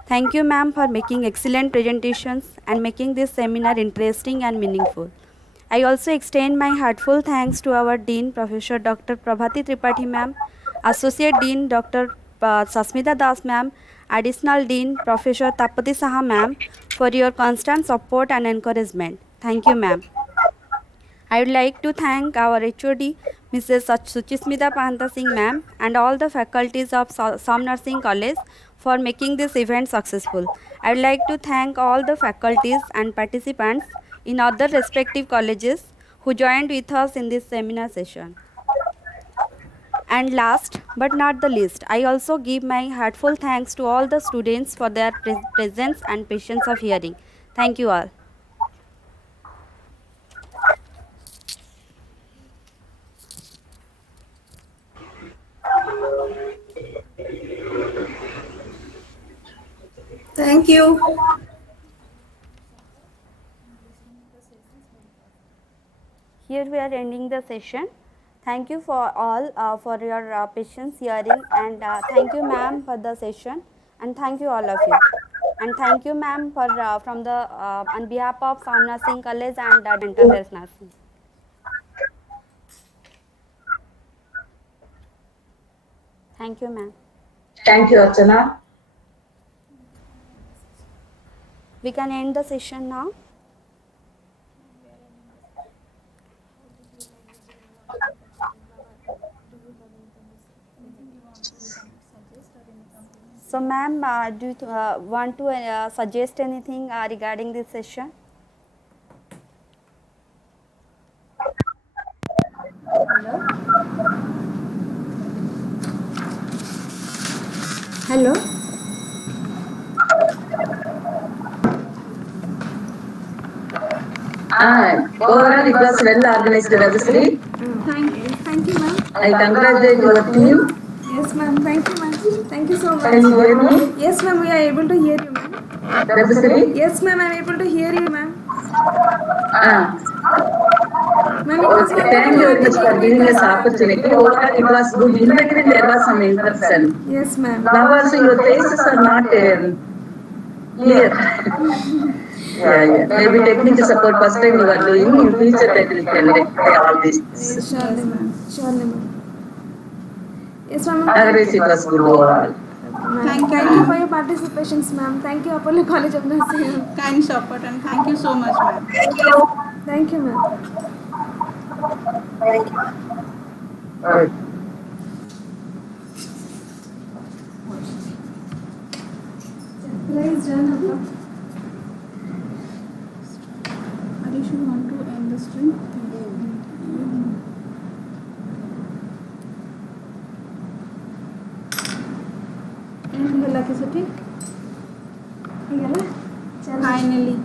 Thank you, ma'am, for making excellent presentations and making this seminar interesting and meaningful. I also extend my heartfelt thanks to our Dean, Professor Dr. Prabhati Tripathi ma'am, Associate Dean Dr. Sasmita Das ma'am, Additional Dean Professor Tapati Saha ma'am for your constant support and encouragement. Thank you, ma'am. I would like to thank our HOD, Mrs. Suchismita Pahanta Singh ma'am, and all the faculties of Som Nursing College for making this event successful. I would like to thank all the faculties and participants in other respective colleges who joined with us in this seminar session. And last but not the least, I also give my heartfelt thanks to all the students for their presence and patience of hearing. Thank you all. Thank you. Here we are ending the session. Thank you for all for your patience hearing, and thank you, ma'am, for the session, and thank you all of you, and thank you, ma'am, for from the on behalf of Som Nursing College and Mental Health Nursing. Thank you, ma'am. Thank you, Archana. We can end the session now. So, ma'am, do you want to suggest anything regarding this session? Hello. Overall, it was well organized, Rajasri. Thank you, ma'am. I congratulate your team. Yes, ma'am. Thank you, ma'am. Thank you so much. Can you hear me, Yes, ma'am. We are able to hear you, ma'am. Rajasri? Yes, ma'am. I am able to hear you, ma'am. Ma'am, it was Okay, thank you very much for giving us opportunity. Overall, it was good. In between, there was some interruption. Yes, ma'am. Now also, your faces are not clear. Yeah. Maybe technical support first time you are doing. In future, that we can rectify all this. Yes, surely, ma'am. Surely, ma'am. Yes, ma'am. Otherwise, it was good overall. Thank you for your participations, ma'am. Thank you, Apollo College of Nursing. Kind support, and thank you so much, ma'am. Thank you, ma'am. Right. Please join up. Arish, you want to end the stream? Finally.